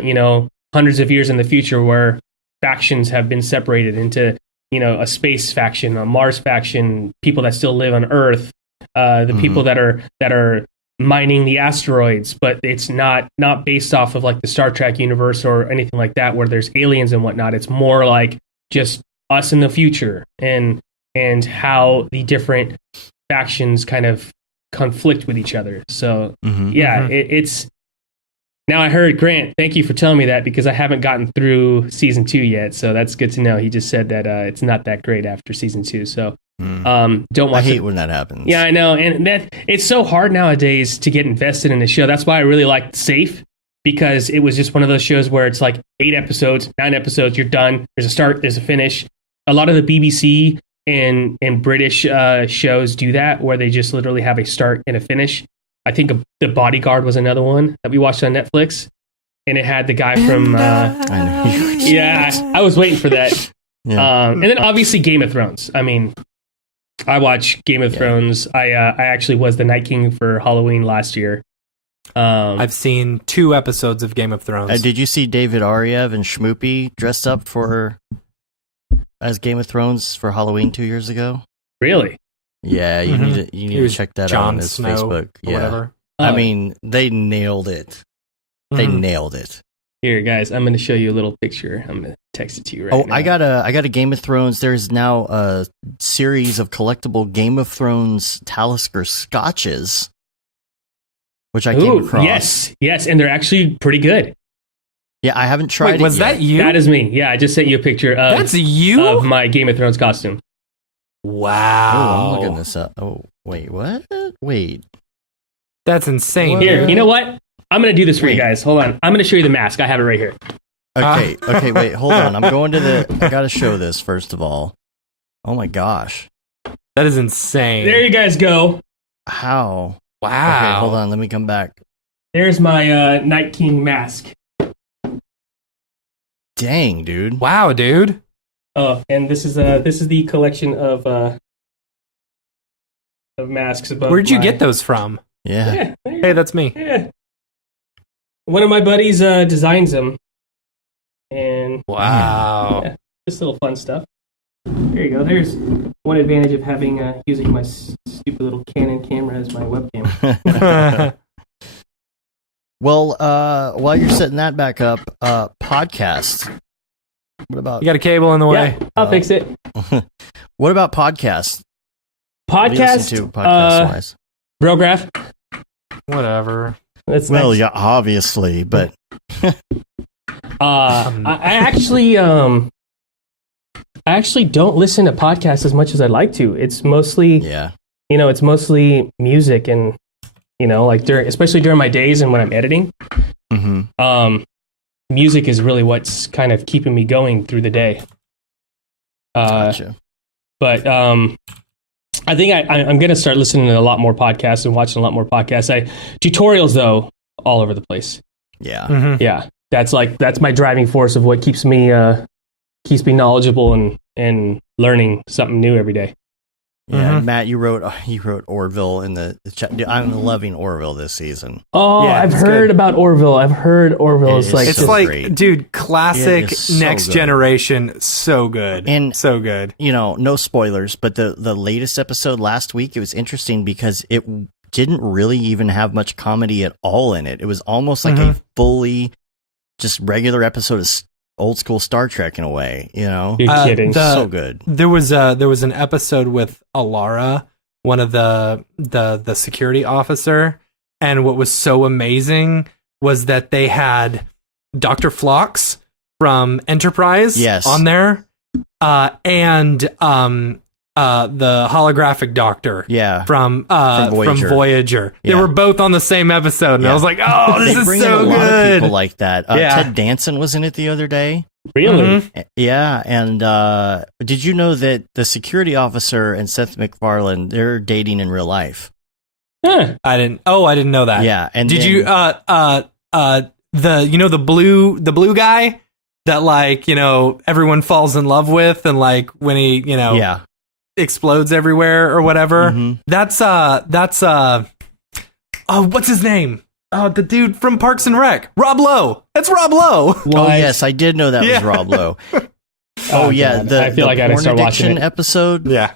hundreds of years in the future where factions have been separated into a space faction, a Mars faction, people that still live on Earth, the people that are mining the asteroids, but it's not based off of like the Star Trek universe or anything like that where there's aliens and whatnot. It's more like just us in the future and how the different factions kind of conflict with each other. So it's now I heard Grant, thank you for telling me that because I haven't gotten through season 2 yet. So that's good to know. He just said that it's not that great after season 2. So don't watch I hate when that happens. Yeah, I know. And it's so hard nowadays to get invested in a show. That's why I really liked Safe, because it was just one of those shows where it's like 8 episodes, 9 episodes, you're done. There's a start, there's a finish. A lot of the BBC and British shows do that, where they just literally have a start and a finish. I think The Bodyguard was another one that we watched on Netflix, and it had the guy from. I was waiting for that. Yeah. And then obviously Game of Thrones. I mean, I watch Game of Thrones. I actually was the Night King for Halloween last year. I've seen 2 episodes of Game of Thrones. Did you see David Ariev and Schmoopy dressed up as Game of Thrones for Halloween 2 years ago? Really? Yeah, you need to check that out on his Snow Facebook. Or whatever. I mean, they nailed it. They nailed it. Here, guys, I'm going to show you a little picture. I'm going to text it to you right now. I got a Game of Thrones. There's now a series of collectible Game of Thrones Talisker scotches, which I came across. Yes, and they're actually pretty good. Yeah, I haven't tried it was yet. that you? That is me. Yeah, I just sent you a picture of, that's you? Of my Game of Thrones costume. Wow. Oh, I'm looking this up. Oh, wait, what? Wait. That's insane. Here, dude. you know what? I'm going to do this for you guys. Hold on. I'm going to show you the mask. I have it right here. Okay, wait, hold on. I'm going to I got to show this first of all. Oh my gosh. That is insane. There you guys go. How? Wow. Okay, hold on. Let me come back. There's my Night King mask. Dang, dude. Wow, dude. Oh, and this is the collection of masks above. Where'd you get those from? Yeah. Hey, that's me. Yeah. One of my buddies designs them. And wow. Yeah, just little fun stuff. There you go. There's one advantage of having using my stupid little Canon camera as my webcam. Well, while you're setting that back up, podcast. What about? You got a cable in the way. Yeah, I'll fix it. What about podcasts? Podcast. Podcast-wise. Brograph. Whatever. Well, yeah, obviously, but I actually don't listen to podcasts as much as I'd like to. It's mostly it's mostly music, and like especially during my days and when I'm editing. Mm-hmm. Music is really what's kind of keeping me going through the day. Gotcha. But I think I'm going to start listening to a lot more podcasts and watching a lot more podcasts. Tutorials though, all over the place. Yeah. Mm-hmm. Yeah. That's my driving force of what keeps me knowledgeable and learning something new every day. Yeah, mm-hmm. Matt, you wrote Orville in the chat. Dude, I'm loving Orville this season. Oh, yeah, I've heard about Orville. I've heard Orville is like it's like great. Dude, classic Next Generation, so good. And so good. No spoilers, but the latest episode last week, it was interesting because it didn't really even have much comedy at all in it. It was almost like a fully just regular episode of old school Star Trek in a way, You're kidding. So good. There was an episode with Alara, one of the security officer, and what was so amazing was that they had Dr. Phlox from Enterprise on there, and the holographic doctor from Voyager. They were both on the same episode, and I was like, oh, this is so good. A lot of people like that. Ted Danson was in it the other day. Really? Mm-hmm. Yeah, and did you know that the security officer and Seth MacFarlane, they're dating in real life? Huh. I didn't know that. Yeah, and did you the blue guy that everyone falls in love with, and when he explodes everywhere or whatever. Mm-hmm. That's what's his name? Oh, the dude from Parks and Rec, Rob Lowe. That's Rob Lowe. Oh yes, I did know that was Rob Lowe. I feel like I gotta start watching it. Episode. Yeah,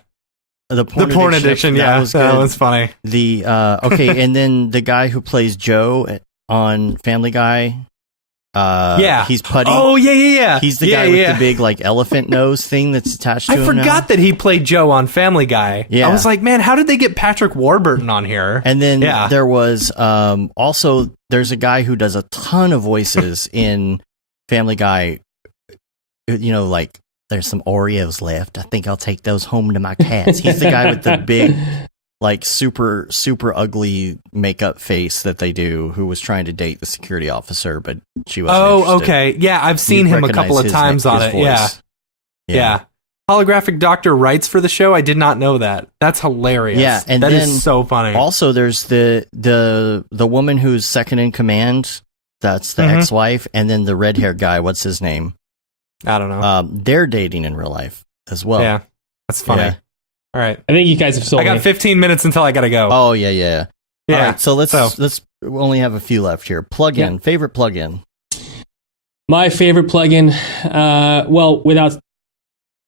the porn addiction. Yeah, that was funny. The and then the guy who plays Joe on Family Guy. He's Putty. Oh yeah. He's the guy with the big elephant nose thing that's attached to him. I forgot that he played Joe on Family Guy. Yeah. I was like, man, how did they get Patrick Warburton on here? And then there was also there's a guy who does a ton of voices in Family Guy. There's some Oreos left. I think I'll take those home to my cats. He's the guy with the big super super ugly makeup face that they do, who was trying to date the security officer, but she wasn't interested. Okay. Yeah, I've seen him a couple of times on it. Voice. Yeah. Holographic Doctor writes for the show. I did not know that. That's hilarious. Yeah, and that then is so funny. Also, there's the woman who's second in command. That's the ex-wife, and then the red-haired guy. What's his name? I don't know. They're dating in real life as well. Yeah, that's funny. Yeah. All right. I think you guys have sold I got 15 minutes until I gotta go. Oh yeah. All right, so let's we only have a few left here. Plugin, favorite plugin. My favorite plugin,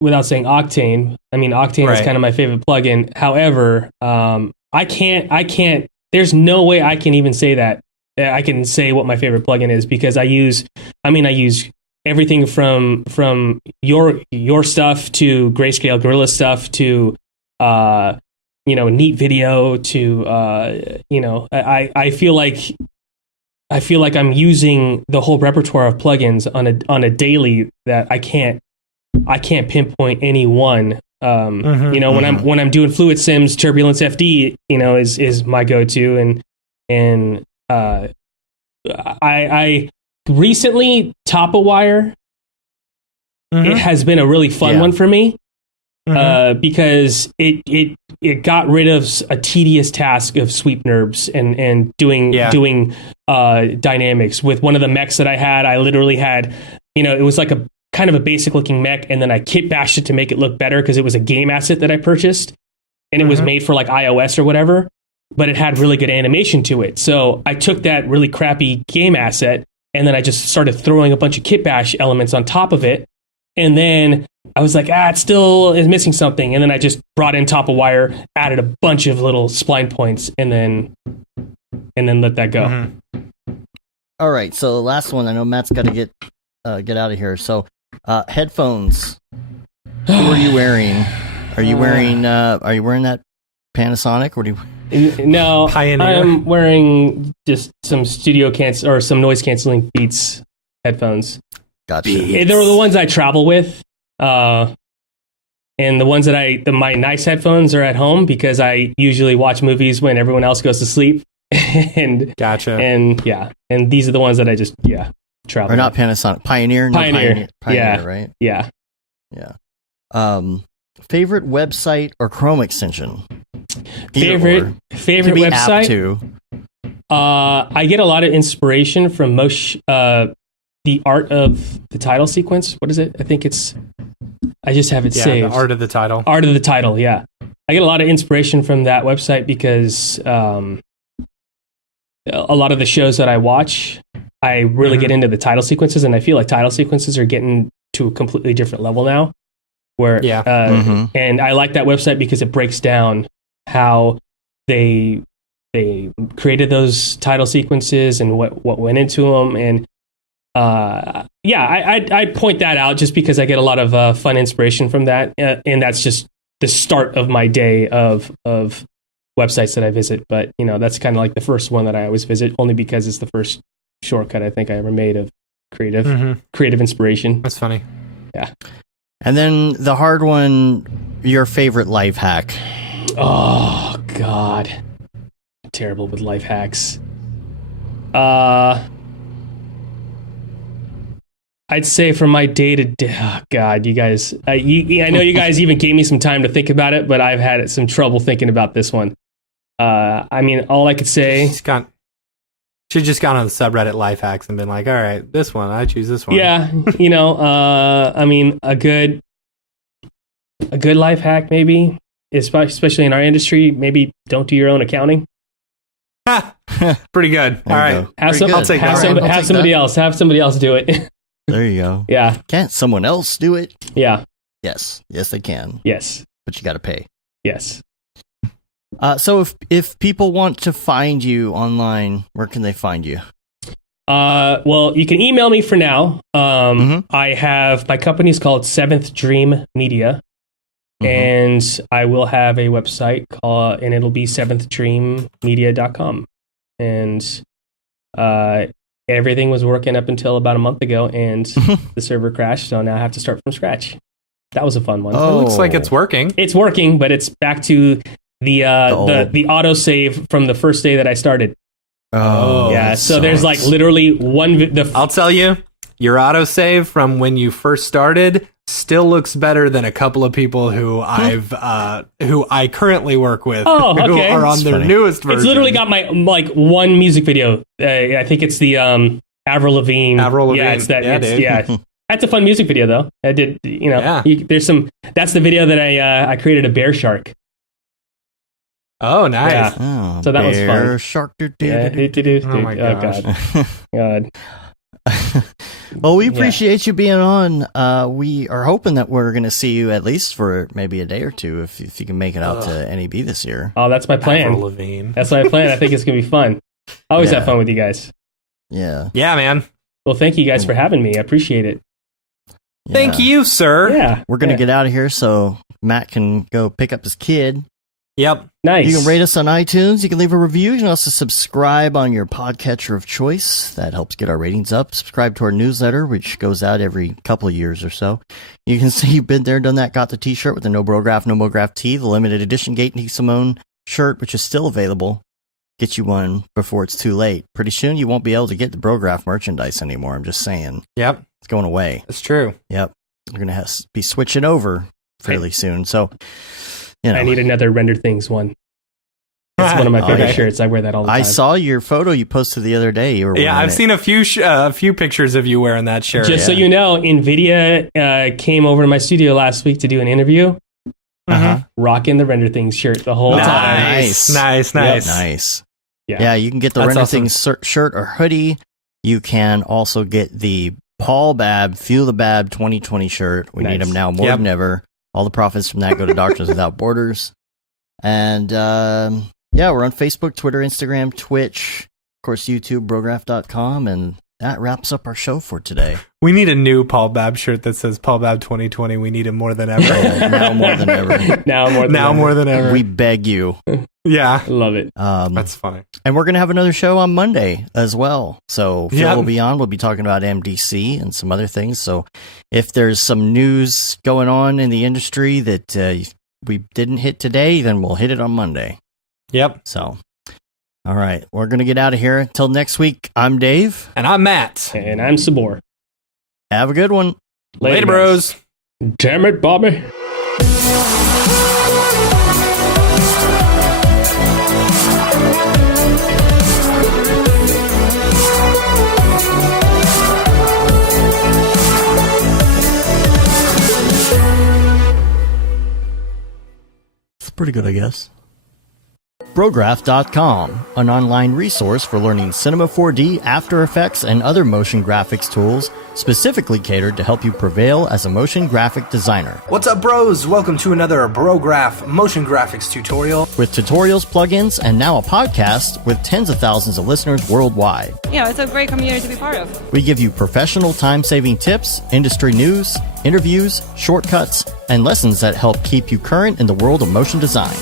without saying Octane. I mean, Octane is kind of my favorite plugin. However, I can't. There's no way I can even say that. I can say what my favorite plugin is because I use everything from your stuff to Grayscale Gorilla stuff to Neat Video to I feel like I'm using the whole repertoire of plugins on a daily that I can't pinpoint any one. When I'm doing Fluid Sims, Turbulence FD, is my go-to, and I recently Top a Wire. It has been a really fun one for me. Because it got rid of a tedious task of sweep NURBS and doing dynamics. With one of the mechs that I had, I literally had, it was like a kind of a basic looking mech, and then I kit bashed it to make it look better because it was a game asset that I purchased, and it was made for iOS or whatever, but it had really good animation to it. So I took that really crappy game asset, and then I just started throwing a bunch of kit bash elements on top of it, and then I was like, it still is missing something. And then I just brought in Top of Wire, added a bunch of little spline points, and then let that go. All right. So the last one, I know Matt's got to get out of here. So headphones. Who are you wearing? Are you wearing that Panasonic? What do you? No, Pioneer. I'm wearing just some some noise canceling Beats headphones. Gotcha. They were the ones I travel with, and the ones that my nice headphones are at home because I usually watch movies when everyone else goes to sleep. And gotcha. And these are the ones that I just travel. Or not Panasonic, Pioneer. Pioneer. Pioneer, right? Yeah. Favorite website or Chrome extension? Favorite website. App too. I get a lot of inspiration from the art of the title sequence. What is it? I think it's. I just have it saved. The art of the title. Art of the title. Yeah, I get a lot of inspiration from that website because a lot of the shows that I watch, I really get into the title sequences, and I feel like title sequences are getting to a completely different level now. Where and I like that website because it breaks down how they created those title sequences and what went into them, and I point that out just because I get a lot of fun inspiration from that, and that's just the start of my day of websites that I visit. But that's kind of like the first one that I always visit, only because it's the first shortcut I think I ever made of creative inspiration. That's funny. Yeah. And then the hard one, your favorite life hack. Oh God, I'm terrible with life hacks. I'd say from my day to day. Oh God, you guys. I know you guys even gave me some time to think about it, but I've had some trouble thinking about this one. I mean, all I could say. Should just gone on the subreddit life hacks and been like, all right, this one, I choose this one. Yeah, I mean, a good life hack maybe, especially in our industry, maybe don't do your own accounting. Pretty good. All right. Have somebody else do it. There you go. Yeah. Can't someone else do it? Yeah. Yes, they can. Yes. But you got to pay. Yes. So if people want to find you online, where can they find you? Well, you can email me for now. I have my company's called Seventh Dream Media, and I will have a website and it'll be seventh-dream-media.com. And everything was working up until about a month ago, and the server crashed, so now I have to start from scratch. That was a fun one. It looks like it's working. It's working, but it's back to the autosave from the first day that I started. Oh, yeah. So there's like literally one. I'll tell you, your autosave from when you first started still looks better than a couple of people who who I currently work with. Oh, okay. Who are on their newest version. It's literally got my one music video. I think it's the Avril Lavigne. Yeah, it's that. Yeah. That's a fun music video though. I did. There's some. That's the video that I created a bear shark. Oh, nice. Yeah. Oh, so that was fun. Shark. Yeah, oh my gosh. God. Well, we appreciate you being on. We are hoping that we're going to see you at least for maybe a day or two if you can make it out to NAB this year. Oh, that's my plan. Avril Lavigne. That's my plan. I think it's going to be fun. I always have fun with you guys. Yeah. Yeah, man. Well, thank you guys for having me. I appreciate it. Yeah. Thank you, sir. Yeah. We're going to get out of here so Matt can go pick up his kid. Yep. Nice. You can rate us on iTunes. You can leave a review. You can also subscribe on your podcatcher of choice. That helps get our ratings up. Subscribe to our newsletter, which goes out every couple of years or so. You can see you've been there, done that, got the t-shirt with the No Brograph, No Mograph tee, the limited edition Gate and Simone shirt, which is still available. Get you one before it's too late. Pretty soon you won't be able to get the Brograph merchandise anymore. I'm just saying. Yep. It's going away. That's true. Yep. We're going to be switching over fairly soon. So, I need another Rendered Things one. It's one of my favorite shirts. I wear that all the time. I saw your photo you posted the other day. I've seen a few pictures of you wearing that shirt. Just so you know, NVIDIA came over to my studio last week to do an interview. Rocking the Render Things shirt the whole time. Nice. Nice. Yeah, you can get the Render Things shirt or hoodie. You can also get the Paul Babb Feel the Bab 2020 shirt. We need them now more than ever. All the profits from that go to Doctors Without Borders. And we're on Facebook, Twitter, Instagram, Twitch, of course, YouTube, Brograph.com, and that wraps up our show for today. We need a new Paul Babb shirt that says Paul Babb 2020. We need him more than ever. Now more than ever. Now more than ever. We beg you. Yeah. Love it. That's funny. And we're going to have another show on Monday as well. So Phil will be on. We'll be talking about MDC and some other things. So if there's some news going on in the industry that we didn't hit today, then we'll hit it on Monday. Yep. So, all right. We're going to get out of here. Until next week, I'm Dave. And I'm Matt. And I'm Sabor. Have a good one. Later bros. Damn it, Bobby. It's pretty good, I guess. Brograph.com, an online resource for learning Cinema 4D, After Effects, and other motion graphics tools specifically catered to help you prevail as a motion graphic designer. What's up, bros? Welcome to another Brograph motion graphics tutorial. With tutorials, plugins, and now a podcast with tens of thousands of listeners worldwide. Yeah, it's a great community to be part of. We give you professional time-saving tips, industry news, interviews, shortcuts, and lessons that help keep you current in the world of motion design.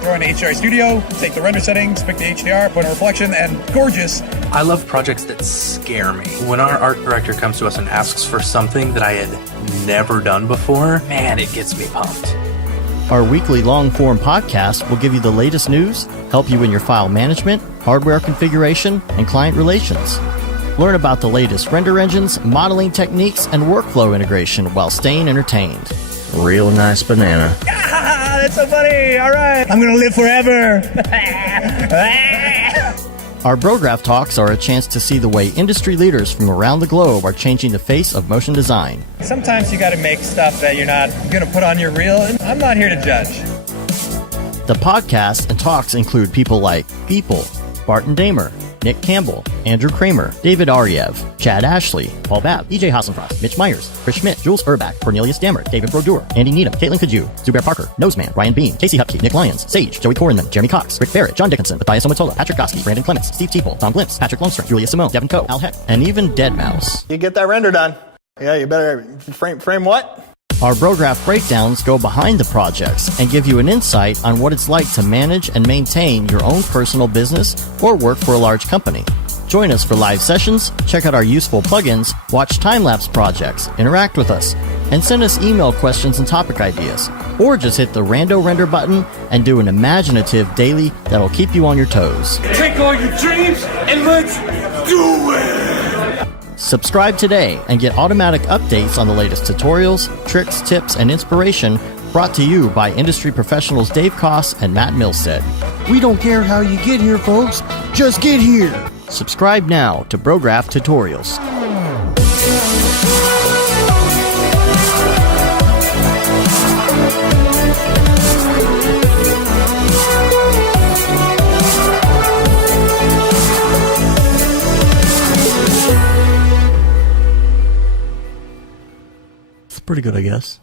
Throw in HDR Studio, take the render settings, pick the HDR, put in reflection, and gorgeous. I love projects that scare me. When our art director comes to us and asks for something that I had never done before, man, it gets me pumped. Our weekly long-form podcast will give you the latest news, help you in your file management, hardware configuration, and client relations. Learn about the latest render engines, modeling techniques, and workflow integration while staying entertained. Real nice banana. Ah, that's so funny. All right. I'm going to live forever. Our Brograph Talks are a chance to see the way industry leaders from around the globe are changing the face of motion design. Sometimes you got to make stuff that you're not going to put on your reel, and I'm not here to judge. The podcast and talks include people like People, Barton Damer, Nick Campbell, Andrew Kramer, David Ariev, Chad Ashley, Paul Babb, EJ Hassenfrost, Mitch Myers, Chris Schmidt, Jules Urbach, Cornelius Dammert, David Brodeur, Andy Needham, Caitlin Kaju, Zubair Parker, Noseman, Ryan Bean, Casey Hupke, Nick Lyons, Sage, Joey Korenman, Jeremy Cox, Rick Barrett, John Dickinson, Matthias Omotola, Patrick Goski, Brandon Clements, Steve Teeple, Tom Glimpse, Patrick Lundstrom, Julia Simone, Devin Coe, Al Heck, and even Deadmau5. You get that render done. Yeah, you better frame what? Our Brograph breakdowns go behind the projects and give you an insight on what it's like to manage and maintain your own personal business or work for a large company. Join us for live sessions, check out our useful plugins, watch time-lapse projects, interact with us, and send us email questions and topic ideas. Or just hit the Rando Render button and do an imaginative daily that'll keep you on your toes. Take all your dreams and let's do it! Subscribe today and get automatic updates on the latest tutorials, tricks, tips, and inspiration brought to you by industry professionals Dave Koss and Matt Milstead. We don't care how you get here, folks. Just get here. Subscribe now to Brograph Tutorials. It's pretty good, I guess.